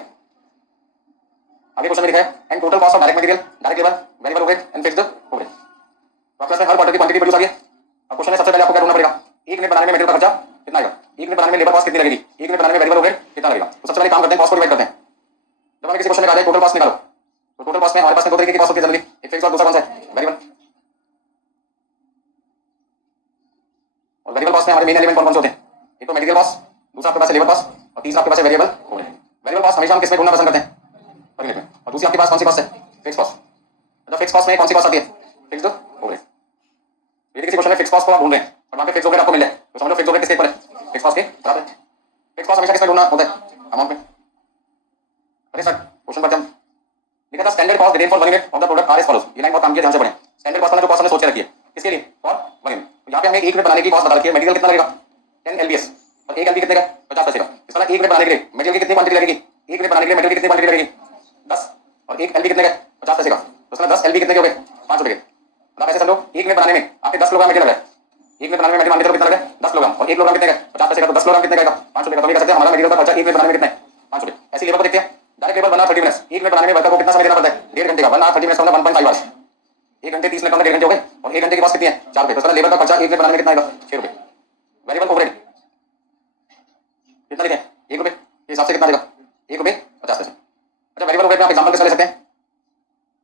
आगे क्वेश्चन में लिखा है and total cost of direct material, direct labour, variable overhead and fixed overhead. तो आपके पास में हर क्वार्टर की क्वांटिटी प्रोड्यूस आ गई है। अब क्वेश्चन है सबसे पहले आपको क्या ढूंढना पड़ेगा? एक यूनिट बनाने में मटेरियल का खर्चा कितना आएगा, एक यूनिट बनाने में लेबर कॉस्ट कितनी लगेगी, एक यूनिट बनाने में वेरिएबल ओवरहेड कितना लगेगा। तो सबसे पहले काम करते हैं, कॉस्ट को डिवाइड करते हैं। जब हमें किसी क्वेश्चन में कहा जाए टोटल कॉस्ट निकालो, तो टोटल कॉस्ट में हमारे पास दो तरीके की कॉस्ट होती है जनरली, एक फिक्स और दूसरा कौन सा है वेरिएबल। और वेरिएबल कॉस्ट में हमारे मेन एलिमेंट कौन कौन से होते हैं, एक तो मटेरियल कॉस्ट, दूसरा आपके पास लेबर कॉस्ट और तीसरा आपके पास है वेरिएबल ओवरहेड। वेरिएबल कॉस्ट हमेशा हम किस में ढूंढना पसंद करते हैं, पर यूनिट में। और दूसरी आपके पास कौन सी कॉस्ट है, फिक्स कॉस्ट। मतलब फिक्स कॉस्ट में कौन सी कॉस्ट आती है, फिक्स्ड ओवरहेड। यदि किसी क्वेश्चन में फिक्स कॉस्ट को आप ढूंढ रहे हैं और वहां पे फिक्स ओवरहेड आपको मिल जाए तो समझ लो फिक्स ओवरहेड किसके ऊपर है, फिक्स कॉस्ट के बराबर है। फिक्स कॉस्ट हमेशा किस में ढूंढना होता है, अमाउंट में। अरे सर क्वेश्चन पर हम लिखा था standard cost detail for 1 unit of the product are as follows. ये लाइन बहुत काम की है, ध्यान से पढ़ें। स्टैंडर्ड कॉस्ट का जो कॉस्ट हमने सोच के रखी है किसके लिए, फॉर 1 यूनिट। तो यहां पे हमने 1 यूनिट बनाने की कॉस्ट बता रखी है। मटेरियल कितना लगेगा 10 एलबीएस और 1 एलबी कितने का 50 पैसे का। इस वाला 1 यूनिट बनाने के लिए मटेरियल की कितनी क्वांटिटी लगेगी, 1 यूनिट बनाने के लिए मटेरियल की कितनी क्वांटिटी लगेगी 10 और 1 एलबी कितने का 50 पैसे का। तो उसमें 10 एलबी कितने के हो गए 5 रुपए के। मतलब ऐसे समझो 1 यूनिट बनाने में आपके 10 किलोग्राम मटेरियल लगा है। 1 यूनिट बनाने में मटेरियल कितना लगा 10 किलोग्राम और 1 किलोग्राम कितने का 50 पैसे का। तो 10 किलोग्राम कितने का 5 रुपए का। तो ये कह सकते हैं हमारा मटेरियल का खर्चा 1 यूनिट बनाने में कितना है 5 रुपए। ऐसी लेबर को देखते हैं डायरेक्ट लेबर बना 30 मिनट्स, 1 मिनट बनाने में वर्कर को कितना समय देना पड़ता है 1.5 घंटे का। 1 आवर 30 मिनट्स का 1.5 आवर्स, 1 घंटे 30 मिनट का 1.5 घंटे हो गए और 1 घंटे की कॉस्ट कितनी है 4 रुपए। तो लेबर का खर्चा 1 मिनट बनाने में कितना आएगा 6 रुपए। वेरिएबल ओवरहेड कितना लिखें 1 रुपए के हिसाब से कितना देगा 1 रुपए 50 पैसे। अच्छा वेरिएबल ओवरहेड में आप एग्जांपल कैसे ले सकते हैं,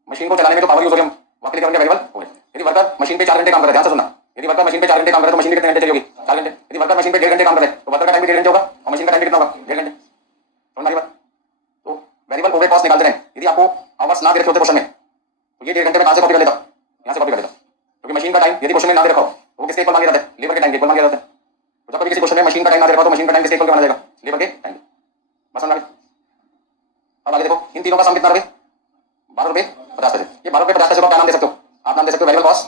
मशीन को चलाने में जो पावर यूज हो रही है हम वहां पे लिखेंगे वेरिएबल ओवरहेड। यदि वर्कर मशीन पे 4 घंटे काम कर रहा है, ध्यान से सुनना, यदि वर्कर मशीन पे 4 घंटे काम कर रहा है तो मशीन कितने घंटे चलेगी 4 घंटे। यदि वर्कर मशीन पे 1.5 घंटे काम कर रहा है तो वर्कर का टाइम भी 1.5 घंटे होगा और मशीन का टाइम भी कितना होगा 1.5 घंटे। समझ में आई बात। तो वेरिएबल ओवरहेड कॉस्ट निकालते हैं। यदि आपको आवर्स ना दे रखे होते क्वेश्चन में तो ये 1.5 घंटे में कहां से कॉपी कर लेता, यहां से कॉपी कर लेता। क्योंकि मशीन का टाइम यदि क्वेश्चन में ना दे रखा हो तो वो किसके इक्वल मांगा जाता है, लेबर के टाइम के इक्वल मांगा जाता है। तो जब कभी किसी क्वेश्चन में मशीन का टाइम ना दे रखा हो तो मशीन का टाइम किसके इक्वल माना जाएगा, लेबर के टाइम। बस समझ में। अब आगे देखो इन तीनों का सम कितना रहे 12 रुपए 50 पैसे। ये 12 रुपए 50 पैसे को क्या नाम दे सकते हो, आप नाम दे सकते हो वेरिएबल कॉस्ट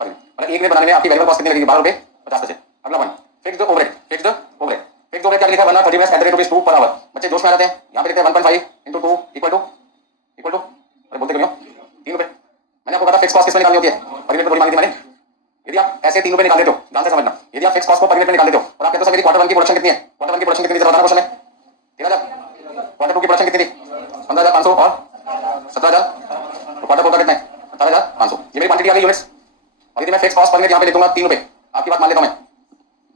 पर यूनिट। मतलब 1 मिनट बनाने में आपकी वेरिएबल कॉस्ट कितनी लगेगी 12 रुपए 50 पैसे। अगला point fixed overhead. Fixed overhead, fixed overhead क्या लिखा है 1 30 minutes at the rate rupees 2 per hour. बच्चे जोश में आ जाते हैं, यहां पे लिखते हैं 1.5 into 2 इक्वल टू अरे बोलते क्यों 3 रुपए। मैंने आपको कहा था फिक्स कॉस्ट किस में निकालनी होती है, पर यूनिट में थोड़ी मांगी थी मैंने। यदि आप ऐसे 3 रुपए निकाल लेते हो, ध्यान से समझना, यदि आप फिक्स कॉस्ट को पर यूनिट में निकाल लेते हो और आप कहते हो सर मेरी क्वार्टर 1 की प्रोडक्शन कितनी है, क्वार्टर 1 की प्रोडक्शन कितनी थी बताना क्वेश्चन में 13,000। क्वार्टर 2 की प्रोडक्शन कितनी थी 15,500 और 17,000। तो क्वार्टर 4 का कितना है 18,500। ये मेरी क्वांटिटी आ गई यूनिट्स। और यदि मैं फिक्स कॉस्ट पर यूनिट यहां पे लिख दूंगा 3 रुपए, आपकी बात मान लेता हूं मैं,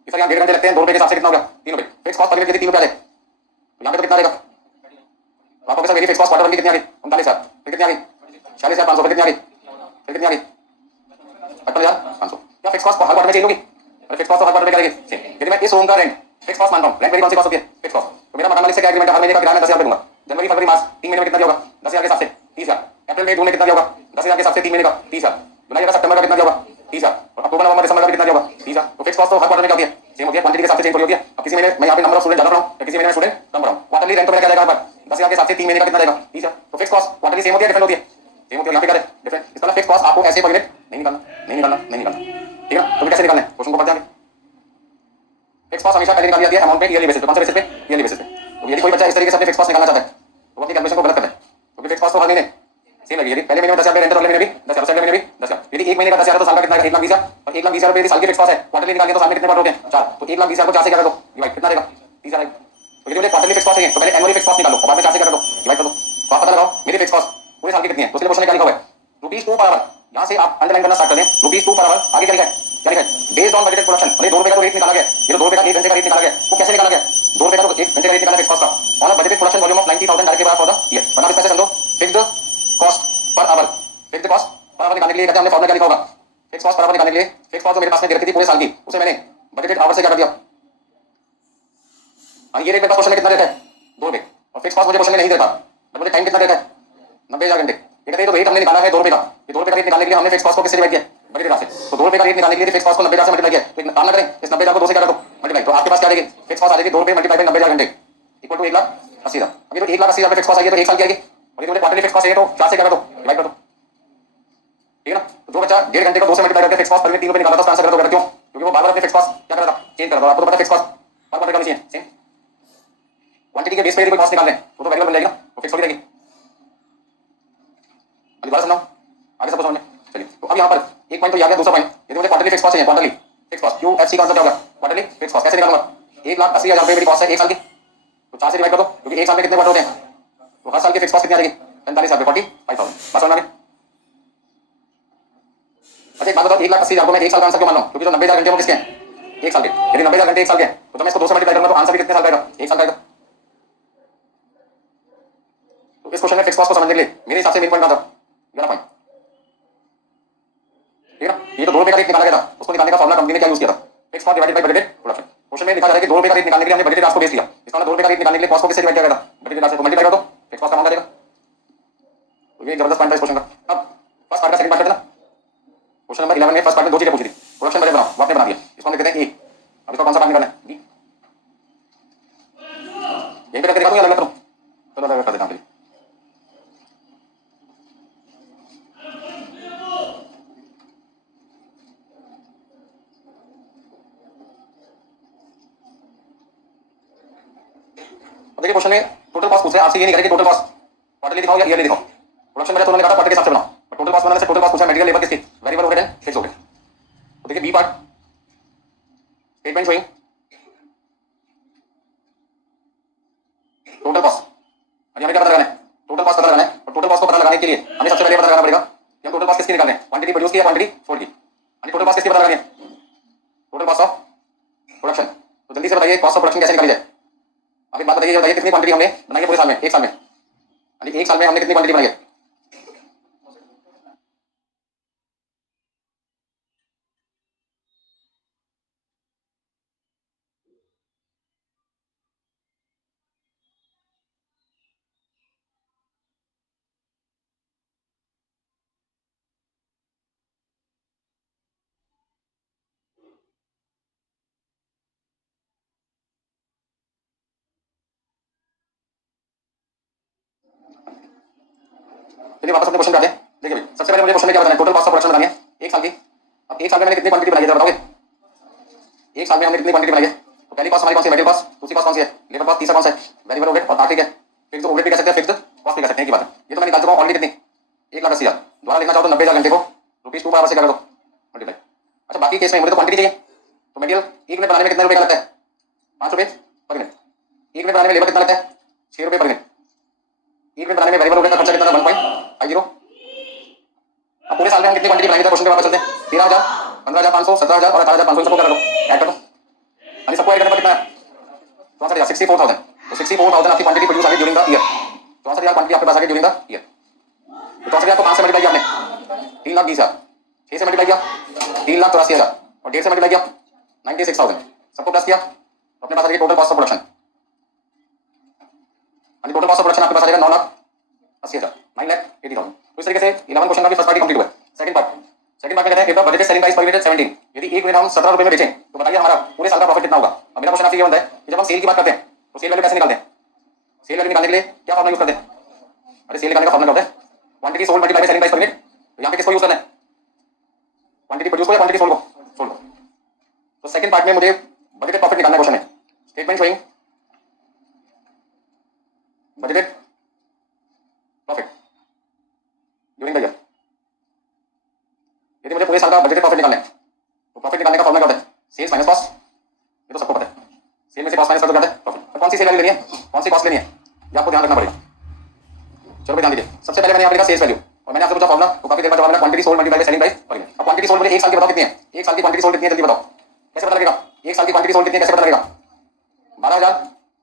इस यहाँ 1.5 घंटे लगते हैं 2 रुपए के हिसाब से कितना हो गया 3 रुपए। फिक्स कॉस्ट पर यूनिट यदि 3 रुपए आ जाए तो यहाँ पे तो कितना आएगा, तो आपको कैसा मेरी फिक्स कॉस्ट क्वार्टर 1 की कितनी आ गई 39,000, फिर कितनी आ गई 46,500, फिर कितनी आ गई, फिर कितनी आ गई 58,500। क्या फिक्स कॉस्ट हर क्वार्टर में चेंज होगी, अरे फिक्स कॉस्ट तो हर क्वार्टर में क्या रहेगी सेम। यदि मैं इस रूम का रेंट फिक्स कॉस्ट मान रहा हूं, रेंट मेरी कौन सी कॉस्ट होती है फिक्स कॉस्ट। तो मेरा मकान मालिक से क्या एग्रीमेंट है, हर महीने का किराया मैं 10,000 दूंगा। जनवरी फरवरी मार्च 3 महीने में कितना दिया होगा 10,000 के हिसाब से 30,000। अप्रैल मई जून में कितना दिया होगा 10,000 के हिसाब से 3 महीने का 30,000। जुलाई अगस्त सितंबर का कितना दिया होगा 30,000 और अक्टूबर नवंबर दिसंबर का कितना दिया होगा 30,000। तो फिक्स कॉस्ट तो हर क्वार्टर में क्या होती है सेम होती है, क्वांटिटी के हिसाब से चेंज होती है। अब किसी महीने मैं यहाँ पे नंबर ऑफ स्टूडेंट ज्यादा पढ़ाऊं या किसी महीने में स्टूडेंट कम पढ़ाऊं, क्वार्टरली रेंट तो मेरा क्या जाएगा 10,000 के हिसाब से 3 महीने का कितना देगा 30,000। तो फिक्स कॉस्ट क्वार्टरली सेम होती है डिफरेंट होती है, सेम होती है। यहाँ पे क्या है डिफरेंट। इसका फिक्स कॉस्ट आपको ऐसे पर यूनिट नहीं निकालना, नहीं निकालना, नहीं निकालना, ठीक है। तो कैसे निकालना है क्वेश्चन को पढ़ जाएंगे। फिक्स कॉस्ट हमेशा पहले निकाली जाती है अमाउंट पे ईयरली बेसिस पे, कौन से बेसिस पे ईयरली बेसिस पे। तो यदि कोई बच्चा इस तरीके से अपने फिक्स कॉस्ट निकालना चाहता है तो वो अपनी कैलकुलेशन को गलत करता है, क्योंकि फिक्स कॉस्ट तो हर महीने सेम लगेगी। यदि पहले महीने में 10,000 रेंट है तो अगले महीने भी 10,000, अगले महीने भी 10,000। यदि एक महीने का 10,000 तो साल का कितना आएगा 1,20,000 और 1,20,000 रुपए यदि साल की फिक्स कॉस्ट है क्वार्टरली निकालिए तो साल में कितने बार हो गए 4। तो 1,20,000 को 4 से क्या कर दो डिवाइड, कितना देगा 30,000 आएगा। तो यदि मुझे क्वार्टरली फिक्स कॉस्ट चाहिए तो पहले एनुअली फिक्स कॉस्ट निकालो और बाद में 4 से क्या कर दो डिवाइड कर दो। तो आप पता लगाओ मेरी फिक्स कॉस्ट पूरे साल की कितनी है। तो उसके क्वेश्चन में क्या लिखा हुआ है ₹2 पर आवर। यहां से आप अंडरलाइन करना स्टार्ट कर दें ₹2 पर आवर। आगे क्या लिखा है, क्या लिखा है बेस्ड ऑन बजटेड प्रोडक्शन। मतलब 2 रुपए का तो रेट निकाला गया, ये तो 2 रुपए का 1 घंटे का रेट निकाला गया। वो कैसे निकाला गया 2 रुपए का तो 1 घंटे का रेट निकाला फिक्स कॉस्ट का on a budgeted production volume of 90,000 directly by for the year. बना इस पैसे समझो fixed cost per hour. Fixed cost per hour निकालने के लिए कहते हैं हमने फॉर्मूला क्या लिखा होगा फिक्स कॉस्ट पर आवर निकालने के लिए। फिक्स कॉस्ट जो मेरे पास में दे रखी थी पूरे साल की उसे मैंने बजटेड आवर से क्या कर दिया। ये रेट मेरे पास क्वेश्चन में कितना रेट है 2 रुपए और फिक्स कॉस्ट मुझे क्वेश्चन में नहीं देता, तो मुझे टाइम कितना देता है 90,000 घंटे। ये कहते हैं तो रेट हमने निकाला है 2 रुपए का। ये 2 रुपए का रेट निकालने के लिए हमने फिक्स कॉस्ट को किससे डिवाइड किया बजटेड आवर से। तो 2 रुपए का रेट निकालने के लिए फिक्स कॉस्ट को 90,000 से मल्टीप्लाई किया। तो एक काम ना करें इस 90,000 को 2 से क्या कर दो मल्टीप्लाई, तो आपके पास क्या आएगी फिक्स कॉस्ट आ जाएगी 2 रुपए मल्टीप्लाई बाय 90,000 घंटे इक्वल टू 1,80,000। अभी तो 1,80,000 रुपए फिक्स कॉस्ट आई है तो 1 साल की आएगी और ये मुझे क्वार्टरली फिक्स कॉस्ट है तो 4 से क्या कर दो डिवाइड कर दो, ठीक है ना। तो जो बच्चा 1.5 घंटे को 2 से मल्टीप्लाई करके फिक्स कॉस्ट पर में 3 रुपए निकाला था उसका आंसर कर दो। क्यों, क्योंकि वो बार-बार अपने फिक्स कॉस्ट क्या कर रहा था चेंज कर रहा था। आपको तो पता है फिक्स कॉस्ट पर क्वार्टर का नहीं चाहिए सेम क्वांटिटी के बेस पे यदि कोई कॉस्ट निकाल रहे हैं तो वेरिएबल बन जाएगी ना, तो फिक्स हो जाएगी। अभी दोबारा समझाऊं आगे सब समझ में चलिए। तो अब यहाँ पर एक पॉइंट तो याद है, दूसरा पॉइंट यदि मुझे क्वार्टरली फिक्स कॉस्ट चाहिए क्वार्टरली फिक्स कॉस्ट QFC का आंसर क्या होगा क्वार्टरली फिक्स कॉस्ट कैसे निकालूंगा 1,80,000 रुपए मेरी कॉस्ट है 1 साल की, तो 4 से डिवाइड कर दो क्योंकि 1 साल में कितने क्वार्टर होते हैं। तो हर साल की फिक्स कॉस्ट कितनी आ जाएगी 45,000 45,000। बस समझ में आ गया। अच्छा एक बात बताओ 1,80,000 को मैं 1 साल का आंसर क्यों मान रहा हूं, क्योंकि जो 90,000 घंटे वो किसके हैं 1 साल के। यदि 90,000 घंटे 1 साल के हैं तो मैं इसको 2 से मल्टीप्लाई करूंगा तो आंसर भी कितने साल का आएगा 1 साल का आएगा। तो इस क्वेश्चन में फिक्स कॉस्ट को समझने के लिए मेरे हिसाब से मेन पॉइंट आता 11 पॉइंट। ठीक है ना, ये तो 2 रुपए का रेट निकाला गया था, उसको निकालने का फॉर्मूला कंपनी ने क्या यूज किया था, fix cost divided by budgeted production. Question में लिखा जाता है कि 2 रुपए का रेट निकालने के लिए हमने बजटेड कॉस्ट को बेस किया, इसका मतलब 2 रुपए का रेट निकालने के लिए कॉस्ट को किससे डिवाइड किया गया था, बजटेड कॉस्ट से मल्टीप्लाई कर दो, फिक्स कॉस्ट का अमाउंट आ जाएगा। तो ये जबरदस्त पॉइंट है इस क्वेश्चन का। अब फर्स्ट पार्ट का सेकंड पार्ट करते हैं ना। क्वेश्चन नंबर 11 में फर्स्ट पार्ट में 2 चीजें पूछी थी, प्रोडक्शन बजट बनाओ, वो आपने बना दिया, इसको हम लिखते हैं ए। अब इसका कौन सा पार्ट निकालना है, बी। यहीं पे करके दिखा दूं या अलग करूं, चलो अलग कर देता हूं। देखिए क्वेश्चन में टोटल कॉस्ट पूछा है, आपसे ये नहीं करें कि टोटल कॉस्ट क्वार्टरली दिखाओ या ईयरली दिखाओ। प्रोडक्शन बजट उन्होंने कहा था क्वार्टर के हिसाब से बनाओ, और टोटल कॉस्ट बनाने से टोटल कॉस्ट पूछा मटेरियल लेबर किसकी, variable overhead and fixed overhead. तो देखिए B part statement showing total cost. अब हमें क्या पता लगाना है, टोटल कॉस्ट पता लगाना है, और टोटल कॉस्ट को पता लगाने के लिए हमें सबसे पहले पता लगाना पड़ेगा कि हम टोटल कॉस्ट किसकी निकाल रहे हैं, क्वांटिटी प्रोड्यूस की या क्वांटिटी सोल्ड की। यानी टोटल कॉस्ट किसकी पता लगानी है, टोटल कॉस्ट ऑफ प्रोडक्शन। तो जल्दी से बताइए कॉस्ट ऑफ प्रोडक्शन कैसे निकाली जाए। अब एक बात बताइए, बताइए कितनी क्वांटिटी हमने बनाई है पूरे साल में, एक साल में, यानी एक साल में हमने कितनी क्वांटिटी बनाई है। चलिए वापस अपने क्वेश्चन पे आते हैं। देखिए भाई सबसे पहले मुझे क्वेश्चन में क्या बताना है, टोटल कॉस्ट ऑफ प्रोडक्शन बतानी है एक साल की। अब एक साल में मैंने कितनी क्वांटिटी बनाई है बताओगे, एक साल में हमने कितनी क्वांटिटी बनाई है। तो पहली कॉस्ट हमारी कौन सी है, मटेरियल कॉस्ट, दूसरी कॉस्ट कौन सी है, लेबर कॉस्ट, तीसरा कौन सा है, वेरिएबल ओवरहेड, और आखिरी है फिक्स्ड ओवरहेड भी कह सकते हैं, फिक्स्ड कॉस्ट भी कह सकते हैं, की बात है। ये तो मैं निकाल चुका हूं ऑलरेडी कितनी, 1,80,000। दोबारा लिखना चाहो तो 90,000 घंटे को रुपीज 2 पर से कर दो मल्टीप्लाई। अच्छा बाकी केस में मुझे तो क्वांटिटी चाहिए, तो मटेरियल एक मिनट बनाने में कितना रुपए का लगता है, 5 रुपए पर मिनट। एक मिनट बनाने में लेबर कितना लगता है, 6 रुपए पर मिनट। एक मिनट बनाने में वेरिएबल ओवरहेड का खर्चा कितना था, 1.50। अब पूरे साल में हम कितनी क्वांटिटी बनाएंगे, क्वेश्चन पे वापस चलते हैं। 13,000, 15,500, 17,000 और 18,500 सबको कर दो, ऐड कर दो। यानी सबको ऐड करने पर कितना है, 64,000, 64,000। तो 64,000 आपकी क्वांटिटी प्रोड्यूस आ गई ड्यूरिंग द ईयर, 64,000 क्वांटिटी आपके पास आ गई ड्यूरिंग द ईयर। तो 64,000 को 5 से मल्टीप्लाई किया आपने, 3,20,000, 6 से मल्टीप्लाई किया 3,84,000, और 1.5 से मल्टीप्लाई किया 96,000, सबको प्लस किया तो अपने पास आ गई टोटल कॉस्ट ऑफ प्रोडक्शन। यानी टोटल कॉस्ट ऑफ प्रोडक्शन आपके पास आ जाएगा 9,80,000, 9,80,000। तो इस तरीके से 11 क्वेश्चन का भी फर्स्ट पार्ट कंप्लीट हुआ है। सेकंड पार्ट में कहते हैं budget selling price per unit 17। यदि एक यूनिट हम 17 रुपए में बेचें तो बताइए हमारा पूरे साल का प्रॉफिट कितना होगा। अब मेरा क्वेश्चन आपसे ये बनता है कि जब हम सेल की बात करते हैं तो सेल वैल्यू कैसे निकालते हैं, सेल वैल्यू निकालने के लिए क्या फॉर्मूला यूज करते हैं। अरे सेल निकालने का फॉर्मूला होता है quantity sold multiply by selling price per unit. तो यहां पे किसको यूज करना है, क्वांटिटी प्रोड्यूस को या क्वांटिटी सोल्ड को, सोल्ड को। तो सेकंड पार्ट में मुझे बजटेड प्रॉफिट निकालना है। क्वेश्चन में statement showing budgeted profit during the year. यदि मुझे पूरे साल का बजटेड प्रॉफिट निकालना है तो प्रॉफिट निकालने का फॉर्मूला क्या होता है, सेल्स माइनस कॉस्ट। ये तो सबको पता है, सेल में से कॉस्ट माइनस कर दो क्या होता है प्रॉफिट। तो कौन सी सेल वैल्यू लेनी है, कौन सी कॉस्ट लेनी है, ये आपको ध्यान रखना पड़ेगा। चलो ध्यान दीजिए, सबसे पहले मैंने यहाँ पे लिखा सेल्स वैल्यू, और मैंने आपसे पूछा फॉर्मूला, तो काफी देर बाद जवाब मिला quantity sold multiply by selling price per unit. अब क्वांटिटी सोल्ड मुझे एक साल की बताओ कितनी है, एक साल की क्वांटिटी सोल्ड कितनी है जल्दी बताओ, कैसे पता लगेगा एक साल की क्वांटिटी सोल्ड कितनी है, कैसे पता लगेगा। 12,000,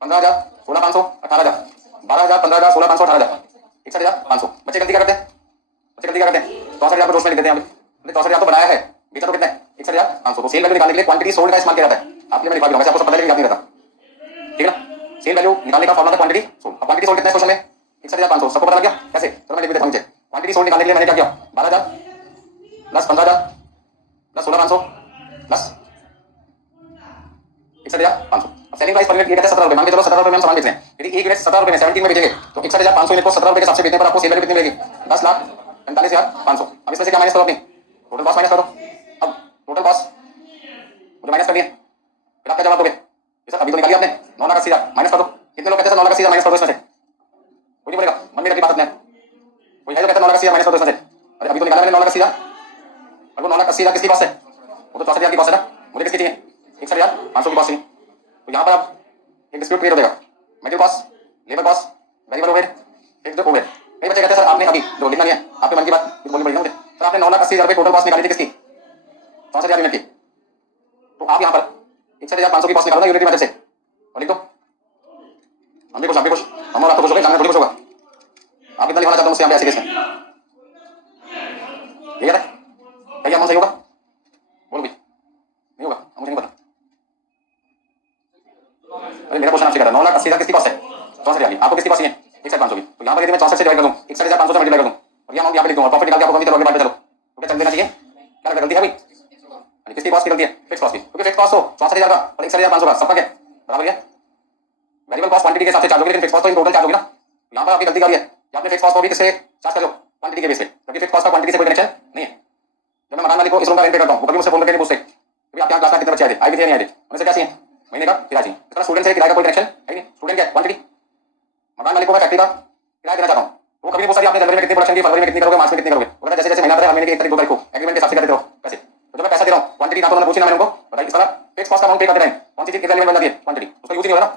15,000, 16,500, 18,000, 12,000, 15,000, 16,500, 18,000, 61,500। बच्चे गलती क्या करते हैं, बच्चे गलती क्या करते हैं, 64,000 को दोस्त में लिख देते हैं। हमने 64,000 तो बनाया है, बेचा तो कितना है 61,500। तो सेल वैल्यू निकालने के लिए क्वांटिटी सोल्ड का इस्तेमाल किया जाता है। आपके लिए मैं लिखा भी हूं, वैसे आपको सब पता है लेकिन याद नहीं रहता, ठीक है ना। सेल वैल्यू निकालने का फॉर्मूला था क्वांटिटी सोल्ड। अब क्वांटिटी सोल्ड कितना है क्वेश्चन में, 61,500, सबको पता लग गया कैसे, चलो मैं लिख देता हूं नीचे। क्वांटिटी सोल्ड निकालने के लिए मैंने क्या किया, 12,000 प्लस 15,000 प्लस 16,500 प्लस 61,500। अब सेलिंग प्राइस पर यूनिट ये कहते हैं 17 रुपए। मान के चलो 17 रुपए में हम सामान बेच रहे हैं, यदि एक यूनिट 17 रुपए में 17 में बेचेंगे तो 61,500 यूनिट को 17 रुपए के हिसाब से बेचने पर आपको सेल वैल्यू कितनी मिलेगी, 10,45,500। अब इसमें से क्या माइनस करो, अपनी टोटल कॉस्ट माइनस करो। अब टोटल कॉस्ट मुझे माइनस करनी है, फिर आप क्या जवाब दोगे, ये सर अभी तो निकाली आपने 9,80,000, माइनस कर दो। कितने लोग कहते हैं सर 9,80,000 माइनस कर दो इसमें से, कोई नहीं बोलेगा, मन में रखी बात अपने, कोई है जो कहता है 9,80,000 माइनस कर दो इसमें से। अरे अभी तो निकाला मैंने 9,80,000, और वो 9,80,000 किसकी कॉस्ट है, वो तो 64,000 की कॉस्ट है ना, मुझे किसकी चाहिए 61,500 की कॉस्ट चाहिए। तो यहाँ पर आप एक डिस्प्यूट क्लियर हो जाएगा, material cost, labour cost, variable overhead, fixed overhead. कई बच्चे कहते हैं सर आपने अभी जो लिखना नहीं है, आपके मन की बात बोलनी पड़ेगी ना मुझे। सर आपने 9,80,000 रुपए टोटल कॉस्ट निकाली थी किसकी, 64,000 यूनिट की। तो आप यहाँ पर 61,500 की कॉस्ट निकालो ना यूनिट की मदद से, और लिख दो। हम भी खुश, आप भी खुश, हम और आप तो खुश हो गए, जानना थोड़ी खुश होगा। आप कितना लिखाना चाहते हो मुझसे यहाँ पे ऐसे केस में, यही आता है? क्या अमाउंट सही होगा? बोलो भाई, नहीं होगा, मुझे नहीं पता। अरे मेरा क्वेश्चन आपसे कह रहा है 9,80,000 किसकी कॉस्ट है? 64 की। आपको किसकी कॉस्ट है? 61,500 की। तो यहाँ पर यदि मैं 64 से डिवाइड कर दूं, 61,500 से मल्टीप्लाई कर दूं और ये अमाउंट यहाँ पे लिख दूं और प्रॉफिट निकाल के आपको कमी चलो आगे बात चलो, तो क्या चल देना चाहिए? क्या गलती है भाई? किसकी कॉस्ट की गलती है? फिक्स कॉस्ट की। क्योंकि फिक्स कॉस्ट हो 64,000 का और 61,500 का, सबका क्या बराबर है? वेरिएबल कॉस्ट क्वांटिटी के हिसाब से चार्ज होगी, लेकिन फिक्स कॉस्ट तो इन टोटल चार्ज होगी ना। यहाँ पर आपकी गलती करी है कि आपने फिक्स कॉस्ट को भी किससे चार्ज कर लो? क्वांटिटी के बेस पे, क्योंकि फिक्स कॉस्ट का क्वांटिटी से कोई कनेक्शन नहीं है। जब मैं मकान मालिक को इस रूम का रेंट पे करता हूँ, वो कभी मुझसे फोन करके नहीं पूछते कि आपके यहाँ क्लास में कितने बच्चे आए थे, आए भी थे नहीं आए थे, उन्हें से क्या चाहिए? महीने का किराया चाहिए। इसका स्टूडेंट से किराए का कोई कनेक्शन है नहीं। स्टूडेंट क्या है? क्वांटिटी। मकान मालिक को मैं फैक्ट्री का किराया देना चाहता हूँ, वो कभी नहीं पूछता कि आपने जनवरी में कितनी प्रोडक्शन की, फरवरी में कितनी करोगे, मार्च में कितनी करोगे। वो कहता जैसे जैसे महीना आता है हर महीने की 1 तारीख 2 तारीख को एग्रीमेंट के हिसाब से कर देते हो पैसे। तो जब मैं पैसा दे रहा हूँ क्वांटिटी ना तो उन्होंने पूछी ना मैंने उनको बताइए, इसका फिक्स कॉस्ट का अमाउंट पे करते रहें, कौन सी चीज कितने बन जाती है? क्वांटिटी, उसका यूज ही नहीं हो रहा।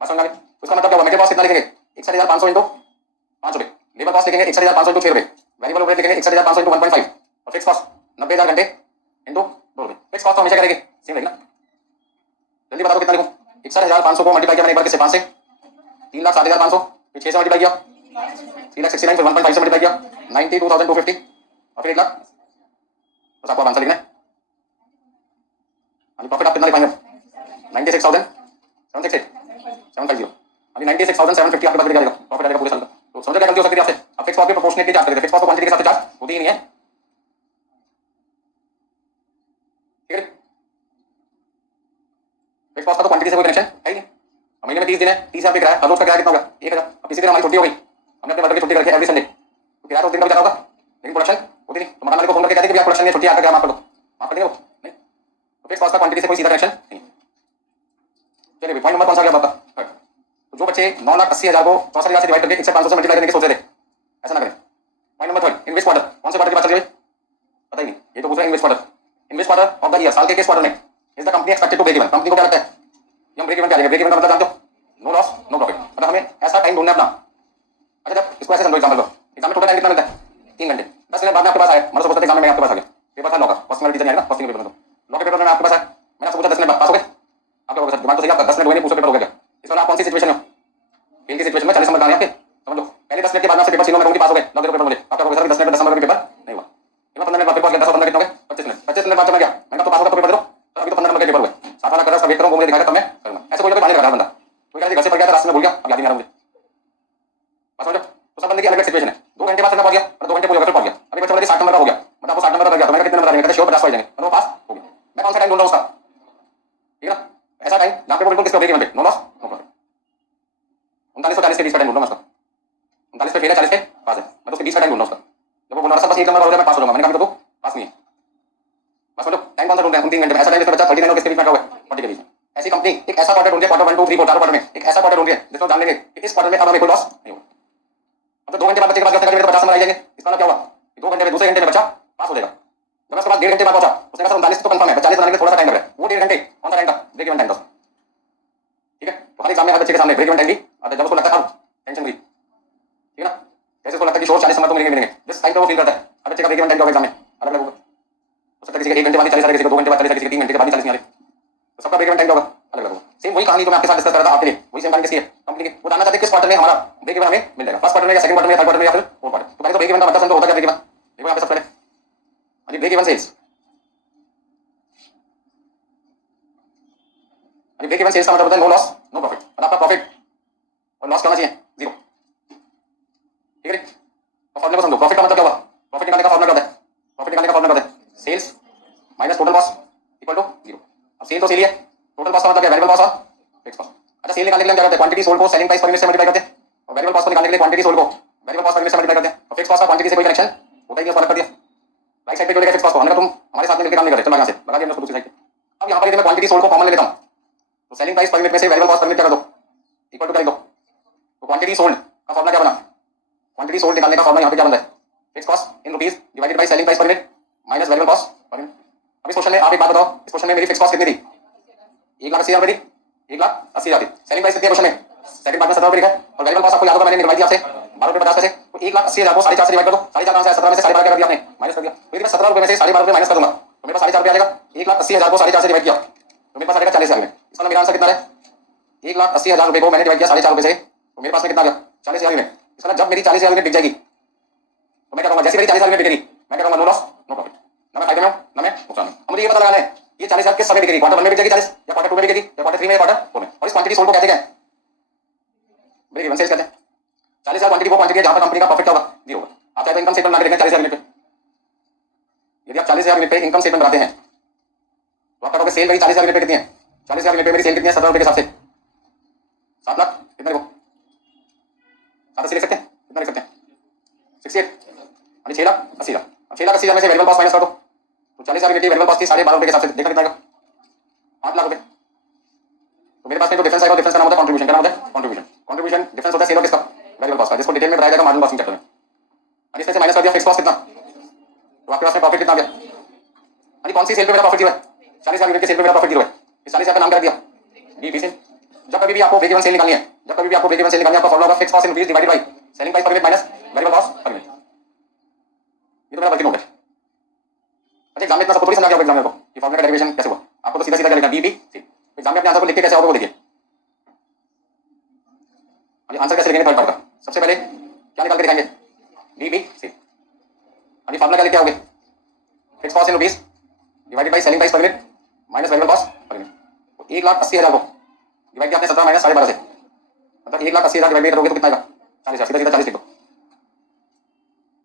बात समझ में आ गई? उसका मतलब क्या हुआ? मेरे पास कितना लिखेंगे? 61,500 इंटू 5 रुपए। लेबर कॉस्ट लिखेंगे 61,500 इंटू 6 रुपए। वेरिएबल ओवरहेड लिखेंगे 61,500 इंटू 1.5 और फिक्स कॉस्ट 90,000 घंटे इंटू 2 रुपए। फिक्स कॉस्ट तो हमेशा करेंगे सेम रहेगी ना। जल्दी बता दो कितना लिखूं? 61,500 को मल्टीप्लाई किया मैंने एक बार किससे? 5 से। 3,60,500 फिर 6 से मल्टीप्लाई किया 3,69 फिर 1.5 से मल्टीप्लाई किया 92,250 और फिर 1 लाख। बस आपको आंसर लिखना है। अभी प्रॉफिट आप कितना लिख पाएंगे? 96,768 750। अभी 96,750 आपके पास लिखा रहेगा प्रॉफिट आएगा पूरे साल का। तो समझो क्या गलती हो सकती है आपसे? आप फिक्स कॉस्ट के प्रोपोर्शनेटली चार्ज करते थे, फिक्स कॉस्ट को क्वांटिटी के साथ चार्ज होती ही नहीं है। ठीक है, फिक्स कॉस्ट का तो क्वांटिटी से कोई कनेक्शन है ही नहीं। महीने में 30 दिन है, 30,000 किराया, हर रोज का किराया कितना होगा? 1,000। अब किसी दिन हमारी छुट्टी हो गई, हमने अपने वर्कर की छुट्टी करके एवरी संडे, तो किराया तो उस दिन का भी ज्यादा होगा, लेकिन प्रोडक्शन होती नहीं। तो मकान मालिक को फोन करके कहते कि आप प्रोडक्शन में छुट्टी आकर किराया माफ कर दो, माफ कर देंगे वो? नहीं। तो फिक्स कॉस्ट का क्वांटिटी से कोई सीधा कनेक्शन नहीं। चलिए पॉइंट नंबर कौन सा गया आपका? तो जो बच्चे 9,80,000 को 64,000 से डिवाइड करके 61,500 से मल्टीप्लाई करने की सोच रहे थे, ऐसा ना करें। Point number 3, invest quarter. कौन से क्वार्टर की बात चल रही है? पता ही नहीं, ये तो पूछ रहे हैं invest quarter. Invest quarter of the year, साल के किस क्वार्टर में is the company expected to break even? Company को क्या लगता है कि हम ब्रेक इवन क्या लेंगे? ब्रेक इवन का मतलब जानते हो? No loss no profit. मतलब हमें ऐसा टाइम ढूंढना है अपना। अच्छा जब इसको ऐसे समझो, एग्जांपल लो, एग्जाम में टोटल टाइम कितना मिलता है? 3 घंटे। 10 मिनट बाद में आपके पास आया, मतलब सपोज एग्जाम में मैं आपके पास आ गया, पेपर था लॉ का, फर्स्ट ईयर टीचर नहीं है ना, फर्स्ट ईयर पेपर में लॉ के पेपर में मैं आपके पास आया, मैंने आपसे पूछा 10 मिनट बाद पास हो गए? आप क्या होगा? दिमाग तो सही आपका, 10 मिनट हुए नहीं, पूछो पेपर हो गया। इसमें आप कौन सी सिचुएशन में हो? फेल की सिचुएशन में 40 नंबर डाले आपके, समझ लो। पहले 10 मिनट के बाद में आपसे पेपर छीनो, मैं कहूंगी पास हो गए, लॉ के पेपर मुझे, आप क्या होगा? 10 मिनट में 10 नंबर का पेपर नहीं हुआ। 15 मिनट बाद पेपर 10 और 15 कितने हो गए? 25 मिनट। 25 मिनट बाद जब मैं गया, मैंने कहा तो पास होगा तो पेपर दे दो, तो अभी तो 15 नंबर के पेपर हुए, 7 वाला कलर वेट करो, वो मुझे दिखाएगा तब मैं करूंगा। ऐसे कोई ना कोई बहाने लगा बंदा, कोई कहता है घर से पढ़ गया था रास्ते में भूल गया, अब याद नहीं आ रहा मुझे। बस समझो, तो सब बंदे की अलग सिचुएशन है। 2 घंटे बाद से मैं पहुंच गया और 2 घंटे पूरे होकर पहुंच गया, अभी बच्चा बोला कि 60 नंबर का हो गया, मतलब आपको 60 नंबर का गया तो मैंने कितने नंबर आ जाएंगे? श्योर 50 हो जाएंगे, मतलब वो पास हो गया। मैं कौन सा टाइम ढूंढ रहा हूं उसका? ठीक है ना, ऐसा टाइम जहां पे बिल्कुल किसका ब्रेक इवन पे, नो लॉस नो प्रॉफिट। 39 और 40 के बीच का टाइम ढूंढ रहा हूं उसका। 39 पे फेल है, 40 पे पास है, मैं तो उसके बीच का टाइम ढूंढ रहा हूं उसका। जब वो बोल रहा था बस 1 नंबर और हो जाए मैं पास हो जाऊंगा, मैंने कहा तो पास नहीं है। बस समझो टाइम कौन सा ढूंढ रहे हैं? 3 घंटे में ऐसा टाइम जिसमें बच्चा 39 और किसके बीच में हुआ है? 40 के बीच में। ऐसी कंपनी एक ऐसा क्वार्टर ढूंढ रही है, क्वार्टर 1 2 3 4 चारों क्वार्टर में एक ऐसा क्वार्टर ढूंढ रही है जिसमें जान लेंगे कि इस क्वार्टर में अब हमें कोई लॉस नहीं होगा। अब तो 2 घंटे बाद बच्चे के पास गया मेरे 50 नंबर आ जाएंगे, इसका मतलब क्या हुआ? 2 घंटे में, दूसरे घंटे में बच्चा पास हो जाएगा। जब उसके बाद 1.5 घंटे बाद पहुंचा, उसने कहा 39 तो कंफर्म है, 40 बनाने के थोड़ा सा टाइम लग रहा है, वो 1.5 घंटे कौन सा टाइम था? ब्रेक इवन टाइम था। ठीक है, तो हर एग्जाम में हर बच्चे के सामने ब्रेक इवन टाइम भी आता है। जब उसको लगता था टेंशन फ्री, ठीक है ना, जैसे उसको लगता है कि श्योर 40 नंबर तो मिलेंगे, जिस टाइम पे वो फील करता है हर बच्चे का ब्रेक इवन टाइम का एग्जाम में अलग अलग होगा। हो सकता है किसी के 1 घंटे बाद 40 आ रहे, किसी को 2 घंटे बाद 40 आ रहे, किसी के 3 घंटे बाद 40 नहीं आ रहे, तो सबका ब्रेक इवन टाइम होगा अलग अलग होगा। सेम वही कहानी जो मैं आपके साथ डिस्कस कर रहा था आपके लिए, वही सेम कहानी किसकी है? कंपनी की। वो जानना चाहते हैं किस क्वार्टर में हमारा ब्रेक इवन हमें मिल जाएगा, फर्स्ट क्वार्टर में या सेकंड क्वार्टर में या थर्ड क्वार्टर में या फिर फोर्थ क्वार्टर। तो पहले तो ब्रेक इवन का मतलब समझो होता क्या ब्रेक इवन। देखो यहाँ पे सबसे पहले अभी ब्रेक इवन सेल्स, अभी ब्रेक इवन सेल्स का मतलब होता है नो लॉस नो प्रॉफिट, मतलब आपका प्रॉफिट और लॉस क्या होना चाहिए? 0। ठीक है, तो फॉर्मूला को समझो। प्रॉफिट का मतलब क्या हुआ? प्रॉफिट निकालने का फॉर्मूला क्या होता है? प्रॉफिट निकालने का फॉर्मूला क्या होता है? Sales minus total cost equal to 0। अब सेल तो सेल ही है, टोटल कॉस्ट का मतलब क्या? वेरिएबल कॉस्ट और फिक्स कॉस्ट। अच्छा सेल निकालने के लिए हम क्या करते हैं? क्वांटिटी सोल्ड को सेलिंग प्राइस पर यूनिट से मल्टीप्लाई करते हैं, और वेरिएबल कॉस्ट को निकालने के लिए क्वांटिटी सोल्ड को वेरिएबल कॉस्ट पर यूनिट से मल्टीप्लाई करते हैं, और फिक्स कॉस्ट का क्वांटिटी से कोई कनेक्शन होता ही नहीं, उसको अलग कर दिया। राइट साइड पे जो लेगा फिक्स कॉस्ट को, हमने कहा तुम हमारे साथ में मिलकर काम नहीं करते, चलो यहाँ से लगा दिया उसको दूसरी साइड पे। अब यहाँ पर यदि मैं क्वांटिटी सोल्ड को कॉमन ले लेता हूँ, तो सेलिंग प्राइस पर यूनिट में से वेरिएबल कॉस्ट पर यूनिट क्या कर दो? इक्वल टू कर दो। तो क्वांटिटी सोल्ड का फॉर्मूला क्या बना? क्वांटिटी सोल्ड निकालने का फॉर्मूला यहाँ पे क्या बन रहा है? Fix cost in rupees divided by selling price per unit minus variable cost per unit. अब इस क्वेश्चन में आप एक बात बताओ, इस क्वेश्चन में मेरी फिक्स कॉस्ट कितनी थी? 1,80,000 थी, 1,80,000 थी। सेलिंग प्राइस कितनी है क्वेश्चन में? सेकंड पार्ट में 17 रुपए लिखा है, और वेरिएबल कॉस्ट आपको याद होगा मैंने निकाल दिया आपसे 12 रुपए 50 पैसे। तो 1,80,000 को 4.5 से डिवाइड कर दो, 4.5 कहां से आया? 17 में से 12.5 कर दिया आपने, माइनस कर दिया। तो यदि मैं 17 रुपए में से 12.5 रुपए माइनस कर दूंगा तो मेरे पास 4.5 रुपए आ जाएगा। 1,80,000 को 4.5 से डिवाइड किया तो मेरे पास आ जाएगा 40,000 में। इसका मेरा आंसर कितना है? 1,80,000 रुपए को मैंने डिवाइड किया 4.5 रुपए से, तो मेरे पास में कितना आ गया? 40,000 में। इसका जब मेरी 40,000 में बिक जाएगी तो मैं क्या करूंगा? जैसे मेरी 40,000 में बिकेगी मैं क्या कहूँगा, नो लॉस नो प्रॉफिट, ना मैं फायदे में हूँ ना मैं नुकसान में। अब मुझे ये पता लगाना है ये 40,000 किस समय बिकेगी, क्वार्टर 1 में बिकेगी 40, या क्वार्टर 2 में बिकेगी, या क्वार्टर 3 में, या क्वार्टर 4 में। और इस क्वांटिटी सोल्ड को कहते हैं ब्रेक इवन सेल्स कहते हैं। 40,000 क्वांटिटी वो क्वांटिटी है जहां पर कंपनी का प्रॉफिट क्या होगा, जीरो होगा। आप चाहे तो इनकम स्टेटमेंट बना के देखें 40,000 यूनिट पे, यदि आप 40,000 यूनिट पे इनकम स्टेटमेंट बनाते हैं तो आप कहोगे सेल मेरी 40,000 यूनिट पे कितनी है, 40,000 यूनिट पे मेरी सेल कितनी है, 17 रुपए के हिसाब से 7 लाख कितने को 7 लिख सकते हैं, कितना लिख सकते हैं 68, यानी 6 लाख 80 लाख। अब 6 लाख 80 हजार में से वेरिएबल कॉस्ट माइनस कर दो तो 40,000 यूनिट की वेरिएबल कॉस्ट थी 12.5 रुपए के हिसाब से, देखना कितना आएगा 8 लाख रुपए। तो मेरे पास में जो डिफरेंस आएगा, डिफरेंस का नाम होता है कंट्रीब्यूशन। क्या नाम होता है, कंट्रीब्यूशन। कंट्रीब्यूशन डिफरेंस होता है सेल और किसका, वेरिएबल कॉस्ट का, जिसको डिटेल में बताया जाएगा मार्जिन कॉस्टिंग चैप्टर में। और इसमें से माइनस कर दिया फिक्स कॉस्ट कितना, तो आपके पास में प्रॉफिट कितना आ गया, यानी कौन सी सेल पे मेरा प्रॉफिट जीरो है, 40,000 यूनिट की सेल पे मेरा प्रॉफिट जीरो है। इस 40,000 का नाम क्या रख दिया, बीबी सेल। जब कभी भी आपको ब्रेक इवन सेल निकालनी है, जब कभी भी आपको ब्रेक इवन सेल निकालनी है, आपका फॉर्मूला होगा fix cost in rupees divided by selling price per unit minus variable cost per unit. ये तो मेरा वर्किंग नोट है। अच्छा एग्जाम में इतना सब थोड़ी समझा गया एग्जाम में को ये फॉर्मूला का डेरिवेशन कैसे हुआ, आपको तो सीधा सीधा क्या लिखना बीबी सेल। एग्जाम में अपने आंसर को लिख के कैसे आओगे वो देखिए। अभी आंसर कैसे लिखेंगे थर्ड पार्ट का, सबसे पहले क्या निकाल के दिखाएंगे, बीबी सेल। अभी फॉर्मूला क्या लेके आओगे, fix cost in rupees divided by selling price per unit minus variable cost per unit. तो 1,80,000 को डिवाइड किया आपने 17 माइनस 12.5 से, मतलब 1,80,000 डिवाइड करोगे तो कितना आएगा 40,000, सीधा सीधा 40 लिख दो।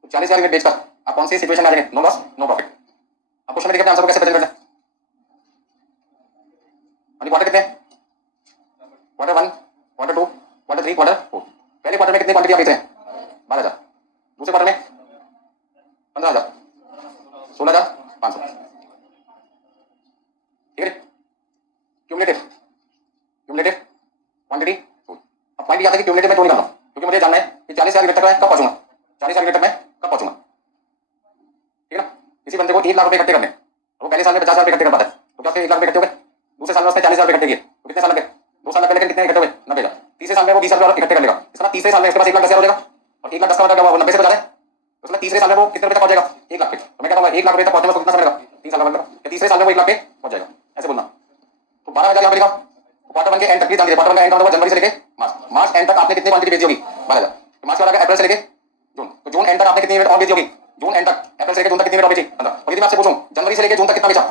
तो 40,000 यूनिट बेचकर आप कौन सी सिचुएशन में आ जाएंगे, नो लॉस नो प्रॉफिट। अब क्वेश्चन में देखिए आंसर को कैसे प्रेजेंट करना है। अभी क्वार्टर कितने हैं, क्वार्टर 1 क्वार्टर 2 क्वार्टर 3 क्वार्टर 4। पहले क्वार्टर में कितनी क्वांटिटी आप बेच रहे हैं 12,000, दूसरे क्वार्टर में 15,000, 16,500, ठीक है। Cumulative cumulative quantity sold. अब पॉइंट ये आता है कि क्यूमुलेटिव में क्यों निकालना, क्योंकि मुझे जानना है कि 40,000 यूनिट तक मैं कब पहुंचूंगा, 40,000 यूनिट तक मैं कब पहुंचूंगा, ठीक है ना। इसी बंदे को 1 लाख रुपए इकट्ठे करने, वो पहले साल में 50,000 इकट्ठे कर पाता है, तो क्या उसके 1 लाख रुपए इकट्ठे हो गए। दूसरे साल में उसने 40,000 इकट्ठे किए, तो कितने साल लगे, 2 साल लगे, लेकिन कितने इकट्ठे हुए 90,000। तीसरे साल में वो 20,000 इकट्ठे कर लेगा, इसका तीसरे साल में उसके पास 1,10,000 हो जाएगा, और 1,10,000 का मतलब क्या हुआ, वो 90 से बचा है, तो उसमें तीसरे साल में वो कितने रुपए तक पहुंच जाएगा 1 लाख पे। तो मैं कहता हूँ 1 लाख रुपए तक पहुंचने में उसको कितना समय लगेगा 3 साल लगेगा, तीसरे साल में वो 1 लाख पे पहुंच जाएगा, ऐसे बोलना। तो 12,000 यहाँ पे लिखा, क्वार्टर 1 के एंड तक प्लीज ध्यान दीजिए, क्वार्टर 1 का एंड कब होगा, जनवरी से लेके मार्च, मार्च एंड तक आपने कितनी क्वांटिटी बेची होगी 12,000, मार्च वाला अप्रैल से लेके जून, तो जून एंड तक आपने कितनी यूनिट और बेची होगी, जून एंड तक अप्रैल से लेके जून तक कितनी यूनिट और बेची 15। और यदि मैं आपसे पूछूं जनवरी से लेके जून तक कितना बेचा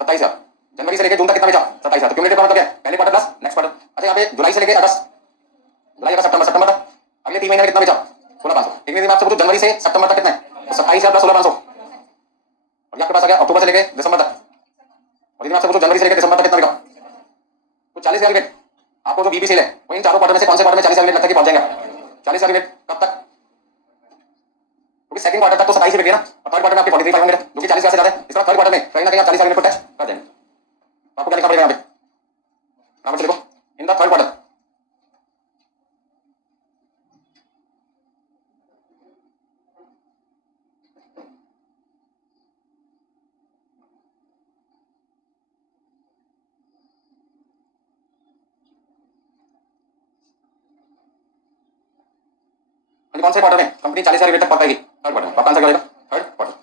27,000, जनवरी से लेके जून तक कितना बेचा 27,000, तो क्यूमुलेटिव का मतलब क्या है, पहले क्वार्टर प्लस नेक्स्ट क्वार्टर। अच्छा यहाँ पे जुलाई से लेके अगस्त, जुलाई अगस्त सितंबर, सितंबर तक अगले 3 महीने में कितना बेचा 16,500। लेकिन यदि मैं आपसे पूछूं जनवरी से सितंबर तक कितना है, तो 27,000 प्लस 16,500, और ये आपके पास आ गया अक्टूबर से लेके दिसंबर तक। और यदि मैं आपसे पूछूं जनवरी से लेके दिसंबर तक कितना बिका, तो 40,000 यूनिट आपको जो बीबी सेल है वो इन चारों क्वार्टर में से कौन से क्वार्टर में 40,000 यूनिट लगता है कि पहुंच जाएंगे 40,000 यूनिट कब तक, क्योंकि सेकंड क्वार्टर तक तो 27 ही बिकी ना, और थर्ड क्वार्टर में आपके 43,500 मिले जो कि 40,000 से ज्यादा है। इसका थर्ड क्वार्टर में कहीं ना कहीं आप 40,000 यूनिट को टच कर जाएंगे। तो आपको क्या लिखना पड़ेगा यहाँ पे, यहाँ पे लिखो इन द थर्ड क्वार्टर, कौन से क्वार्टर में कंपनी 40,000 यूनिट तक पहुंच पाएगी, थर्ड क्वार्टर में। आपका आंसर क्या रहेगा, थर्ड क्वार्टर।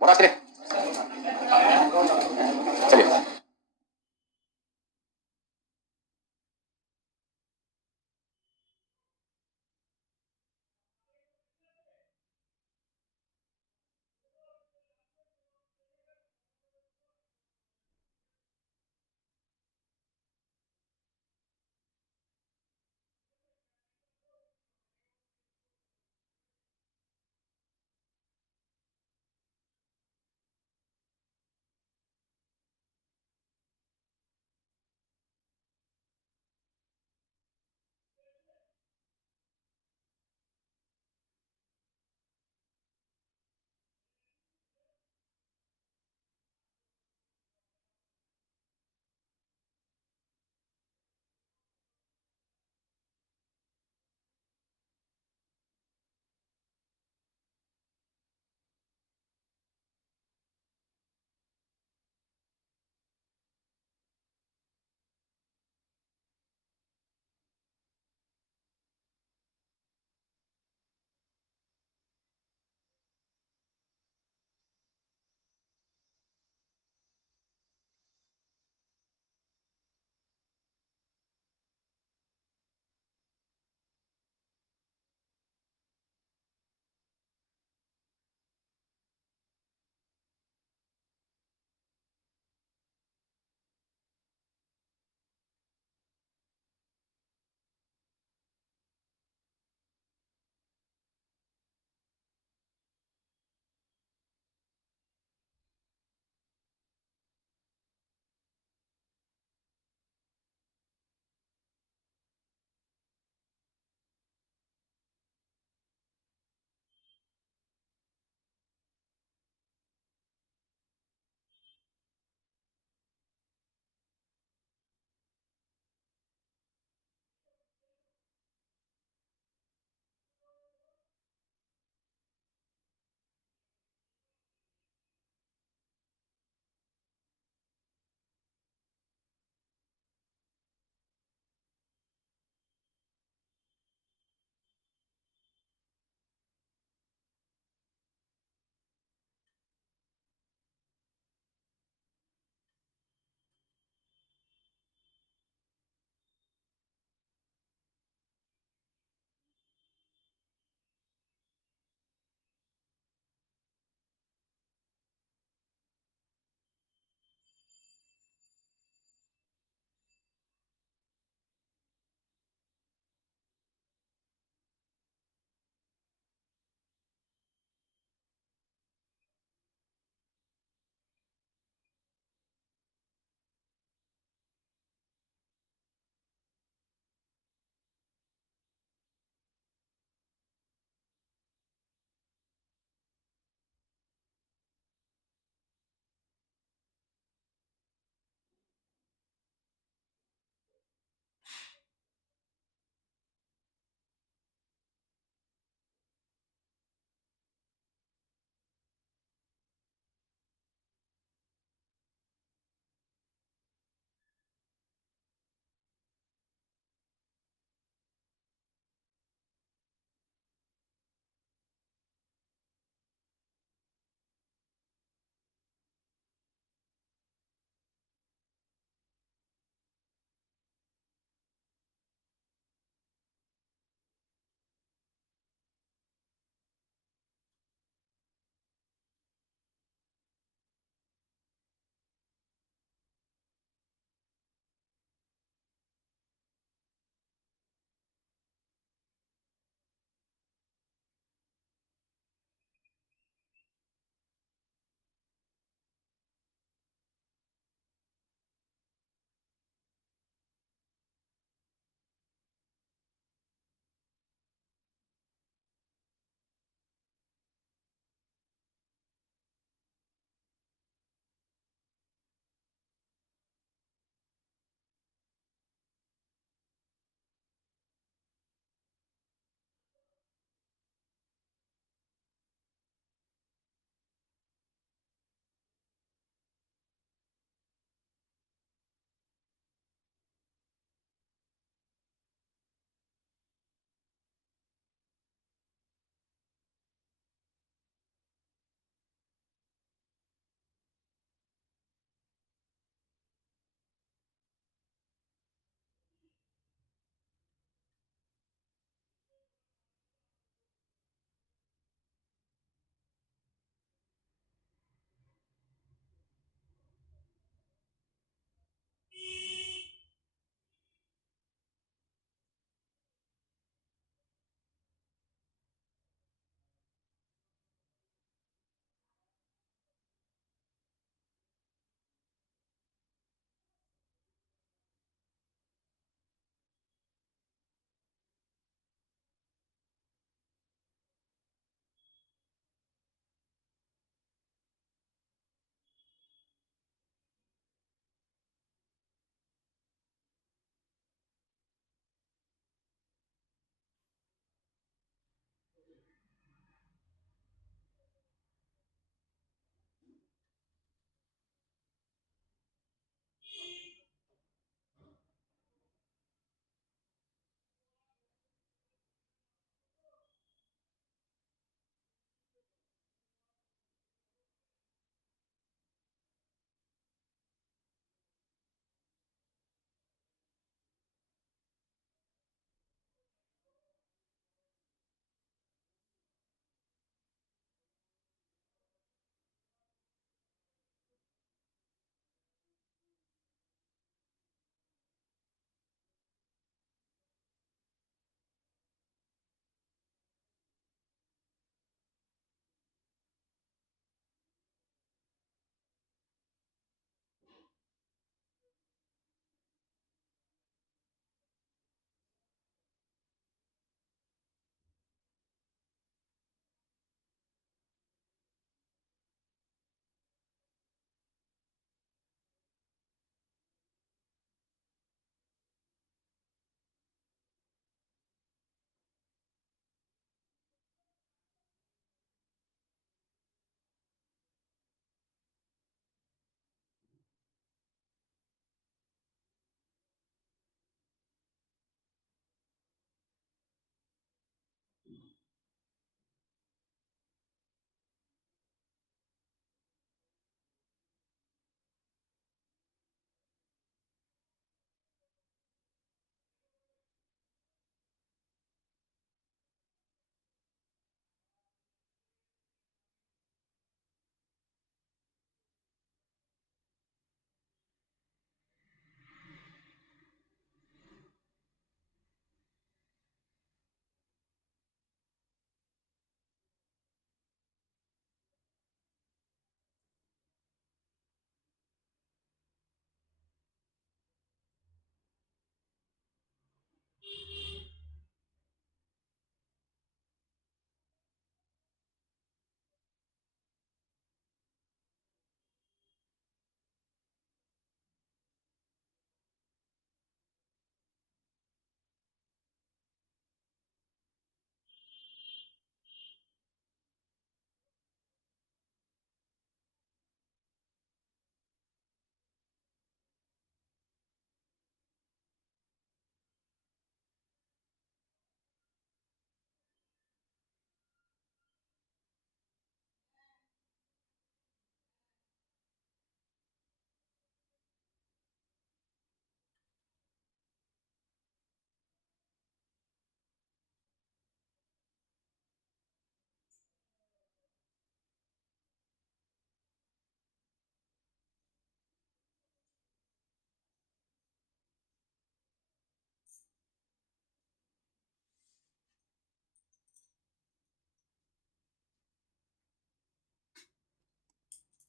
बहुत आज के लिए